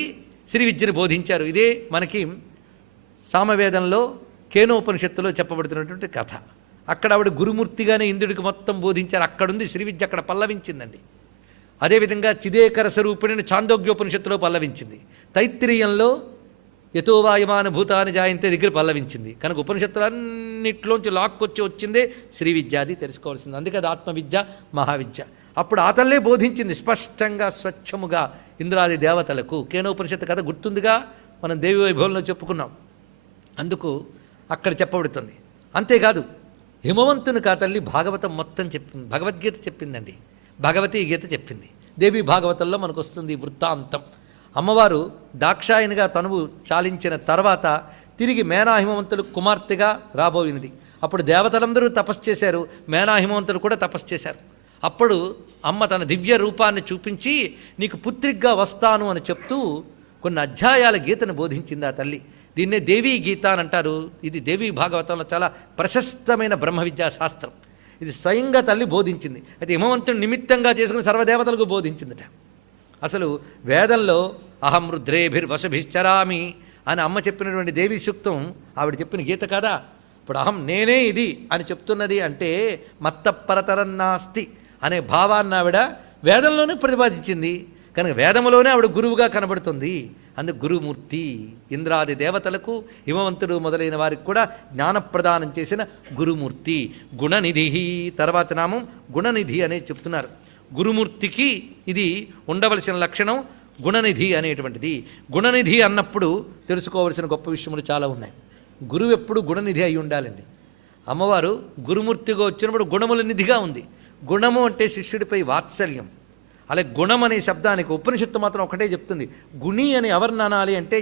శ్రీ విద్యను బోధించారు. ఇదే మనకి సామవేదంలో కేనోపనిషత్తులో చెప్పబడుతున్నటువంటి కథ. అక్కడ ఆవిడ గురుమూర్తిగానే ఇంద్రుడికి మొత్తం బోధించారు. అక్కడుంది శ్రీ విద్య, అక్కడ పల్లవించిందండి. అదేవిధంగా చిదేకర స్వరూపిణిని ఛాందోగ్యోపనిషత్తులో పల్లవించింది. తైత్తిరీయంలో యతోవాయమాన భూతాన్ని జాయంతే దగ్గర పల్లవించింది. కనుక ఉపనిషత్తులన్నింటిలోంచి లాక్కొచ్చి వచ్చిందే శ్రీ విద్య. అది తెలుసుకోవాల్సింది. అందుకే అది ఆత్మవిద్య, మహావిద్య. అప్పుడు ఆ తల్లే బోధించింది స్పష్టంగా స్వచ్ఛముగా ఇంద్రాది దేవతలకు. కేనోపనిషత్తు కథ గుర్తుందిగా, మనం దేవి వైభవంలో చెప్పుకున్నాం. అందుకు అక్కడ చెప్పబడుతుంది. అంతేకాదు హిమవంతునికి ఆ తల్లి భాగవతం మొత్తం చెప్పింది, భగవద్గీత చెప్పిందండి, భగవతీ గీత చెప్పింది. దేవి భాగవతంలో మనకు వస్తుంది వృత్తాంతం. అమ్మవారు దాక్షాయనిగా తనువు చాలించిన తర్వాత తిరిగి మేనాహిమవంతులు కుమార్తెగా రాబోయినది. అప్పుడు దేవతలందరూ తపస్సు చేశారు, మేనాహిమవంతులు కూడా తపస్సు చేశారు. అప్పుడు అమ్మ తన దివ్య రూపాన్ని చూపించి నీకు పుత్రిగ్గా వస్తాను అని చెప్తూ కొన్ని అధ్యాయాల గీతను బోధించింది ఆ తల్లి. దీన్నే దేవీ గీత అని అంటారు. ఇది దేవీ భాగవతంలో చాలా ప్రశస్తమైన బ్రహ్మ విద్యా శాస్త్రం. ఇది స్వయంగా తల్లి బోధించింది. అయితే హిమవంతుని నిమిత్తంగా చేసుకుని సర్వదేవతలకు బోధించిందట. అసలు వేదంలో అహం రుద్రేభిర్వశభిశ్చరామి అని అమ్మ చెప్పినటువంటి దేవీ సూక్తం ఆవిడ చెప్పిన గీత కాదా. ఇప్పుడు అహం నేనే ఇది అని చెప్తున్నది అంటే మత్తపరతరన్నాస్తి అనే భావాన్ని ఆవిడ వేదంలోనే ప్రతిపాదించింది. కనుక వేదంలోనే ఆవిడ గురువుగా కనబడుతుంది. అందుకు గురుమూర్తి. ఇంద్రాది దేవతలకు, హిమవంతుడు మొదలైన వారికి కూడా జ్ఞానప్రదానం చేసిన గురుమూర్తి. గుణనిధి తర్వాత నామం గుణనిధి అనేది చెప్తున్నారు. గురుమూర్తికి ఇది ఉండవలసిన లక్షణం గుణనిధి అనేటువంటిది. గుణనిధి అన్నప్పుడు తెలుసుకోవలసిన గొప్ప విషయములు చాలా ఉన్నాయి. గురువు ఎప్పుడు గుణనిధి అయి ఉండాలండి. అమ్మవారు గురుమూర్తిగా వచ్చినప్పుడు గుణముల నిధిగా ఉంది. గుణము అంటే శిష్యుడిపై వాత్సల్యం. అలాగే గుణం అనే శబ్దానికి ఉపనిషత్తు మాత్రం ఒకటే చెప్తుంది. గుణి అని ఎవరిని అనాలి అంటే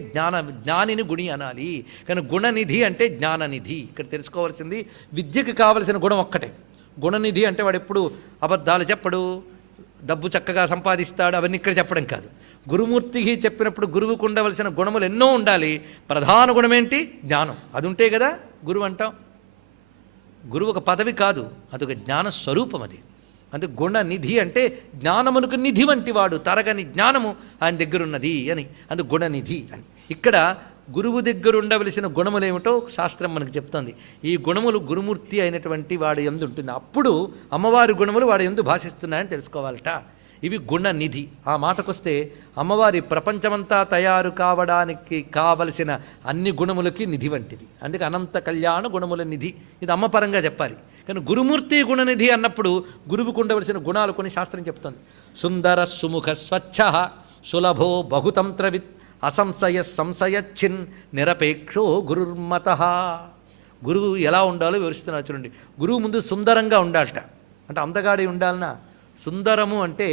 జ్ఞానిని గుణి అనాలి. కానీ గుణనిధి అంటే జ్ఞాననిధి. ఇక్కడ తెలుసుకోవాల్సింది విద్యకు కావలసిన గుణం ఒక్కటే. గుణనిధి అంటే వాడు ఎప్పుడు అబద్ధాలు చెప్పడు, డబ్బు చక్కగా సంపాదిస్తాడు, అవన్నీ ఇక్కడ చెప్పడం కాదు. గురుమూర్తికి చెప్పినప్పుడు గురువుకు ఉండవలసిన గుణములు ఎన్నో ఉండాలి. ప్రధాన గుణమేంటి? జ్ఞానం. అది ఉంటే కదా గురువు అంటాం. గురువు ఒక పదవి కాదు, అదొక జ్ఞాన స్వరూపం. అది అందుకు గుణనిధి అంటే జ్ఞానమునకు నిధి వంటి వాడు, తరగని జ్ఞానము ఆయన దగ్గర ఉన్నది అని. అందుకు గుణనిధి అని. ఇక్కడ గురువు దగ్గర ఉండవలసిన గుణములేమిటో శాస్త్రం మనకు చెప్తోంది. ఈ గుణములు గురుమూర్తి అయినటువంటి వాడి యందు ఉంటుంది. అప్పుడు అమ్మవారి గుణములు వాడి యందు భాషిస్తున్నాయని తెలుసుకోవాలట. ఇవి గుణనిధి. ఆ మాటకొస్తే అమ్మవారి ప్రపంచమంతా తయారు కావడానికి కావలసిన అన్ని గుణములకి నిధి వంటిది. అందుకే అనంత కళ్యాణ గుణముల నిధి. ఇది అమ్మపరంగా చెప్పాలి. కానీ గురుమూర్తి గుణనిధి అన్నప్పుడు గురువుకు ఉండవలసిన గుణాలు కొన్ని శాస్త్రం చెప్తోంది. సుందర సుముఖ స్వచ్ఛ సులభో బహుతంత్రవిత్ అసంశయ సంశయచ్చిన్ నిరపేక్షో గురుర్మత. గురువు ఎలా ఉండాలో వివరిస్తున్నారు చూడండి. గురువు ముందు సుందరంగా ఉండాలట. అంటే అందగాడి ఉండాలనా? సుందరము అంటే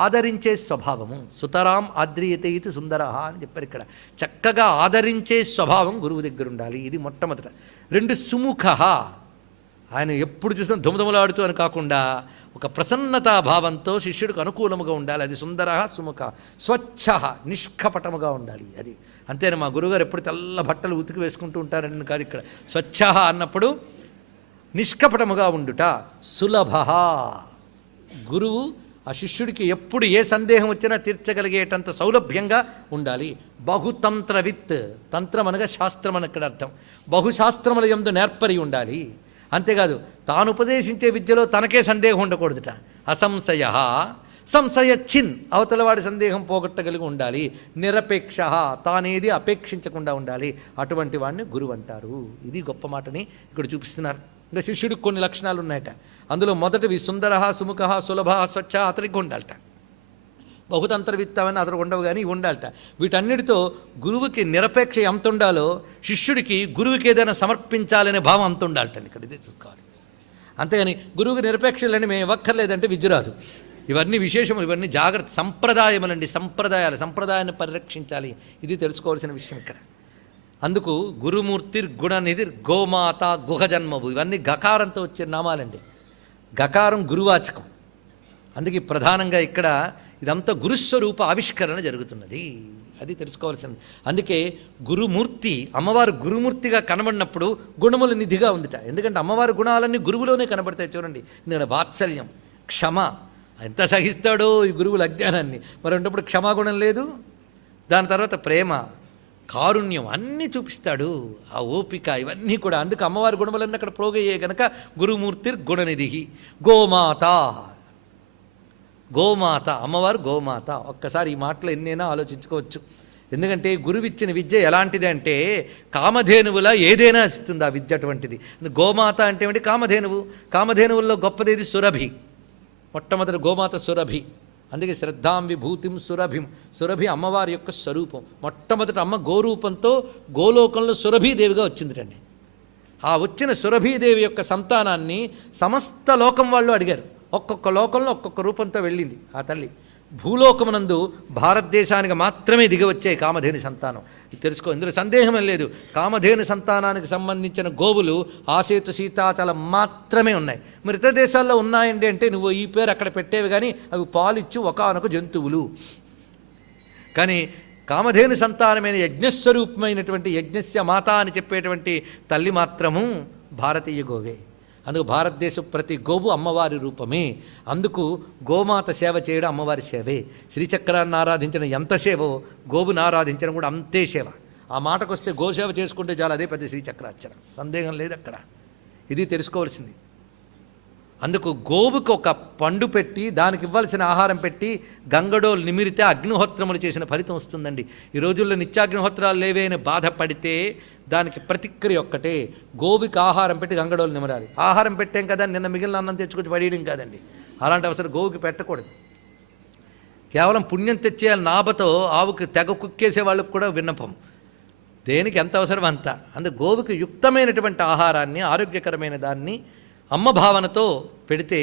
ఆదరించే స్వభావము. సుతరాం ఆద్రియతే ఇది సుందర అని చెప్పారు ఇక్కడ. చక్కగా ఆదరించే స్వభావం గురువు దగ్గర ఉండాలి. ఇది మొట్టమొదట. రెండు సుముఖ, ఆయన ఎప్పుడు చూసినా దుమదుమలాడుతూ అని కాకుండా ఒక ప్రసన్నతా భావంతో శిష్యుడికి అనుకూలముగా ఉండాలి. అది సుందర సుముఖ. స్వచ్ఛ, నిష్కపటముగా ఉండాలి. అది అంతేనా? మా గురువుగారు ఎప్పుడు తెల్ల బట్టలు ఉతికి వేసుకుంటూ ఉంటారని కాదు. ఇక్కడ స్వచ్ఛ అన్నప్పుడు నిష్కపటముగా ఉండుట. సులభ, గురువు ఆ శిష్యుడికి ఎప్పుడు ఏ సందేహం వచ్చినా తీర్చగలిగేటంత సౌలభ్యంగా ఉండాలి. బహుతంత్రవిత్, తంత్రం అనగా శాస్త్రం అని ఇక్కడ అర్థం. బహుశాస్త్రముల యందు నేర్పరి ఉండాలి. అంతేకాదు తాను ఉపదేశించే విద్యలో తనకే సందేహం ఉండకూడదుట. అసంశయ సంశయచ్చిన్, అవతలవాడి సందేహం పోగొట్టగలిగి ఉండాలి. నిరపేక్ష, తానేది అపేక్షించకుండా ఉండాలి. అటువంటి వాడిని గురువు అంటారు. ఇది గొప్ప మాటని ఇక్కడ చూపిస్తున్నారు. ఇంకా శిష్యుడికి కొన్ని లక్షణాలు ఉన్నాయట. అందులో మొదటివి సుందర సుముఖ సులభ స్వచ్ఛ అతనికి ఉండాలట. బహుతంత్రవిత్తమని అతను ఉండవు, కానీ ఉండాలట. వీటన్నిటితో గురువుకి నిరపేక్ష ఎంత ఉండాలో శిష్యుడికి గురువుకి ఏదైనా సమర్పించాలనే భావం అంత ఉండాలటండి. ఇక్కడ ఇదే చూసుకోవాలి. అంతేగాని గురువుకి నిరపేక్షలని మేము ఇవ్వక్కర్లేదంటే విద్య రాదు. ఇవన్నీ విశేషములు, ఇవన్నీ జాగ్రత్త సంప్రదాయములండి. సంప్రదాయాన్ని పరిరక్షించాలి. ఇది తెలుసుకోవాల్సిన విషయం ఇక్కడ. అందుకు గురుమూర్తిర్ గుణనిధిర్ గోమాత గుహజన్మభు, ఇవన్నీ గకారంతో వచ్చే నామాలండి. గకారం గురువాచకం. అందుకే ప్రధానంగా ఇక్కడ ఇదంతా గురుస్వరూప ఆవిష్కరణ జరుగుతున్నది. అది తెలుసుకోవాల్సింది. అందుకే గురుమూర్తి, అమ్మవారు గురుమూర్తిగా కనబడినప్పుడు గుణముల నిధిగా ఉందిట. ఎందుకంటే అమ్మవారి గుణాలన్నీ గురువులోనే కనబడతాయి. చూడండి, ఎందుకంటే వాత్సల్యం, క్షమ, ఎంత సహిస్తాడో ఈ గురువుల అజ్ఞానాన్ని. మరి ఉన్నప్పుడు క్షమాగుణం లేదు. దాని తర్వాత ప్రేమ, కారుణ్యం అన్నీ చూపిస్తాడు. ఆ ఓపిక, ఇవన్నీ కూడా. అందుకు అమ్మవారి గుణములన్నీ అక్కడ ప్రోగయ్యే కనుక గురుమూర్తిర్ గుణనిధి. గోమాత, గోమాత, అమ్మవారు గోమాత. ఒక్కసారి ఈ మాటలు ఎన్నైనా ఆలోచించుకోవచ్చు. ఎందుకంటే గురువిచ్చిన విద్య ఎలాంటిది అంటే కామధేనువులా ఏదైనా ఇస్తుంది ఆ విద్య. అటువంటిది గోమాత అంటే ఏమిటి? కామధేనువు. కామధేనువుల్లో గొప్పదేది సురభి. మొట్టమొదటి గోమాత సురభి, అందుకే శ్రద్ధాం విభూతిం సురభిం. సురభి అమ్మవారి యొక్క స్వరూపం. మొట్టమొదటి అమ్మ గోరూపంతో గోలోకంలో సురభీదేవిగా వచ్చిందిటండి. ఆ వచ్చిన సురభీదేవి యొక్క సంతానాన్ని సమస్త లోకం వాళ్ళు అడిగారు. ఒక్కొక్క లోకంలో ఒక్కొక్క రూపంతో వెళ్ళింది ఆ తల్లి. భూలోకమునందు భారతదేశానికి మాత్రమే దిగి వచ్చే కామధేను సంతానం. తెలుసుకో, ఇందులో సందేహం లేదు. కామధేను సంతానానికి సంబంధించిన గోవులు ఆసేతు సీతాచలం మాత్రమే ఉన్నాయి. మరి ఇతర దేశాల్లో ఉన్నాయండి అంటే నువ్వు ఈ పేరు అక్కడ పెట్టేవి, కానీ అవి పాలిచ్చు ఒకానొక జంతువులు. కానీ కామధేను సంతానమైన యజ్ఞస్వరూపమైనటువంటి యజ్ఞస్య మాత అని చెప్పేటువంటి తల్లి మాత్రము భారతీయ గోవే. అందుకు భారతదేశం ప్రతి గోవు అమ్మవారి రూపమే. అందుకు గోమాత సేవ చేయడం అమ్మవారి సేవే. శ్రీచక్రాన్ని ఆరాధించిన ఎంత సేవో గోవును ఆరాధించడం కూడా అంతే సేవ. ఆ మాటకు వస్తే గోసేవ చేసుకుంటే చాలా, అదే పెద్ద శ్రీచక్రార్చన, సందేహం లేదు అక్కడ. ఇది తెలుసుకోవాల్సింది. అందుకు గోవుకు ఒక పండు పెట్టి దానికి ఇవ్వాల్సిన ఆహారం పెట్టి గంగడోలు నిమిరితే అగ్నిహోత్రములు చేసిన ఫలితం వస్తుందండి. ఈ రోజుల్లో నిత్యాగ్నిహోత్రాలు లేవే అని బాధపడితే దానికి ప్రతిక్రియ ఒక్కటే, గోవుకి ఆహారం పెట్టి గంగడోలు నిమరాలి. ఆహారం పెట్టాం కదా నిన్న మిగిలిన అన్నం తెచ్చుకొచ్చి పడేయడం కాదండి. అలాంటి అవసరం గోవుకి పెట్టకూడదు. కేవలం పుణ్యం తెచ్చేయాలి. నాభతో ఆవుకి తెగ కుక్కేసే వాళ్ళకు కూడా విన్నపం. దేనికి ఎంత అవసరం అంత. అందుకు గోవుకి యుక్తమైనటువంటి ఆహారాన్ని, ఆరోగ్యకరమైన దాన్ని అమ్మ భావనతో పెడితే,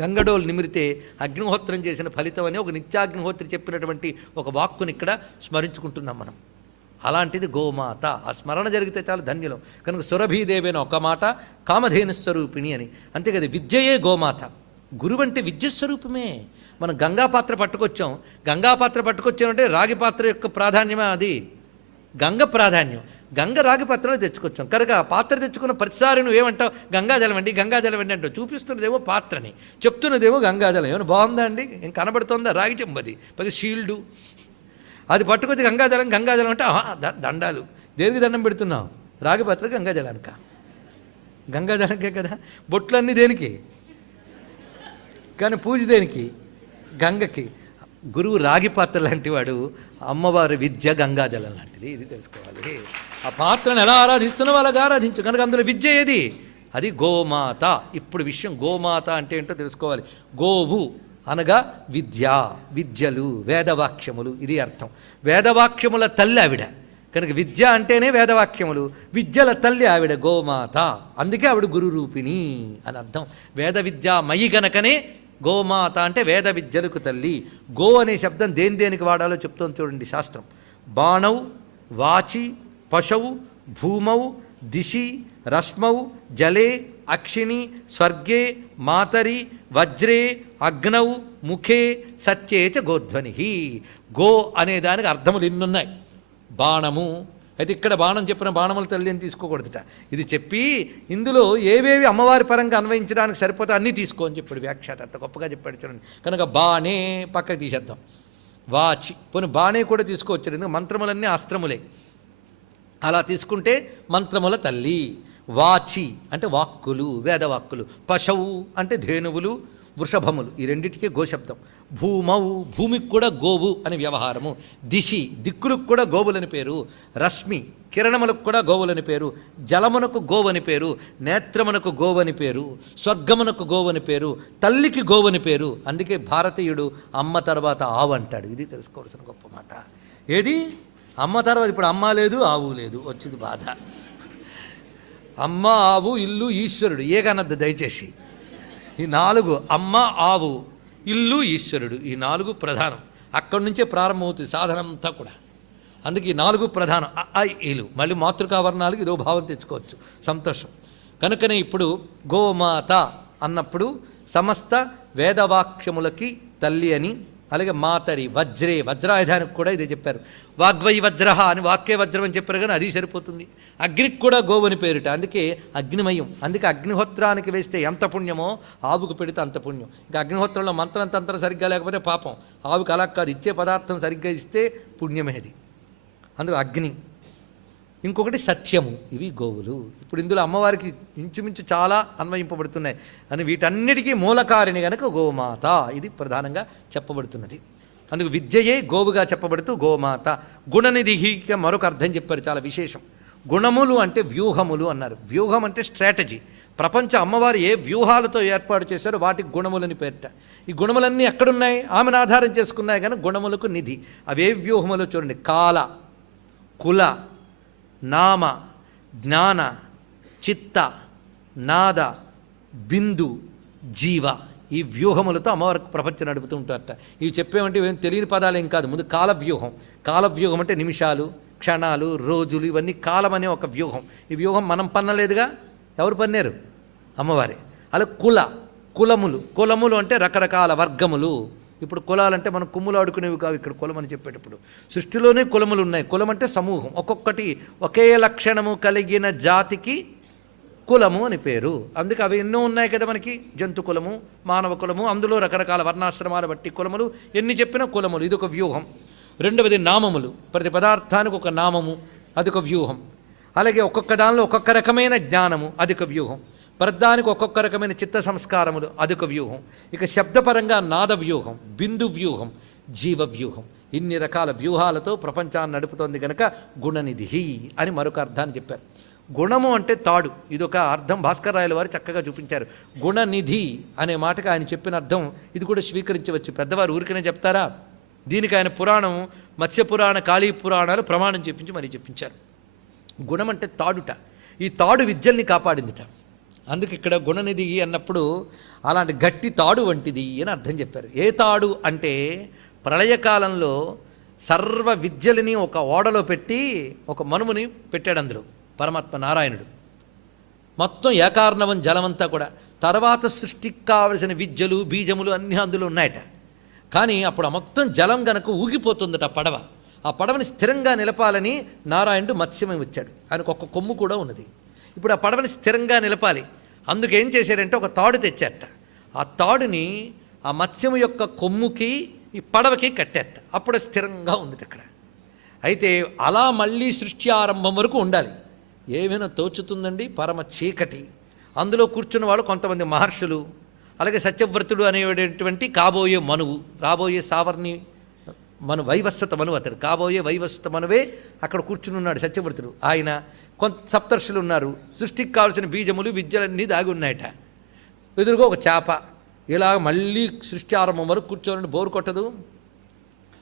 గంగడోలు నిమిరితే అగ్నిహోత్రం చేసిన ఫలితం అని ఒక నిత్యాగ్నిహోత్రి చెప్పినటువంటి ఒక వాక్కుని ఇక్కడ స్మరించుకుంటున్నాం మనం. అలాంటిది గోమాత. ఆ స్మరణ జరిగితే చాలా ధన్యులం. కనుక సురభీదేవి అని ఒక మాట, కామధేను స్వరూపిణి అని. అంతే కదా, విద్యయే గోమాత. గురువు అంటే విద్యస్వరూపమే. మనం గంగాపాత్ర పట్టుకొచ్చాం. గంగాపాత్ర పట్టుకొచ్చామంటే రాగి పాత్ర యొక్క ప్రాధాన్యమే అది. గంగ ప్రాధాన్యం. గంగ రాగి పాత్రలో తెచ్చుకొచ్చాం కనుక ఆ పాత్ర తెచ్చుకున్న ప్రతిసారి నువ్వేమంటావు, గంగాజలం అండి గంగాజలం అండి అంటావు. చూపిస్తున్నదేమో పాత్రని, చెప్తున్నదేమో గంగాజలం. ఏమైనా బాగుందా అండి? ఏం కనబడుతోందా? రాగి చెంబది, పది షీల్డు. అది పట్టుకొచ్చి గంగాజలం గంగాజలం అంటే దండాలు. దేనికి దండం పెడుతున్నావు? రాగి పాత్ర గంగాజలానిక? గంగాజలంకే కదా. బొట్లన్నీ దేనికి? కానీ పూజ దేనికి? గంగకి. గురువు రాగి పాత్ర లాంటి వాడు, అమ్మవారి విద్య గంగాజలం లాంటిది. ఇది తెలుసుకోవాలి. ఆ పాత్రను ఎలా ఆరాధిస్తున్నా వాళ్ళకి ఆరాధించు. కనుక అందులో విద్య ఏది? అది గోమాత. ఇప్పుడు విషయం గోమాత అంటే ఏంటో తెలుసుకోవాలి. గోవు అనగా విద్య, విద్యలు, వేదవాక్యములు, ఇది అర్థం. వేదవాక్యముల తల్లి ఆవిడ కనుక విద్య అంటేనే వేదవాక్యములు, విద్యల తల్లి ఆవిడ గోమాత. అందుకే ఆవిడ గురు రూపిణి అని అర్థం. వేద విద్య మయి గనకనే గోమాత అంటే వేద విద్యలకు తల్లి. గో అనే శబ్దం దేనికి వాడాలో చెప్తోంది చూడండి శాస్త్రం. బాణౌ వాచి పశౌ భూమౌ దిశి రశ్మౌ జలే అక్షిణి స్వర్గే మాతరి వజ్రే అగ్నౌ ముఖే సత్యే చ గోధ్వని. గో అనే దానికి అర్థములు ఇన్నున్నాయి. బాణము అయితే ఇక్కడ బాణం చెప్పిన బాణముల తల్లి అని తీసుకోకూడదుట. ఇది చెప్పి ఇందులో ఏవేవి అమ్మవారి పరంగా అన్వయించడానికి సరిపోతే అన్నీ తీసుకో అని చెప్పాడు వ్యాఖ్యాత. అంత గొప్పగా చెప్పాడు చూడండి. కనుక బాణే పక్కకు తీసేద్దాం. వాచి పోనీ బాణే కూడా తీసుకోవచ్చు, ఎందుకంటే మంత్రములన్నీ అస్త్రములే. అలా తీసుకుంటే మంత్రముల తల్లి. వాచి అంటే వాక్కులు, వేదవాక్కులు. పశవు అంటే ధేనువులు, వృషభములు, ఈ రెండింటికి గోశబ్దం. భూమౌ భూమికి కూడా గోవు అని వ్యవహారము. దిశి దిక్కులకు కూడా గోవులని పేరు. రశ్మి కిరణములకు కూడా గోవులని పేరు. జలమునకు గోవని పేరు. నేత్రమునకు గోవని పేరు. స్వర్గమునకు గోవని పేరు. తల్లికి గోవని పేరు. అందుకే భారతీయుడు అమ్మ తర్వాత ఆవు అంటాడు. ఇది తెలుసుకోవాల్సిన గొప్ప మాట. ఏది అమ్మ తర్వాత? ఇప్పుడు అమ్మ లేదు ఆవు లేదు, వచ్చింది బాధ. అమ్మ ఆవు ఇల్లు ఈశ్వరుడు ఏకనద్దు దయచేసి. ఈ నాలుగు అమ్మ ఆవు ఇల్లు ఈశ్వరుడు, ఈ నాలుగు ప్రధానం. అక్కడి నుంచే ప్రారంభమవుతుంది సాధన అంతా కూడా. అందుకే ఈ నాలుగు ప్రధానం. ఇలు మళ్ళీ మాతృకావర్ణాలకు ఇదో భావం తెచ్చుకోవచ్చు, సంతోషం. కనుకనే ఇప్పుడు గోమాత అన్నప్పుడు సమస్త వేదవాక్యములకి తల్లి అని, అలాగే మాతరి వజ్రే వజ్రాయుధానికి కూడా ఇదే చెప్పారు. వాగ్వై వజ్ర అని వాక్య వజ్రం అని చెప్పారు, కానీ అది సరిపోతుంది. అగ్నికి కూడా గోవని పేరిట, అందుకే అగ్నిమయం. అందుకే అగ్నిహోత్రానికి వేస్తే ఎంత పుణ్యమో ఆవుకు పెడితే అంత పుణ్యం. ఇంకా అగ్నిహోత్రంలో మంత్రం తంత్రం సరిగ్గా లేకపోతే పాపం. ఆవుకు అలా కాదు, ఇచ్చే పదార్థం సరిగ్గా ఇస్తే పుణ్యమేది. అందుకు అగ్ని. ఇంకొకటి సత్యము. ఇవి గోవులు. ఇప్పుడు ఇందులో అమ్మవారికి ఇంచుమించు చాలా అన్వయింపబడుతున్నాయి అని వీటన్నిటికీ మూలకారిణి కనుక గోమాత ఇది ప్రధానంగా చెప్పబడుతున్నది. అందుకు విద్యయే గోవుగా చెప్పబడుతూ గోమాత. గుణనిధికి మరొక అర్థం చెప్పారు, చాలా విశేషం. గుణములు అంటే వ్యూహములు అన్నారు. వ్యూహం అంటే స్ట్రాటజీ, ప్రపంచ అమ్మవారు ఏ వ్యూహాలతో ఏర్పాటు చేశారో వాటికి గుణములని పేర్ట. ఈ గుణములన్నీ ఎక్కడున్నాయి? ఆమెను ఆధారం చేసుకున్నాయి కానీ గుణములకు నిధి. అవే వ్యూహములో చూడండి. కాల, కుల, నామ, జ్ఞాన, చిత్త, నాద, బిందు, జీవ, ఈ వ్యూహములతో అమ్మవారికి ప్రపంచం నడుపుతూ ఉంటారట. ఇవి చెప్పేమంటే ఏం తెలియని పదాలు ఏం కాదు. ముందు కాలవ్యూహం. కాలవ్యూహం అంటే నిమిషాలు, క్షణాలు, రోజులు, ఇవన్నీ కాలం అనే ఒక వ్యూహం. ఈ వ్యూహం మనం పన్నలేదుగా, ఎవరు పన్నారు? అమ్మవారే. అలా కులములు అంటే రకరకాల వర్గములు. ఇప్పుడు కులాలంటే మనం కుమ్ములు ఆడుకునేవి కావు. ఇక్కడ కులం అని చెప్పేటప్పుడు సృష్టిలోనే కులములు ఉన్నాయి. కులం అంటే సమూహం, ఒక్కొక్కటి ఒకే లక్షణము కలిగిన జాతికి కులము అని పేరు. అందుకే అవి ఎన్నో ఉన్నాయి కదా మనకి. జంతు కులము, మానవ కులము, అందులో రకరకాల వర్ణాశ్రమాలు బట్టి కులములు. ఎన్ని చెప్పినా కులములు, ఇదొక వ్యూహం. రెండవది నామములు. ప్రతి పదార్థానికి ఒక నామము, అదొక వ్యూహం. అలాగే ఒక్కొక్క దానిలో ఒక్కొక్క రకమైన జ్ఞానము, అదొక వ్యూహం. ప్రధానికి ఒక్కొక్క రకమైన చిత్త సంస్కారములు, అదొక వ్యూహం. ఇక శబ్దపరంగా నాద వ్యూహం, బిందు వ్యూహం, జీవ వ్యూహం. ఇన్ని రకాల వ్యూహాలతో ప్రపంచాన్ని నడుపుతోంది కనుక గుణనిధి అని మరొక అర్థాన్ని చెప్పారు. గుణము అంటే తాడు. ఇదొక అర్థం భాస్కర్ రాయల వారు చక్కగా చూపించారు. గుణనిధి అనే మాటకి ఆయన చెప్పిన అర్థం ఇది కూడా స్వీకరించవచ్చు. పెద్దవారు ఊరికనే చెప్తారా? దీనికి ఆయన పురాణం, మత్స్యపురాణ, కాళీ పురాణాలు ప్రమాణం చెప్పించి మరీ చెప్పించారు. గుణం అంటే తాడుట. ఈ తాడు విద్యల్ని కాపాడిందిట. అందుకు ఇక్కడ గుణనిధి అన్నప్పుడు అలాంటి గట్టి తాడు వంటిది అని అర్థం చెప్పారు. ఏ తాడు అంటే ప్రళయకాలంలో సర్వ విద్యలని ఒక ఓడలో పెట్టి ఒక మనుముని పెట్టాడు. అందులో పరమాత్మ నారాయణుడు మొత్తం ఏకార్ణవం జలమంతా కూడా. తర్వాత సృష్టికి కావలసిన విద్యలు, బీజములు అన్నీ అందులో ఉన్నాయట. కానీ అప్పుడు మొత్తం జలం గనక ఊగిపోతుందట పడవ. ఆ పడవని స్థిరంగా నిలపాలని నారాయణుడు మత్స్యమై వచ్చాడు. ఆయనకు ఒక కొమ్ము కూడా ఉన్నది. ఇప్పుడు ఆ పడవని స్థిరంగా నిలపాలి. అందుకేం చేశారంటే ఒక తాడు తెచ్చారట. ఆ తాడుని ఆ మత్స్యము యొక్క కొమ్ముకి ఈ పడవకి కట్టారట. అప్పుడు స్థిరంగా ఉంది అక్కడ. అయితే అలా మళ్ళీ సృష్టి ఆరంభం వరకు ఉండాలి. ఏమైనా తోచుతుందండి, పరమ చీకటి. అందులో కూర్చున్న వాళ్ళు కొంతమంది మహర్షులు, అలాగే సత్యవ్రతుడు అనేటువంటి కాబోయే మనువు, రాబోయే సావర్ణి వైవస్వత మనువు. అతడు కాబోయే వైవస్వత మనువే అక్కడ కూర్చుని ఉన్నాడు సత్యవ్రతుడు. ఆయన కొంత సప్తర్షులు ఉన్నారు. సృష్టికి కావాల్సిన బీజములు, విద్యలన్నీ దాగి ఉన్నాయట. ఎదురుగా ఒక చేప. ఇలా మళ్ళీ సృష్టి ఆరంభం వరకు కూర్చోవాలని బోరు కొట్టదు.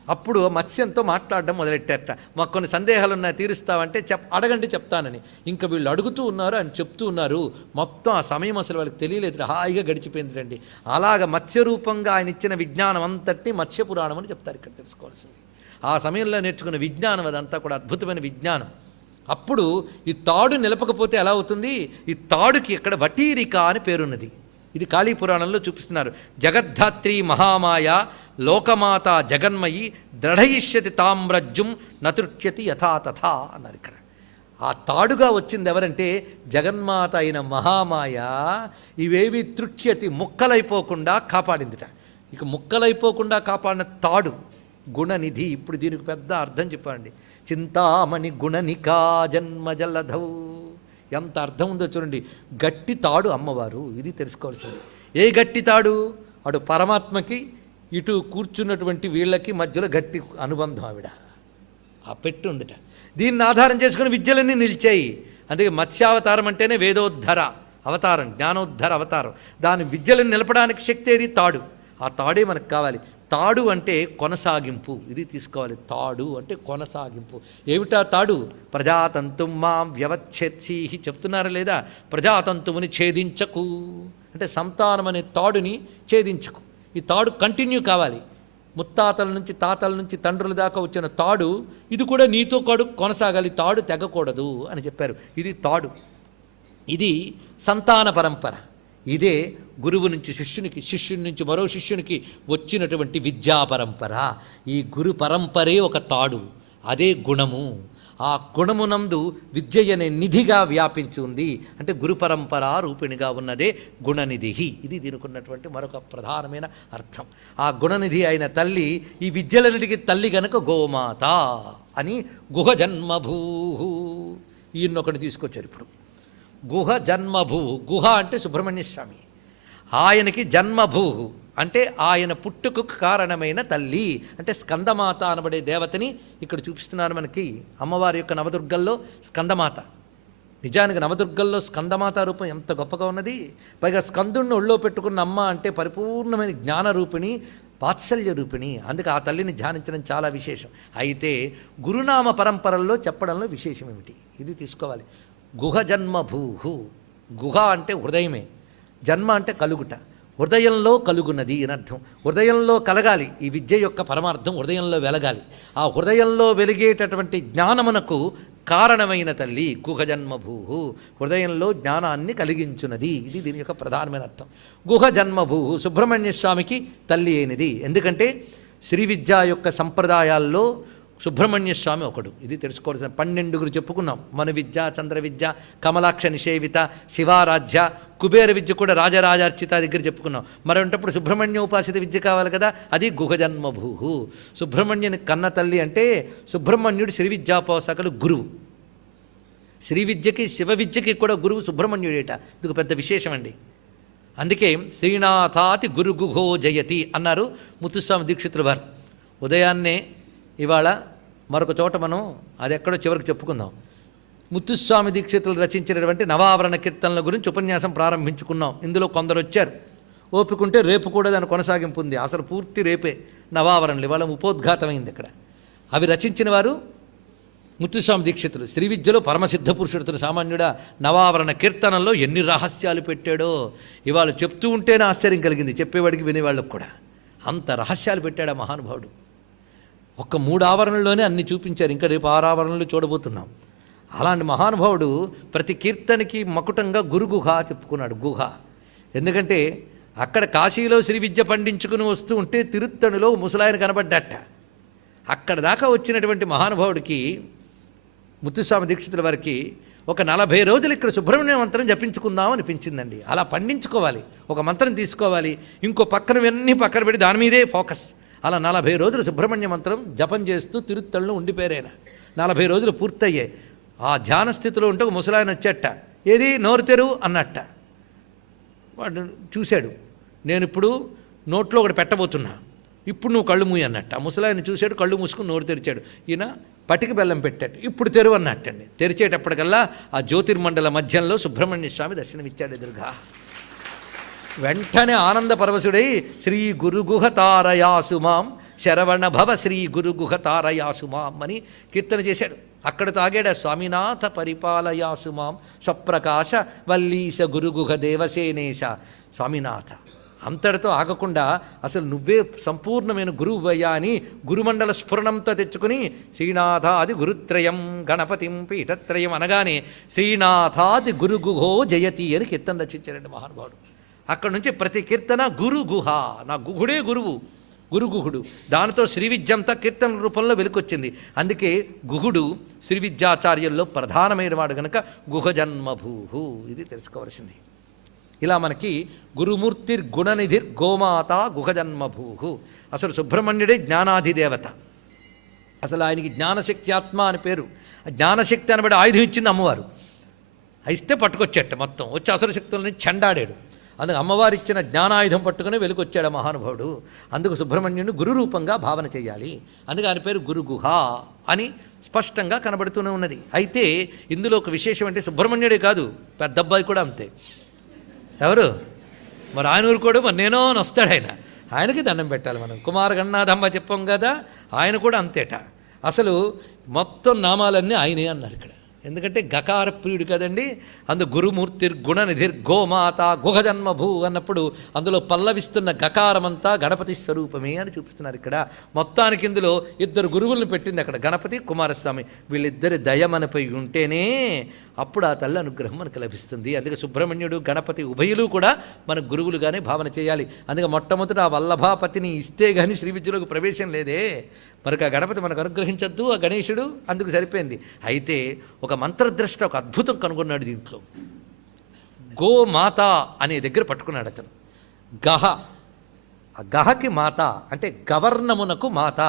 అప్పుడు మత్స్యంతో మాట్లాడడం మొదలెట్టారట. మాకు కొన్ని సందేహాలు ఉన్నాయి, తీరుస్తావంటే అడగండి చెప్తానని. ఇంకా వీళ్ళు అడుగుతూ ఉన్నారు, అని చెప్తూ ఉన్నారు. మొత్తం ఆ సమయం అసలు వాళ్ళకి తెలియలేదు, హాయిగా గడిచిపోయిందిరండి. అలాగ మత్స్యరూపంగా ఆయన ఇచ్చిన విజ్ఞానం అంతటి మత్స్యపురాణం అని చెప్తారు ఇక్కడ తెలుసుకోవాల్సింది. ఆ సమయంలో నేర్చుకున్న విజ్ఞానం అదంతా కూడా అద్భుతమైన విజ్ఞానం. అప్పుడు ఈ తాడు నిలపకపోతే ఎలా అవుతుంది? ఈ తాడుకి ఇక్కడ వటీరిక అని పేరున్నది. ఇది కాళీ పురాణంలో చూపిస్తున్నారు. జగద్ధాత్రి మహామాయ లోకమాత జగన్మయి దృఢయిష్యతి తామ్రజ్జుం నతృత్యతి యథాతథా అన్నారు ఇక్కడ. ఆ తాడుగా వచ్చింది ఎవరంటే జగన్మాత అయిన మహామాయ. ఇవేవి తృత్యతి, ముక్కలైపోకుండా కాపాడిందిట. ఇక ముక్కలైపోకుండా కాపాడిన తాడు గుణనిధి. ఇప్పుడు దీనికి పెద్ద అర్థం చెప్పండి. చింతామణి గుణనికా జన్మజలధౌ. ఎంత అర్థం ఉందో చూడండి. గట్టి తాడు అమ్మవారు, ఇది తెలుసుకోవాల్సింది. ఏ గట్టి తాడు? అటు పరమాత్మకి, ఇటు కూర్చున్నటువంటి వీళ్ళకి మధ్యలో గట్టి అనుబంధం ఆవిడ. ఆ పెట్టి ఉందిట. దీన్ని ఆధారం చేసుకుని విద్యలన్నీ నిలిచాయి. అందుకే మత్స్యావతారం అంటేనే వేదోద్ధర అవతారం, జ్ఞానోద్ధర అవతారం. దాని విద్యలను నిలపడానికి శక్తి ఏది? తాడు. ఆ తాడే మనకు కావాలి. తాడు అంటే కొనసాగింపు, ఇది తీసుకోవాలి. తాడు అంటే కొనసాగింపు. ఏమిటా తాడు? ప్రజాతంతు మాం వ్యవచ్ఛేత్సి చెప్తున్నారా లేదా? ప్రజాతంతువుని ఛేదించకు అంటే సంతానం అనే తాడుని ఛేదించకు. ఈ తాడు కంటిన్యూ కావాలి. ముత్తాతల నుంచి, తాతల నుంచి, తండ్రుల దాకా వచ్చిన తాడు ఇది కూడా నీతో కొనసాగాలి. తాడు తెగకూడదు అని చెప్పారు. ఇది తాడు. ఇది సంతాన పరంపర. ఇదే గురువు నుంచి శిష్యునికి, శిష్యుని నుంచి మరో శిష్యునికి వచ్చినటువంటి విద్యా పరంపర. ఈ గురు పరంపరే ఒక తాడు, అదే గుణము. ఆ గుణమునందు విద్య అనే నిధిగా వ్యాపించి ఉంది. అంటే గురు పరంపర రూపిణిగా ఉన్నదే గుణనిధి. ఇది దీనికి ఉన్నటువంటి మరొక ప్రధానమైన అర్థం. ఆ గుణనిధి అయిన తల్లి ఈ విద్యలన్నిటికీ తల్లి గనక గోమాత అని గుహ జన్మభూ. ఈయన్నొకటి తీసుకొచ్చారు ఇప్పుడు. గుహ జన్మభూ. గుహ అంటే సుబ్రహ్మణ్య స్వామి. ఆయనకి జన్మభూ అంటే ఆయన పుట్టుకు కారణమైన తల్లి. అంటే స్కందమాత అనబడే దేవతని ఇక్కడ చూపిస్తున్నారు మనకి. అమ్మవారి యొక్క నవదుర్గల్లో స్కందమాత. నిజానికి నవదుర్గల్లో స్కందమాత రూపం ఎంత గొప్పగా ఉన్నది. పైగా స్కందుణ్ణి ఒళ్ళో పెట్టుకున్న అమ్మ అంటే పరిపూర్ణమైన జ్ఞానరూపిణి, వాత్సల్య రూపిణి. అందుకే ఆ తల్లిని ధ్యానించడం చాలా విశేషం. అయితే గురునామ పరంపరల్లో చెప్పడంలో విశేషం ఏమిటి, ఇది తీసుకోవాలి. గుహ జన్మ భూహు. గుహ అంటే హృదయమే, జన్మ అంటే కలుగుట, హృదయంలో కలుగున్నది అని అర్థం. హృదయంలో కలగాలి. ఈ విద్య యొక్క పరమార్థం హృదయంలో వెలగాలి. ఆ హృదయంలో వెలిగేటటువంటి జ్ఞానమునకు కారణమైన తల్లి గుహ జన్మభూ. హృదయంలో జ్ఞానాన్ని కలిగించున్నది, ఇది దీని యొక్క ప్రధానమైన అర్థం. గుహ జన్మభూ సుబ్రహ్మణ్య స్వామికి తల్లి అయినది. ఎందుకంటే శ్రీ విద్య యొక్క సంప్రదాయాల్లో సుబ్రహ్మణ్య స్వామి ఒకడు. ఇది తెలుసుకోవాల్సిన 12 చెప్పుకున్నాం. మను విద్య, చంద్ర విద్య, కమలాక్ష నిషేవిత, శివారాధ్య, కుబేర విద్య కూడా రాజరాజార్చిత దగ్గర చెప్పుకున్నాం. మరొంటప్పుడు సుబ్రహ్మణ్య ఉపాసిత విద్య కావాలి కదా, అది గుహ జన్మభూ. సుబ్రహ్మణ్యుని కన్న తల్లి అంటే సుబ్రహ్మణ్యుడు శ్రీ విద్యాపోషకులు గురువు. శ్రీ విద్యకి శివ విద్యకి కూడా గురువు సుబ్రహ్మణ్యుడేట. ఇది ఒక పెద్ద విశేషం అండి. అందుకే శ్రీనాథాతి గురుగుహో జయతి అన్నారు ముత్తుస్వామి దీక్షితుల వారు. ఉదయాన్నే ఇవాళ మరొక చోట మనం అది ఎక్కడో చివరికి చెప్పుకుందాం. ముత్తుస్వామి దీక్షితులు రచించినటువంటి నవావరణ కీర్తనల గురించి ఉపన్యాసం ప్రారంభించుకున్నాం. ఇందులో కొందరు వచ్చారు. ఓపికంటే రేపు కూడా దాని కొనసాగింపు ఉంది. అసలు పూర్తి రేపే నవావరణలు. ఇవాళ ఉపోద్ఘాతమైంది ఇక్కడ. అవి రచించిన వారు ముత్తుస్వామి దీక్షితులు. శ్రీ విద్యలో పరమసిద్ధ పురుషుడు సామాన్యుడా. నవావరణ కీర్తనల్లో ఎన్ని రహస్యాలు పెట్టాడో ఇవాళ చెప్తూ ఉంటేనే ఆశ్చర్యం కలిగింది, చెప్పేవాడికి వినేవాళ్ళకు కూడా. అంత రహస్యాలు పెట్టాడు ఆ మహానుభావుడు. ఒక్క 3 ఆవరణలోనే అన్ని చూపించారు. ఇంకా రేపు 6 ఆవరణలు చూడబోతున్నాం. అలాంటి మహానుభావుడు ప్రతి కీర్తనకి మకుటంగా గురుగుహ చెప్పుకున్నాడు. గుహ ఎందుకంటే అక్కడ కాశీలో శ్రీ విద్య పండించుకుని వస్తూ ఉంటే తిరుత్తణిలో ముసలాయన కనబడ్డట. అక్కడ దాకా వచ్చినటువంటి మహానుభావుడికి ముత్తుస్వామి దీక్షితుల వారికి ఒక 40 రోజులు ఇక్కడ సుబ్రహ్మణ్య మంత్రం జపించుకుందాం అనిపించిందండి. అలా పండించుకోవాలి, ఒక మంత్రం తీసుకోవాలి, ఇంకో పక్కనవన్నీ పక్కన పెట్టి దాని మీదే ఫోకస్. అలా 40 రోజులు సుబ్రహ్మణ్య మంత్రం జపం చేస్తూ తిరుత్తళ్ళను ఉండిపోయారైన. 40 రోజులు పూర్తయ్యాయి. ఆ ధ్యాన స్థితిలో ఉంటే ఒక ముసలాయన వచ్చేట. ఏది నోరు తెరువు అన్నట్ట. వాడు చూశాడు, నేను ఇప్పుడు నోట్లో ఒకటి పెట్టబోతున్నా, ఇప్పుడు నువ్వు కళ్ళు మూయి అన్నట్టు. ఆ ముసలాయన చూశాడు, కళ్ళు మూసుకుని నోరు తెరిచాడు. ఈయన పటికి బెల్లం పెట్టాడు, ఇప్పుడు తెరువు అన్నట్టండి. తెరిచేటప్పటికల్లా ఆ జ్యోతిర్మండల మధ్యంలో సుబ్రహ్మణ్య స్వామి దర్శనమిచ్చాడు ఎదురుగా. వెంటనే ఆనంద పరవశుడై శ్రీ గురుగుహ తారయాసుమాం శరవణ భవ శ్రీ గురుగుహ తారయాసుమాం అని కీర్తన చేశాడు. అక్కడ తాగాడు. స్వామినాథ పరిపాలయాసుమాం స్వప్రకాశ వల్లీశ గురుగుహ దేవసేనేశ. స్వామినాథ అంతటితో ఆగకుండా అసలు నువ్వే సంపూర్ణమైన గురువయ్యా అని గురుమండల స్ఫురణంతో తెచ్చుకుని శ్రీనాథాది గురుత్రయం గణపతిం పీఠత్రయం అనగానే శ్రీనాథాది గురుగుహో జయతి అని కీర్తన రచించారండి మహానుభావుడు. అక్కడ నుంచి ప్రతి కీర్తన గురుగుహ, నా గుహుడే గురువు, గురుగుహుడు. దానితో శ్రీ విద్య అంతా కీర్తన రూపంలో వెలుకొచ్చింది. అందుకే గుహుడు శ్రీ విద్యాచార్యుల్లో ప్రధానమైన వాడు కనుక గుహ జన్మభూ. ఇది తెలుసుకోవాల్సింది. ఇలా మనకి గురుమూర్తిర్ గుణనిధిర్ గోమాత గుహ జన్మభూ. అసలు సుబ్రహ్మణ్యుడే జ్ఞానాధిదేవత. అసలు ఆయనకి జ్ఞానశక్తి ఆత్మ అని పేరు. జ్ఞానశక్తి అనబడి ఆయుధం ఇచ్చింది అమ్మవారు. ఇస్తే పట్టుకొచ్చేట మొత్తం వచ్చి అసలు శక్తులని చెండాడాడు. అందుకు అమ్మవారు ఇచ్చిన జ్ఞానాయుధం పట్టుకుని వెలుకొచ్చాడు మహానుభావుడు. అందుకు సుబ్రహ్మణ్యుని గురు రూపంగా భావన చేయాలి. అందుకే ఆయన పేరు గురుగుహ అని స్పష్టంగా కనబడుతూనే ఉన్నది. అయితే ఇందులో ఒక విశేషం అంటే సుబ్రహ్మణ్యుడే కాదు, పెద్ద అబ్బాయి కూడా అంతే. ఎవరు మరి ఆయన ఊరుకోడు, మరి నేనో అని వస్తాడు ఆయన. ఆయనకి దండం పెట్టాలి మనం. కుమారగన్నాథమ్మ చెప్పాం కదా, ఆయన కూడా అంతేట. అసలు మొత్తం నామాలన్నీ ఆయనే అన్నారు ఇక్కడ. ఎందుకంటే గకార ప్రియుడు కదండి. అందు గురుమూర్తిర్ గుణనిధిర్ గోమాత గుహ జన్మభూ అన్నప్పుడు అందులో పల్లవిస్తున్న గకారమంతా గణపతి స్వరూపమే అని చూపిస్తున్నారు ఇక్కడ. మొత్తానికి ఇందులో 2 గురువులను పెట్టింది అక్కడ, గణపతి కుమారస్వామి. వీళ్ళిద్దరి దయ మనపై ఉంటేనే అప్పుడు ఆ తల్లి అనుగ్రహం మనకు లభిస్తుంది. అందుకే సుబ్రహ్మణ్యుడు గణపతి ఉభయులు కూడా మన గురువులుగానే భావన చేయాలి. అందుకే మొట్టమొదట ఆ వల్లభాపతిని ఇస్తే కానీ శ్రీ విద్యలోకి ప్రవేశం లేదే. మరొక ఆ గణపతి మనకు అనుగ్రహించద్దు, ఆ గణేశుడు అందుకు సరిపోయింది. అయితే ఒక మంత్రద్రష్ట ఒక అద్భుతం కనుగొన్నాడు దీంట్లో. గోమాత అనే దగ్గర పట్టుకున్నాడు అతను. గహ, ఆ గహకి మాత అంటే గవర్ణమునకు మాత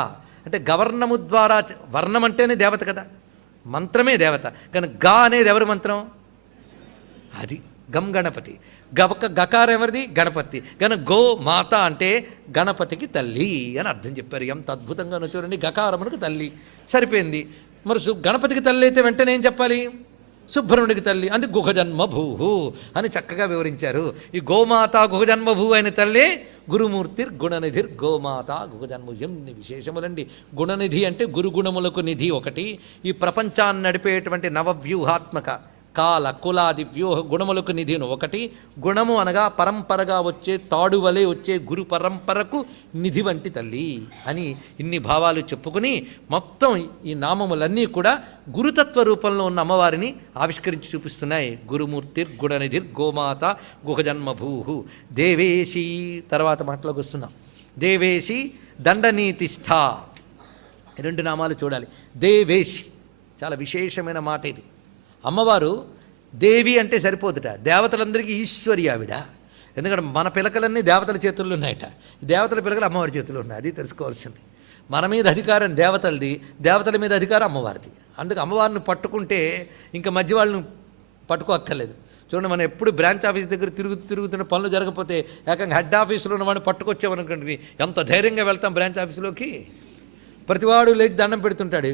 అంటే గవర్ణము ద్వారా, వర్ణం అంటేనే దేవత కదా, మంత్రమే దేవత. కానీ గా అనేది ఎవరి మంత్రం? అది గం గణపతి. గకారం ఎవరిది? గణపతి. కనుక గో మాత అంటే గణపతికి తల్లి అని అర్థం చెప్పారు. ఎంత అద్భుతంగా చూడండి, గకారమునకు తల్లి సరిపోయింది. మరి గణపతికి తల్లి అయితే వెంటనే ఏం చెప్పాలి? సుబ్రహ్మణ్యుడికి తల్లి అందుకు గుహజన్మభూ అని చక్కగా వివరించారు. ఈ గోమాత గుహజన్మభూ అయిన తల్లి గురుమూర్తిర్ గుణనిధిర్ గోమాత గుహజన్మ. ఎన్ని విశేషములండి. గుణనిధి అంటే గురుగుణములకు నిధి ఒకటి. ఈ ప్రపంచాన్ని నడిపేటువంటి నవవ్యూహాత్మక కాల కులాది వ్యూహ గుణములకు నిధిను ఒకటి. గుణము అనగా పరంపరగా వచ్చే తాడువలే వచ్చే గురు పరంపరకు నిధి వంటి తల్లి అని ఇన్ని భావాలు చెప్పుకుని మొత్తం ఈ నామములన్నీ కూడా గురుతత్వ రూపంలో ఉన్న అమ్మవారిని ఆవిష్కరించి చూపిస్తున్నాయి. గురుమూర్తిర్ గుణనిధిర్ గోమాత గుహజన్మభూ దేవేశి. తర్వాత మాటలోకి వస్తున్నాం. దేవేశి దండనీతిస్థ. రెండు నామాలు చూడాలి. దేవేశి చాలా విశేషమైన మాట ఇది. అమ్మవారు దేవి అంటే సరిపోతుట, దేవతలందరికీ ఈశ్వరి ఆవిడ. ఎందుకంటే మన పిలకలన్నీ దేవతల చేతుల్లో ఉన్నాయట, దేవతల పిలకలు అమ్మవారి చేతుల్లో ఉన్నాయి. అది తెలుసుకోవాల్సింది. మన మీద అధికారం దేవతలది, దేవతల మీద అధికారం అమ్మవారిది. అందుకు అమ్మవారిని పట్టుకుంటే ఇంకా మధ్య వాళ్ళని పట్టుకోక్కర్లేదు. చూడండి, మనం ఎప్పుడు బ్రాంచ్ ఆఫీస్ దగ్గర తిరుగుతున్న పనులు జరగకపోతే ఏకంగా హెడ్ ఆఫీసులో ఉన్న వాడిని పట్టుకొచ్చామనుకోండి, ఎంత ధైర్యంగా వెళ్తాం బ్రాంచ్ ఆఫీసులోకి. ప్రతివాడు లేచి దండం పెడుతుంటాడు.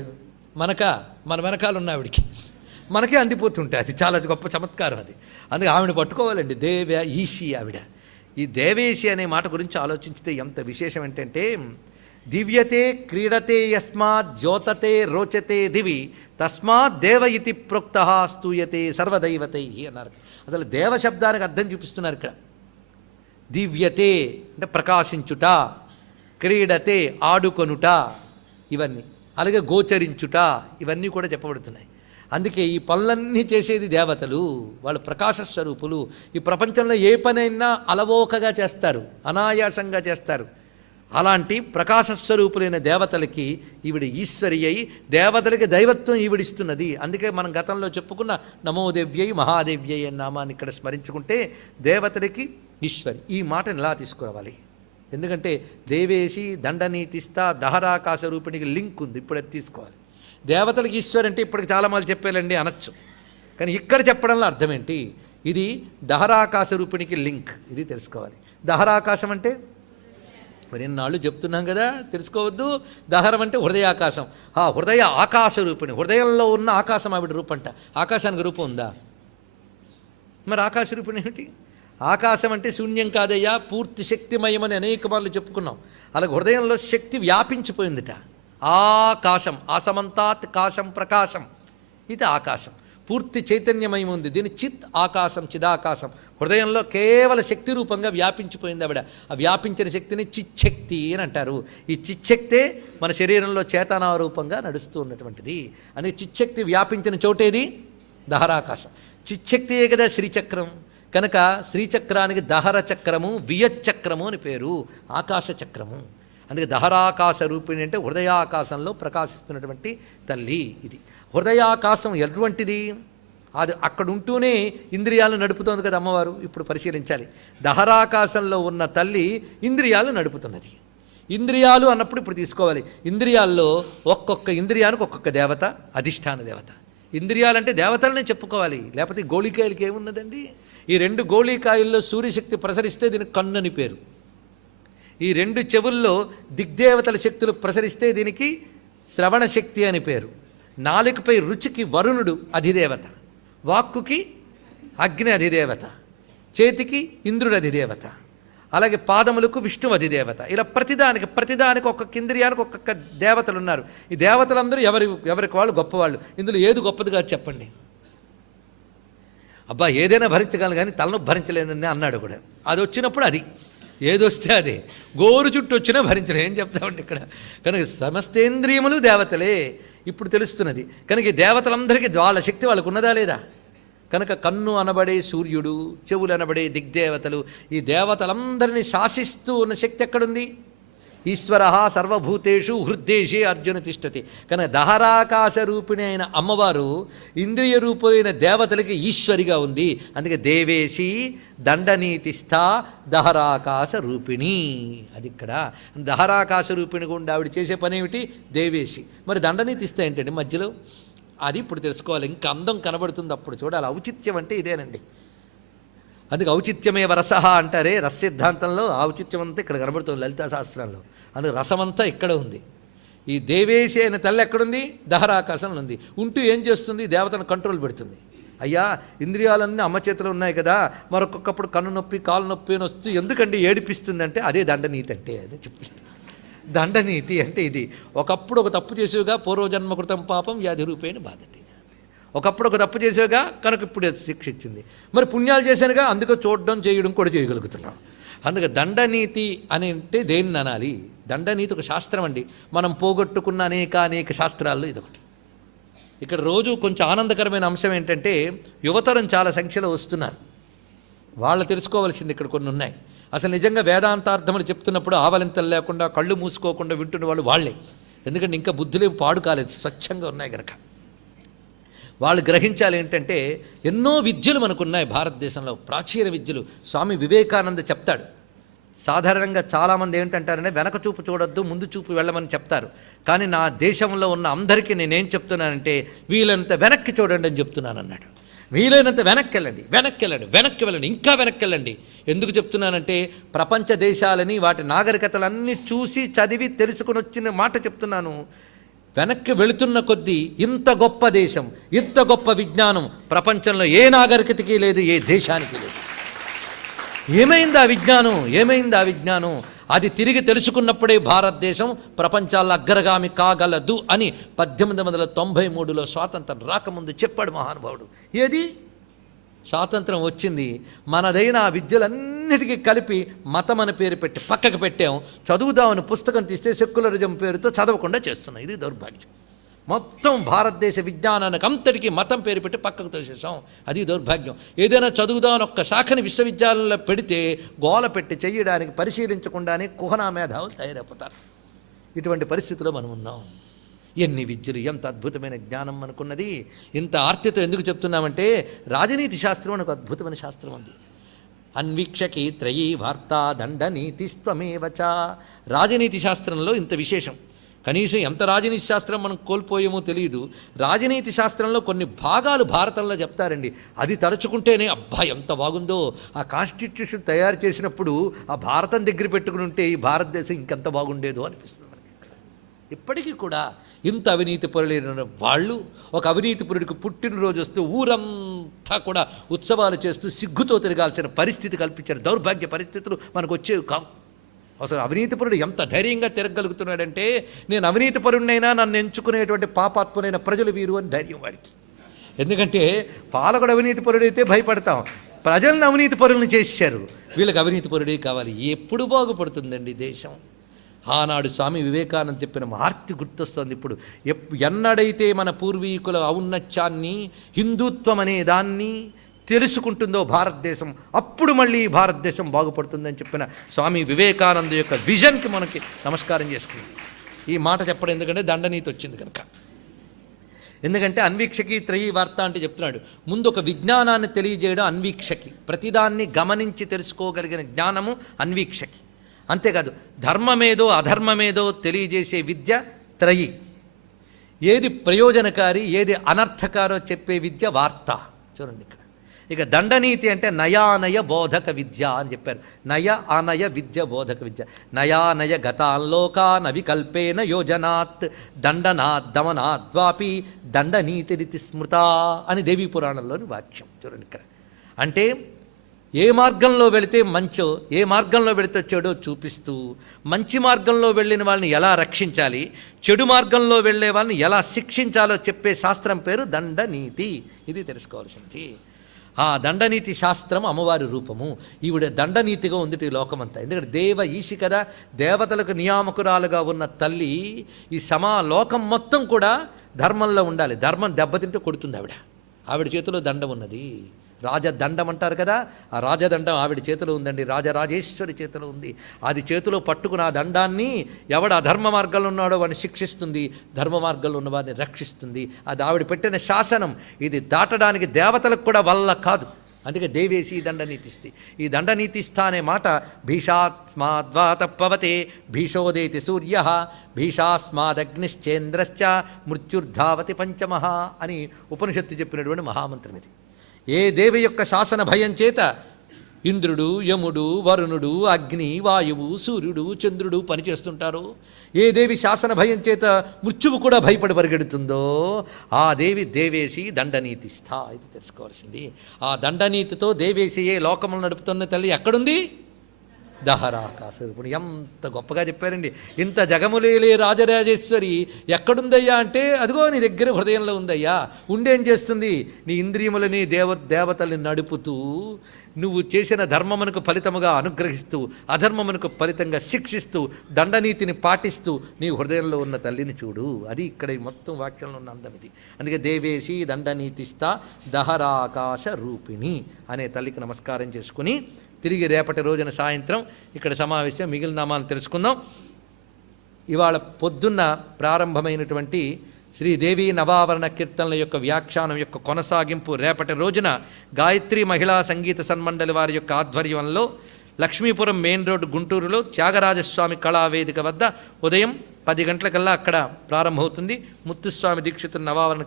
మన వెనకాల ఉన్న ఆవిడికి మనకే అందిపోతుంటాయి. అది చాలా గొప్ప చమత్కారం అది. అందుకే ఆవిడ పట్టుకోవాలండి. ఈశి ఆవిడ. ఈ దేవేశి అనే మాట గురించి ఆలోచించితే ఎంత విశేషం ఏంటంటే, దివ్యతే క్రీడతే యస్మాత్ జ్యోతతే రోచతే దివి తస్మాత్ దేవ ఇతి ప్రోక్త స్తూయతే సర్వదైవతై అన్నారు. అసలు దేవ శబ్దానికి అర్థం చూపిస్తున్నారు ఇక్కడ. దివ్యతే అంటే ప్రకాశించుట, క్రీడతే ఆడుకొనుట, ఇవన్నీ అలాగే గోచరించుట, ఇవన్నీ కూడా చెప్పబడుతున్నాయి. అందుకే ఈ పనులన్నీ చేసేది దేవతలు, వాళ్ళు ప్రకాశ స్వరూపులు. ఈ ప్రపంచంలో ఏ పనైనా అలవోకగా చేస్తారు, అనాయాసంగా చేస్తారు. అలాంటి ప్రకాశస్వరూపులైన దేవతలకి ఈవిడ ఈశ్వరి అయి దేవతలకి దైవత్వం ఈవిడిస్తున్నది. అందుకే మనం గతంలో చెప్పుకున్న నమోదేవ్యై మహాదేవ్యై అనే నామాన్ని ఇక్కడ స్మరించుకుంటే దేవతలకి ఈశ్వరి. ఈ మాటను ఎలా తీసుకురావాలి? ఎందుకంటే దేవేశి దండనీతిస్తా దహరాకాశ రూపిణికి లింక్ ఉంది. ఇప్పుడు అది తీసుకోవాలి. దేవతలకి ఈశ్వరి అంటే ఇప్పటికి చాలామంది చెప్పేలండి అనొచ్చు, కానీ ఇక్కడ చెప్పడంలో అర్థం ఏంటి? ఇది దహరాకాశ రూపిణికి లింక్. ఇది తెలుసుకోవాలి. దహరాకాశం అంటే మరి ఎన్నాళ్ళు చెప్తున్నాం కదా, తెలుసుకోవద్దు. దహరం అంటే హృదయాకాశం. హృదయ ఆకాశ రూపిణి, హృదయంలో ఉన్న ఆకాశం ఆవిడ రూపంట. ఆకాశానికి రూపం ఉందా? మరి ఆకాశ రూపిణి ఏమిటి? ఆకాశం అంటే శూన్యం కాదయ్యా, పూర్తి శక్తిమయమని అనేక మార్లు చెప్పుకున్నాం. అలాగే హృదయంలో శక్తి వ్యాపించిపోయిందిట. ఆకాశం, ఆసమంతాత్ కాశం ప్రకాశం, ఇది ఆకాశం. పూర్తి చైతన్యమయం ఉంది. దీని చిత్ ఆకాశం, చిదాకాశం. హృదయంలో కేవల శక్తి రూపంగా వ్యాపించిపోయింది ఆవిడ. ఆ వ్యాపించిన శక్తిని చిచ్చక్తి అని అంటారు. ఈ చిచ్చక్తే మన శరీరంలో చేతనా రూపంగా నడుస్తూ ఉన్నటువంటిది. అందుకే చిచ్చక్తి వ్యాపించిన చోటేది దహరాకాశం. చిచ్చక్తియే కదా శ్రీచక్రం. కనుక శ్రీచక్రానికి దహర చక్రము, వియచ్చక్రము అని పేరు, ఆకాశ చక్రము. అందుకే దహరాకాశ రూపిణి అంటే హృదయాకాశంలో ప్రకాశిస్తున్నటువంటి తల్లి. ఇది హృదయాకాశం ఎటువంటిది? అది అక్కడ ఉంటూనే ఇంద్రియాలను నడుపుతోంది కదా అమ్మవారు. ఇప్పుడు పరిశీలించాలి. దహరాకాశంలో ఉన్న తల్లి ఇంద్రియాలు నడుపుతున్నది. ఇంద్రియాలు అన్నప్పుడు ఇప్పుడు తీసుకోవాలి. ఇంద్రియాల్లో ఒక్కొక్క ఇంద్రియానికి ఒక్కొక్క దేవత, అధిష్టాన దేవత. ఇంద్రియాలంటే దేవతలనే చెప్పుకోవాలి, లేకపోతే గోళికాయలకి ఏమున్నదండి? ఈ రెండు గోళికాయల్లో సూర్యశక్తి ప్రసరిస్తే దీనికి కన్ను అని పేరు. ఈ రెండు చెవుల్లో దిగ్దేవతల శక్తులు ప్రసరిస్తే దీనికి శ్రవణ శక్తి అని పేరు. నాలుకపై రుచికి వరుణుడు అధిదేవత, వాక్కుకి అగ్ని అధిదేవత, చేతికి ఇంద్రుడు అధిదేవత, అలాగే పాదములకు విష్ణువు అధిదేవత. ఇలా ప్రతిదానికి ఒక్కొక్క ఇంద్రియానికి ఒక్కొక్క దేవతలు ఉన్నారు. ఈ దేవతలందరూ ఎవరికి వాళ్ళు గొప్పవాళ్ళు. ఇందులో ఏది గొప్పదిగా చెప్పండి? అబ్బా ఏదైనా భరించగలను కానీ తలనొప్పి భరించలేదని అన్నాడు కూడా. అది వచ్చినప్పుడు అది ఏదొస్తే అదే. గోరు చుట్టూ వచ్చినా భరించలే. ఏం చెప్తామండి ఇక్కడ? కనుక సమస్తేంద్రియములు దేవతలే. ఇప్పుడు తెలుస్తున్నది. కనుక ఈ దేవతలందరికీ వాళ్ళ శక్తి వాళ్ళకు ఉన్నదా లేదా? కనుక కన్ను అనబడే సూర్యుడు, చెవులు అనబడే దిగ్దేవతలు, ఈ దేవతలందరినీ శాసిస్తూ ఉన్న శక్తి ఎక్కడుంది? ఈశ్వర సర్వభూతేషు హృద్దేశే అర్జున తిష్టతి. కనుక దహరాకాశ రూపిణి అయిన అమ్మవారు ఇంద్రియ రూపమైన దేవతలకి ఈశ్వరిగా ఉంది. అందుకే దేవేశి దండనీతిస్థ దహరాకాశ రూపిణి. అది ఇక్కడ దహరాకాశ రూపిణి గుండా ఆవిడ చేసే పని ఏమిటి? దేవేశి. మరి దండనీతిస్థ ఏంటండి మధ్యలో? అది ఇప్పుడు తెలుసుకోవాలి. ఇంకా అందం కనబడుతుంది అప్పుడు చూడాలి. ఔచిత్యం అంటే ఇదేనండి. అందుకే ఔచిత్యమే రసహ అంటారే, రస సిద్ధాంతంలో ఔచిత్యం అంతా ఇక్కడ కనబడుతుంది లలితా శాస్త్రంలో. అందుకే రసమంతా ఇక్కడ ఉంది. ఈ దేవేశి అయిన తల్లి ఎక్కడుంది? దహరాకాశంలో ఉంది. ఉంటూ ఏం చేస్తుంది? దేవతను కంట్రోల్ పెడుతుంది. అయ్యా ఇంద్రియాలన్నీ అమ్మ చేతిలో ఉన్నాయి కదా, మరొకప్పుడు కన్ను నొప్పి కాలు నొప్పి అని వస్తూ ఎందుకంటే ఏడిపిస్తుందంటే అదే దండనీతి అంటే అదే చెప్తున్నాడు. దండనీతి అంటే ఇది. ఒకప్పుడు ఒక తప్పు చేసేవిగా పూర్వజన్మ కృతం పాపం వ్యాధి రూపేణ బాధతి. ఒకప్పుడు ఒక తప్పు చేసేవిగా కనుక ఇప్పుడు శిక్ష ఇచ్చింది. మరి పుణ్యాలు చేశానుగా అందుకే చూడడం చేయడం కూడా చేయగలుగుతున్నాం. అందుకే దండనీతి అని అంటే దేన్ని అనాలి? దండనీతి ఒక శాస్త్రం అండి. మనం పోగొట్టుకున్న అనేక శాస్త్రాల్లో ఇదొకటి. ఇక్కడ రోజు కొంచెం ఆనందకరమైన అంశం ఏంటంటే యువతరం చాలా సంఖ్యలో వస్తున్నారు. వాళ్ళు తెలుసుకోవాల్సింది ఇక్కడ కొన్ని ఉన్నాయి. అసలు నిజంగా వేదాంతార్థములు చెప్తున్నప్పుడు ఆవలింతలు లేకుండా కళ్ళు మూసుకోకుండా వింటున్న వాళ్ళు వాళ్ళే. ఎందుకంటే ఇంకా బుద్ధులేం పాడు కాలేదు, స్వచ్ఛంగా ఉన్నాయి కనుక. వాళ్ళు గ్రహించాలి ఏంటంటే ఎన్నో విద్యలు మనకున్నాయి భారతదేశంలో, ప్రాచీన విద్యలు. స్వామి వివేకానంద చెప్తాడు. సాధారణంగా చాలామంది ఏంటంటారంటే వెనక చూపు చూడొద్దు ముందు చూపు వెళ్ళమని చెప్తారు. కానీ నా దేశంలో ఉన్న అందరికీ నేనేం చెప్తున్నానంటే వీలైనంత వెనక్కి చూడండి అని చెప్తున్నాను అన్నాడు. వీలైనంత వెనక్కి వెళ్ళండి, ఇంకా వెనక్కి వెళ్ళండి. ఎందుకు చెప్తున్నానంటే ప్రపంచ దేశాలని వాటి నాగరికతలన్నీ చూసి చదివి తెలుసుకుని వచ్చిన మాట చెప్తున్నాను. వెనక్కి వెళుతున్న కొద్దీ ఇంత గొప్ప దేశం, ఇంత గొప్ప విజ్ఞానం ప్రపంచంలో ఏ నాగరికతకి లేదు, ఏ దేశానికి లేదు. ఏమైంది ఆ విజ్ఞానం? అది తిరిగి తెలుసుకున్నప్పుడే భారతదేశం ప్రపంచాల్లో అగ్రగామి కాగలదు అని 1893లో స్వాతంత్రం రాకముందు చెప్పాడు మహానుభావుడు. ఏది స్వాతంత్రం వచ్చింది, మనదైన ఆ విద్యలన్నిటికీ కలిపి మతం అని పేరు పెట్టి పక్కకు పెట్టాం. చదువుదామని పుస్తకం తీస్తే సెక్యులరిజం పేరుతో చదవకుండా చేస్తున్నాం. ఇది దౌర్భాగ్యం. మొత్తం భారతదేశ విజ్ఞానానికి అంతటికీ మతం పేరు పెట్టి పక్కకు తోసేసాం. అది దౌర్భాగ్యం. ఏదైనా చదువుదామని ఒక్క శాఖని విశ్వవిద్యాలయంలో పెడితే గోల పెట్టి చేయడానికి పరిశీలించకుండానే కుహనా మేధావులు తయారైపోతారు. ఇటువంటి పరిస్థితిలో మనం ఉన్నాం. ఎన్ని విద్యలు, ఎంత అద్భుతమైన జ్ఞానం మనకున్నది. ఇంత ఆర్తితో ఎందుకు చెప్తున్నామంటే రాజనీతి శాస్త్రం అని ఒక అద్భుతమైన శాస్త్రం ఉంది. అన్వీక్షకి త్రయీ వార్తా దండనీతిస్త్వమేవచ. రాజనీతి శాస్త్రంలో ఇంత విశేషం. కనీసం ఎంత రాజనీతి శాస్త్రం మనం కోల్పోయేమో తెలియదు. రాజనీతి శాస్త్రంలో కొన్ని భాగాలు భారతంలో చెప్తారండి. అది తలుచుకుంటేనే అబ్బా ఎంత బాగుందో. ఆ కాన్స్టిట్యూషన్ తయారు చేసినప్పుడు ఆ భారతం దగ్గర పెట్టుకుని ఉంటే ఈ భారతదేశం ఇంకెంత బాగుండేదో అనిపిస్తుంది. ఇప్పటికీ కూడా ఇంత అవినీతి పరులైన వాళ్ళు ఒక అవినీతి పరుడికి పుట్టినరోజు వస్తే ఊరంతా కూడా ఉత్సవాలు చేస్తూ సిగ్గుతో తిరగాల్సిన పరిస్థితి కల్పించారు. దౌర్భాగ్య పరిస్థితులు మనకు వచ్చేవి కావు. అసలు అవినీతిపరుడు ఎంత ధైర్యంగా తిరగలుగుతున్నాడంటే నేను అవినీతిపరుడినైనా నన్ను ఎంచుకునేటువంటి పాపాత్ములైన ప్రజలు వీరు అని ధైర్యం వాడికి. ఎందుకంటే పాలకుడు అవినీతిపరుడైతే భయపడతాం, ప్రజలను అవినీతిపరులను చేశారు, వీళ్ళకి అవినీతిపరుడే కావాలి. ఎప్పుడు బాగుపడుతుందండి దేశం? ఆనాడు స్వామి వివేకానంద చెప్పిన ఆర్తి గుర్తొస్తుంది ఇప్పుడు. ఎన్నడైతే మన పూర్వీకుల ఔన్నత్యాన్ని, హిందుత్వం అనే దాన్ని తెలుసుకుంటుందో భారతదేశం, అప్పుడు మళ్ళీ భారతదేశం బాగుపడుతుందని చెప్పిన స్వామి వివేకానంద యొక్క విజన్కి మనకి నమస్కారం చేసుకుంది. ఈ మాట చెప్పడం ఎందుకంటే దండనీతి వచ్చింది కనుక. ఎందుకంటే అన్వీక్షకి త్రయీ వార్త అంటే చెప్తున్నాడు. ముందు ఒక విజ్ఞానాన్ని తెలియజేయడం అన్వీక్షకి, ప్రతిదాన్ని గమనించి తెలుసుకోగలిగిన జ్ఞానము అన్వీక్షకి. అంతేకాదు ధర్మమేదో అధర్మమేదో తెలియజేసే విద్య త్రయి. ఏది ప్రయోజనకారి ఏది అనర్థకారో చెప్పే విద్య వార్త. చూడండి ఇక్కడ. ఇక దండనీతి అంటే నయానయ బోధక విద్య అని చెప్పారు. నయ అనయ విద్య బోధక విద్య. నయానయ గతాల్లోకాన వికల్పేన యోజనాత్ దండనాద్ దమనాద్వాపి దండనీతిరితి స్మృత అని దేవీ పురాణంలోని వాక్యం. చూడండి ఇక్కడ. అంటే ఏ మార్గంలో వెళితే మంచో ఏ మార్గంలో వెళితే చెడో చూపిస్తూ మంచి మార్గంలో వెళ్ళిన వాళ్ళని ఎలా రక్షించాలి, చెడు మార్గంలో వెళ్ళే వాళ్ళని ఎలా శిక్షించాలో చెప్పే శాస్త్రం పేరు దండనీతి. ఇది తెలుసుకోవాల్సింది. ఆ దండనీతి శాస్త్రం అమ్మవారి రూపము. ఈవిడ దండనీతిగా ఉంది ఈ లోకమంతా. ఎందుకంటే దేవ ఈశి కదా, దేవతలకు నియామకురాలుగా ఉన్న తల్లి ఈ లోకం మొత్తం కూడా ధర్మంలో ఉండాలి. ధర్మం దెబ్బతింటే కొడుతుంది ఆవిడ. ఆవిడ చేతిలో దండం ఉన్నది. రాజదండం అంటారు కదా, ఆ రాజదండం ఆవిడ చేతిలో ఉందండి. రాజరాజేశ్వరి చేతిలో ఉంది. అది చేతిలో పట్టుకున్న ఆ దండాన్ని ఎవడ అధర్మ మార్గంలో ఉన్నాడో వాడిని శిక్షిస్తుంది, ధర్మ మార్గంలో ఉన్న వారిని రక్షిస్తుంది. అది ఆవిడ పెట్టిన శాసనం. ఇది దాటడానికి దేవతలకు కూడా వల్ల కాదు. అందుకే దేవేసి దండనీతిస్తి. ఈ దండనీతిస్థ అనే మాట భీషాస్మాద్వాత పవతే భీషోదేతి సూర్య భీషాస్మాదగ్నిశ్చేంద్రశ్చ మృత్యుర్ధావతి పంచమః అని ఉపనిషత్తు చెప్పినటువంటి మహామంత్రం ఇది. ఏ దేవి యొక్క శాసన భయం చేత ఇంద్రుడు, యముడు, వరుణుడు, అగ్ని, వాయువు, సూర్యుడు, చంద్రుడు పనిచేస్తుంటారో, ఏ దేవి శాసన భయం చేత మృత్యువు కూడా భయపడి పరిగెడుతుందో ఆ దేవి దేవేశి దండనీతిస్థ. ఇది తెలుసుకోవాల్సింది. ఆ దండనీతితో దేవేశియే లోకములు నడుపుతున్న తల్లి ఎక్కడుంది? దహరాకాశరూపుడు. ఎంత గొప్పగా చెప్పారండి. ఇంత జగములేలే రాజరాజేశ్వరి ఎక్కడుందయ్యా అంటే, అదిగో నీ దగ్గర హృదయంలో ఉందయ్యా. ఉండేం చేస్తుంది? నీ ఇంద్రియములని దేవతల్ని నడుపుతూ, నువ్వు చేసిన ధర్మమునకు ఫలితముగా అనుగ్రహిస్తూ, అధర్మమునకు ఫలితంగా శిక్షిస్తూ, దండనీతిని పాటిస్తూ నీ హృదయంలో ఉన్న తల్లిని చూడు. అది ఇక్కడ ఈ మొత్తం వాక్యంలో ఉన్న అందం ఇది. అందుకే దేవేశి దండనీతిస్థ దహరాకాశ రూపిణి అనే తల్లికి నమస్కారం చేసుకుని తిరిగి రేపటి రోజున సాయంత్రం ఇక్కడ సమావేశం మిగిలిన నామాలు తెలుసుకుందాం. ఇవాళ పొద్దున్న ప్రారంభమైనటువంటి శ్రీదేవి నవావరణ కీర్తనల యొక్క వ్యాఖ్యానం యొక్క కొనసాగింపు రేపటి రోజున గాయత్రి మహిళా సంగీత సన్మండలి వారి యొక్క ఆధ్వర్యంలో లక్ష్మీపురం మెయిన్ రోడ్డు గుంటూరులో త్యాగరాజస్వామి కళావేదిక వద్ద ఉదయం 10 గంటలకల్లా అక్కడ ప్రారంభమవుతుంది. ముత్తుస్వామి దీక్షితుల నవావరణ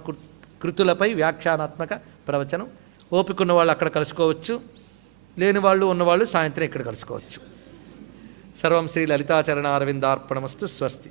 కృతులపై వ్యాఖ్యానాత్మక ప్రవచనం. ఓపికన్న వాళ్ళు అక్కడ కలుసుకోవచ్చు, లేని వాళ్ళు ఉన్నవాళ్ళు సాయంత్రం ఇక్కడ కలుసుకోవచ్చు. సర్వం శ్రీ లలితాచరణ అరవిందార్పణమస్తు. స్వస్తి.